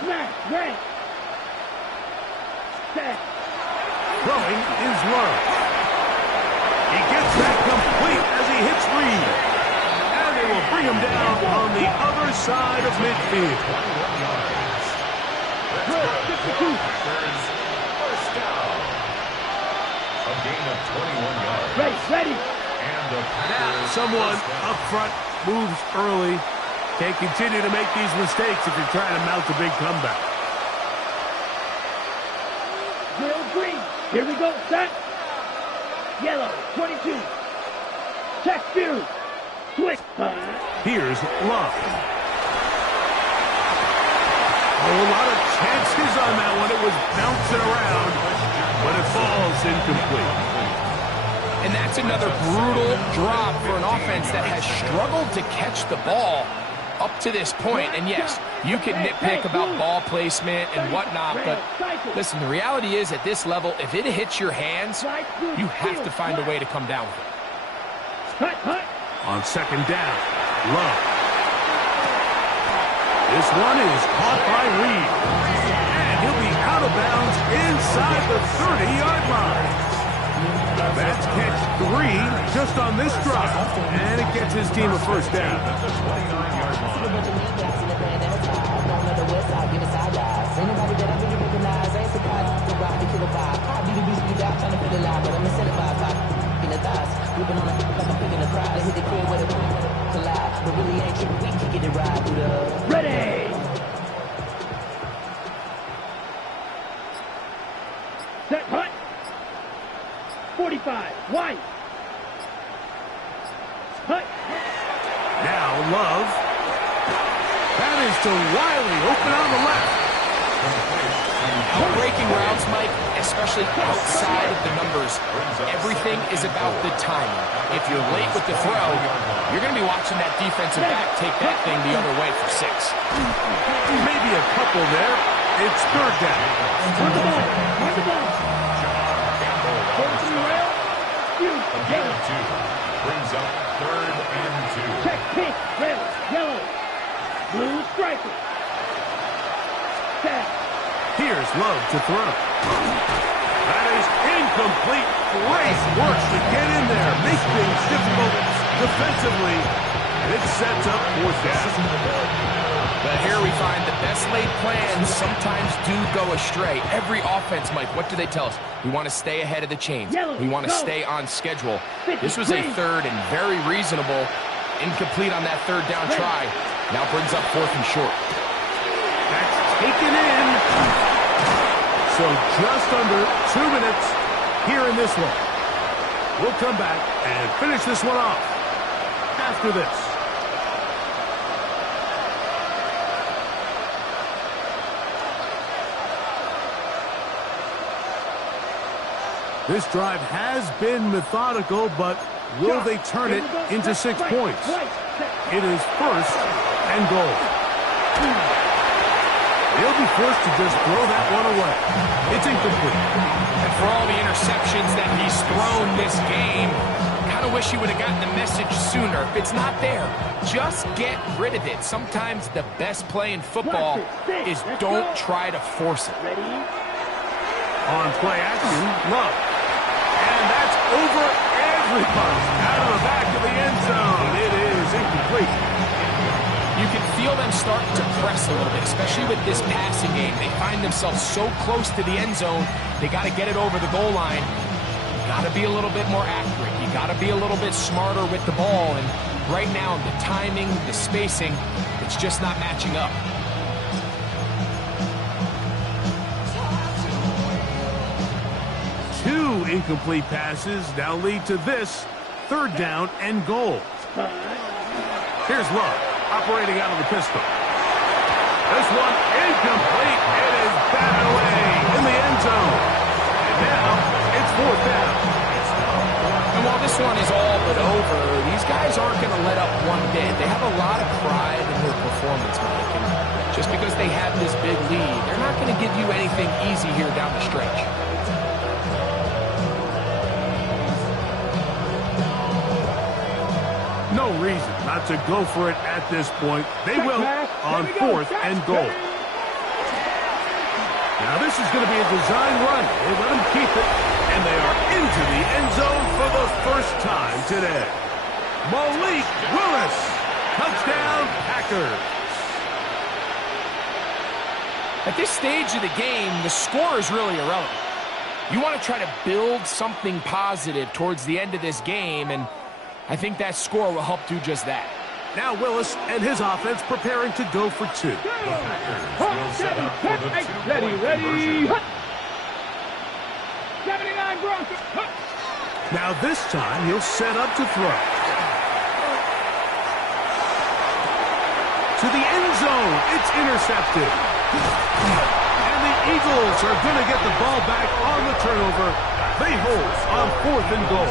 Smash, red. Set. Throwing is Love. He gets that complete as he hits Reed. And they will bring him down on the other side of midfield. 21 yards. Let's go. Packers, 1st down. A gain of 21 yards. Ready, ready. And the Now Packers, someone up front moves early. Can't continue to make these mistakes if you're trying to mount a big comeback. Drill green. Here we go. Set. Yellow. 22. Check two. Switch. Here's Love. Oh, a lot of chances on that one. It was bouncing around, but it falls incomplete. And that's another brutal drop for an offense that has struggled to catch the ball up to this point. And yes, you can nitpick about ball placement and whatnot, but listen, the reality is at this level, if it hits your hands, you have to find a way to come down with it. On second down, Love. This one is caught by Reed. And he'll be out of bounds inside the 30-yard line. That's catch 3 just on this drive. And it gets his team a first down. Ready. Set. Hut. 45. White. Hut. Now Love. That is to Wiley, open on the left. Breaking routes, Mike, especially outside of the numbers, everything is about the timing. If you're late with the throw, you're going to be watching that defensive back take that thing the other way for 6. Maybe a couple there. It's third down. On the ball. On the ball. Hold to the rail. A gain of 2 brings up 3rd and 2. Check pink, red, yellow, blue striker. Set. Here's Love to throw. That is incomplete. Great work to get in there. Make things difficult defensively. And it sets up 4th down. But here we find the best laid plans sometimes do go astray. Every offense, Mike, what do they tell us? We want to stay ahead of the chains. We want to stay on schedule. This was a 3rd and very reasonable. Incomplete on that 3rd down try. Now brings up 4th and short. That's taken in. So just under 2 minutes here in this one. We'll come back and finish this one off after this. This drive has been methodical, but will they turn it into 6 points? It is 1st and goal. They'll be forced to just throw that one away. It's incomplete. And for all the interceptions that he's thrown this game, kind of wish he would have gotten the message sooner. If it's not there, just get rid of it. Sometimes the best play in football is don't try to force it. On play action, Love. And that's over everybody. Out of the back of the end zone. It is incomplete. You can feel them starting to press a little bit, especially with this passing game. They find themselves so close to the end zone, they got to get it over the goal line. You got to be a little bit more accurate. You got to be a little bit smarter with the ball. And right now, the timing, the spacing, it's just not matching up. Two incomplete passes now lead to this 3rd down and goal. Here's Love, operating out of the pistol. This one incomplete. It is batted away in the end zone. And now it's 4th down. And while this one is all but over, these guys aren't going to let up one bit. They have a lot of pride in their performance, Mike. And just because they have this big lead, they're not going to give you anything easy here down the stretch. No reason not to go for it at this point. They will on 4th and goal. Now this is going to be a design run. They let them keep it, and they are into the end zone for the first time today. Malik Willis, touchdown Packers. At this stage of the game, the score is really irrelevant. You want to try to build something positive towards the end of this game, and I think that score will help do just that. Now Willis and his offense preparing to go for two. Ready. 79 Broncos. Now this time he'll set up to throw. To the end zone. It's intercepted. And the Eagles are going to get the ball back on the turnover. They hold on 4th and goal.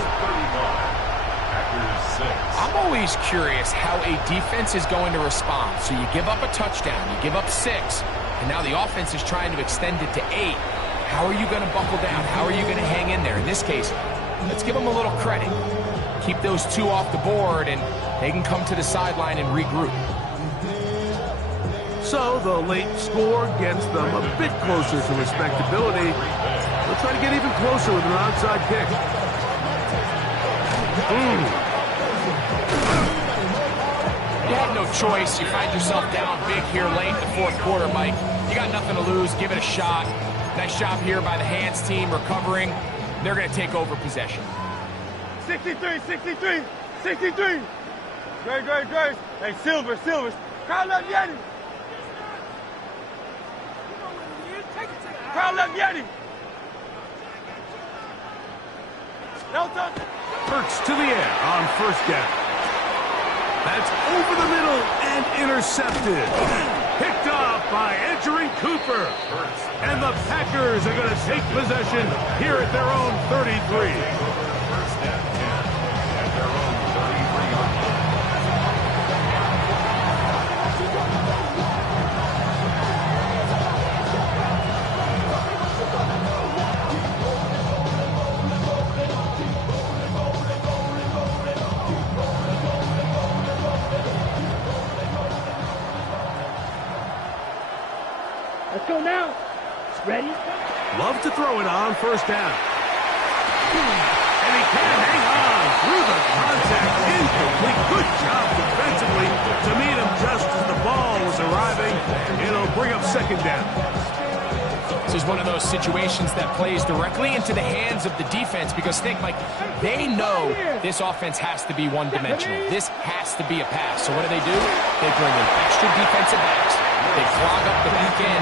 I'm always curious how a defense is going to respond. So you give up a touchdown, you give up 6, and now the offense is trying to extend it to 8. How are you going to buckle down? How are you going to hang in there? In this case, let's give them a little credit. Keep those 2 off the board, and they can come to the sideline and regroup. So the late score gets them a bit closer to respectability. They'll try to get even closer with an onside kick. You had no choice. You find yourself down big here late in the 4th quarter, Mike. You got nothing to lose. Give it a shot. Nice job here by the hands team recovering. They're going to take over possession. 63. Great. Hey, Silver. Crowd up Yeti. No touch. Hurts to the air on 1st down. That's over the middle and intercepted. Picked off by Edgerrin Cooper. And the Packers are going to take possession here at their own 33. First and 10 at their own 33-yard line. Let's go now. Ready? Love to throw it on 1st down. And he can hang on through the contact. Incomplete. Good job defensively to meet him just as the ball was arriving. It'll bring up 2nd down. This is one of those situations that plays directly into the hands of the defense because think, Mike, they know this offense has to be one-dimensional. This has to be a pass. So what do? They bring in extra defensive backs. They clog up the back end.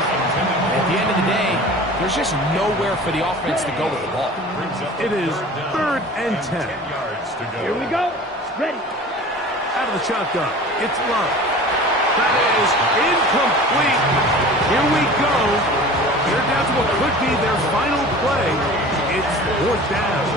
At the end of the day, there's just nowhere for the offense to go with the ball. It is 3rd and 10. Here we go. Ready. Out of the shotgun. It's Love. That is incomplete. Here we go. They're down to what could be their final play. It's 4th down.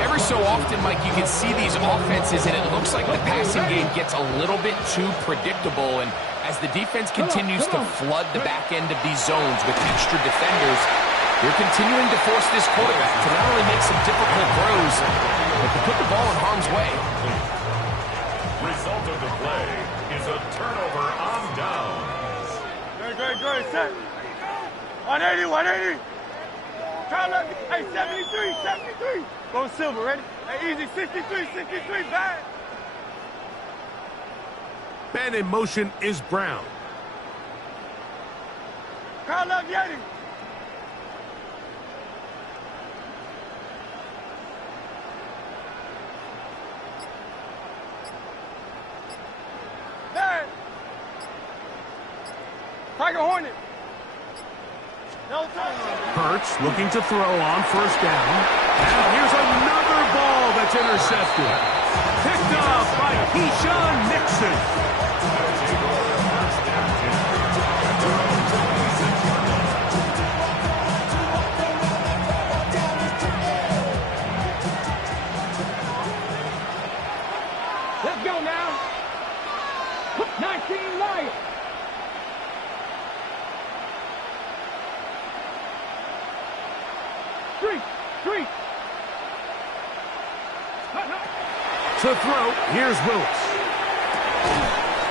Every so often, Mike, you can see these offenses, and it looks like the passing game gets a little bit too predictable. And as the defense continues to flood the back end of these zones with extra defenders, they're continuing to force this quarterback to not only make some difficult throws, but to put the ball in harm's way. Result of the play is a turnover on downs. Great. Set. 180. Crowd up. Hey, 73. Go Silver, ready? Hey, easy. 63, bad. Man in motion is Brown. Crowd up Yeti. Bad. Tiger Hornet. No touch. Hurts looking to throw on 1st down. And here's another ball that's intercepted. Picked off by Keyshawn Nixon. Let's go now. 19 Lions. Three. To throw, here's Willis.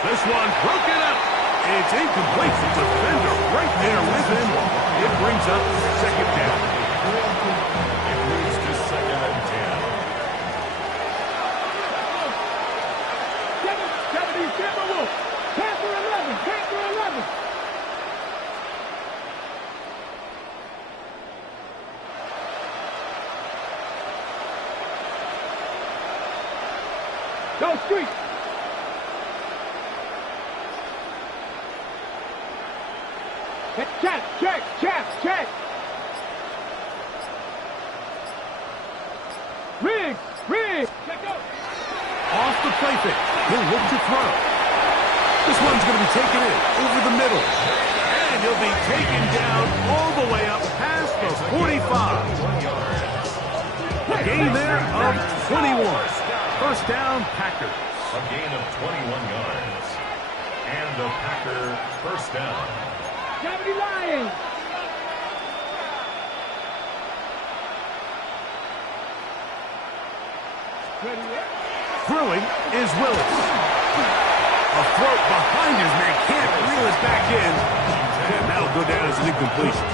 This one broken up. It's incomplete. The defender right there with him. It brings up 2nd down. It moves to 2nd and 10. 70 Timberwolves. Panther 11. Go Street. Check, check, check, check. Riggs, Riggs. Check out. Off the play fake. He'll look to throw. This one's going to be taken in over the middle. And he'll be taken down all the way up past the 45. Gain there of 21. First down, Packers. A gain of 21 yards. And the Packer first down. 70 Lions. Throwing is Willis. A throat behind his man, can't reel it back in. And that'll go down as an incompletion.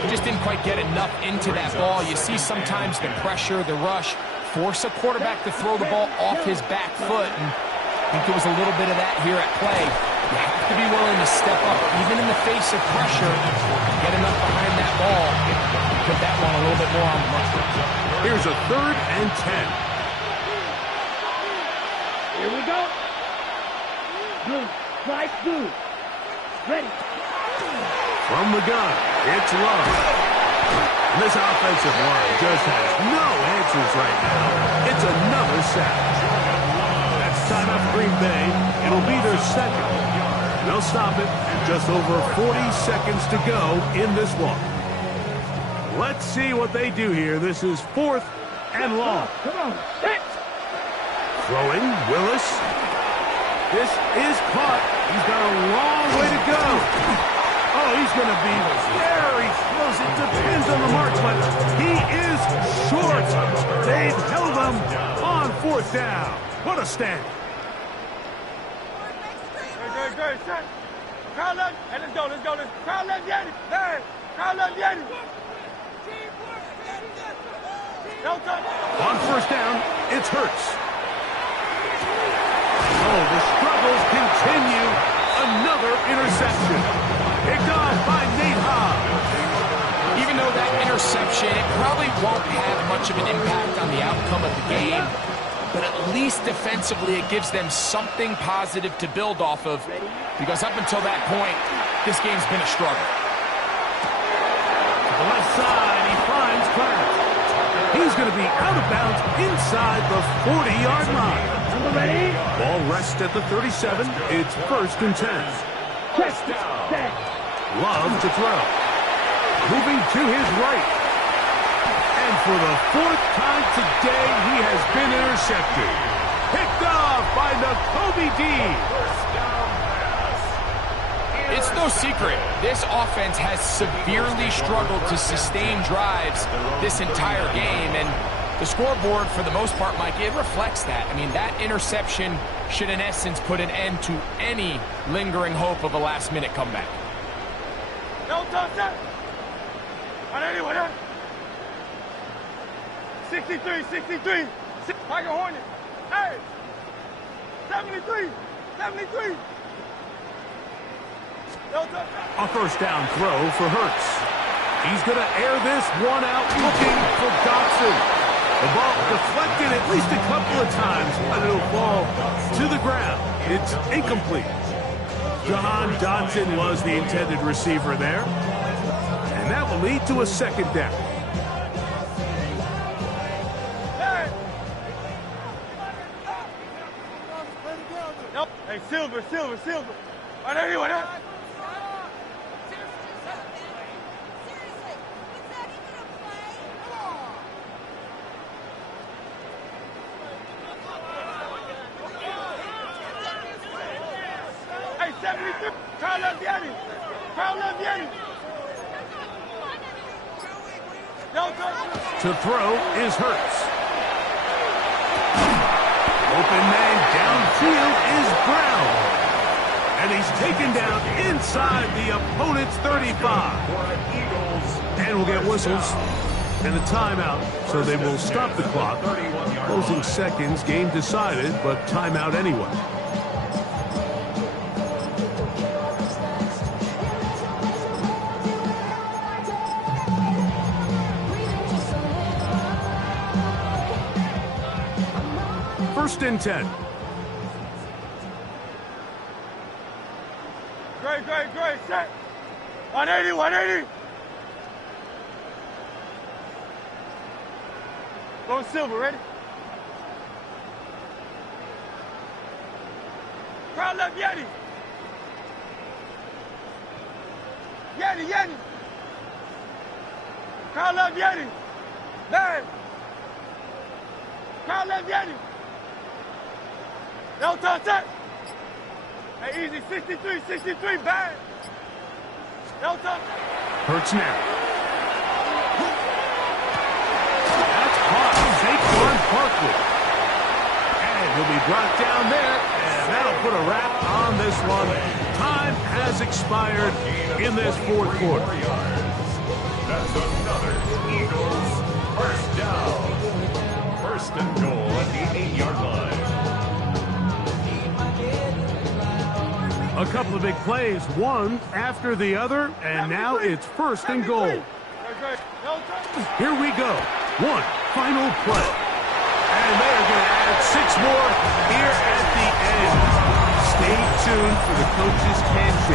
He just didn't quite get enough into that ball. You see sometimes the pressure, the rush, force a quarterback to throw the ball off his back foot. And I think there was a little bit of that here at play. You have to be willing to step up, even in the face of pressure, get enough behind that ball, and put that one a little bit more on the mark. Here's a 3rd and 10. Here we go. Blue, strike blue. Ready. From the gun, it's Love. And this offensive line just has no answers right now. It's another sack. That's time up Green Bay. It'll be their second. They'll stop it. Just over 40 seconds to go in this one. Let's see what they do here. This is 4th and long. Come on, set. Throwing, Willis. This is caught. He's got a long way to go. Oh, he's going to be very close. It depends on the mark, but he is short. They've held him on 4th down. What a stand. Good, set. Crowd left. Hey, let's go. Crowd left, Yeti. Hey, crowd left, Yeti. On 1st down, it's Hurts. Oh, the struggles continue. Another interception. Picked off by Nate Hobbs. Even though that interception, it probably won't have much of an impact on the outcome of the game, but at least defensively it gives them something positive to build off of, because up until that point, this game's been a struggle. To the left side, he finds Clark. He's going to be out of bounds inside the 40-yard line. Ready? Ball rests at the 37. It's 1st and 10. Love to throw. Moving to his right. And for the 4th time today, he has been intercepted. Picked off by Nakobe Dean. It's no secret, this offense has severely struggled to sustain drives this entire game, and the scoreboard, for the most part, Mike, it reflects that. I mean, that interception should, in essence, put an end to any lingering hope of a last-minute comeback. No touchdown. On anyone else. 63. Tiger Hornet. Hey. 73. No touchdown. A 1st down throw for Hurts. He's going to air this one out, looking for Dotson. The ball deflected at least a couple of times, but it'll fall to the ground. It's incomplete. Jahan Dotson was the intended receiver there. And that will lead to a 2nd down. Hey. Nope. Hey, Silver. On anyone else. To throw is Hurts. Open man downfield is Brown. And he's taken down inside the opponent's 35. And we'll get whistles and a timeout, so they will stop the clock. Closing seconds, game decided, but timeout anyway. First and 10. Great. Set. 180, 180. Go silver, ready? Crowd left, Yeti. Yeti, Yeti. Crowd left, Yeti. Bang. Crowd left, Yeti. No touch that. Hey, easy, 63, 63, bang. No touch. Hurts now. That's caught. Saquon Barkley. And he'll be brought down there, and that'll put a wrap on this one. Time has expired in this fourth quarter. That's another Eagles first down. First and goal at the 8-yard line. A couple of big plays, one after the other, and now it's first and goal. Here we go. One final play. And they're going to add 6 more here at the end. Stay tuned for the coach's handshake.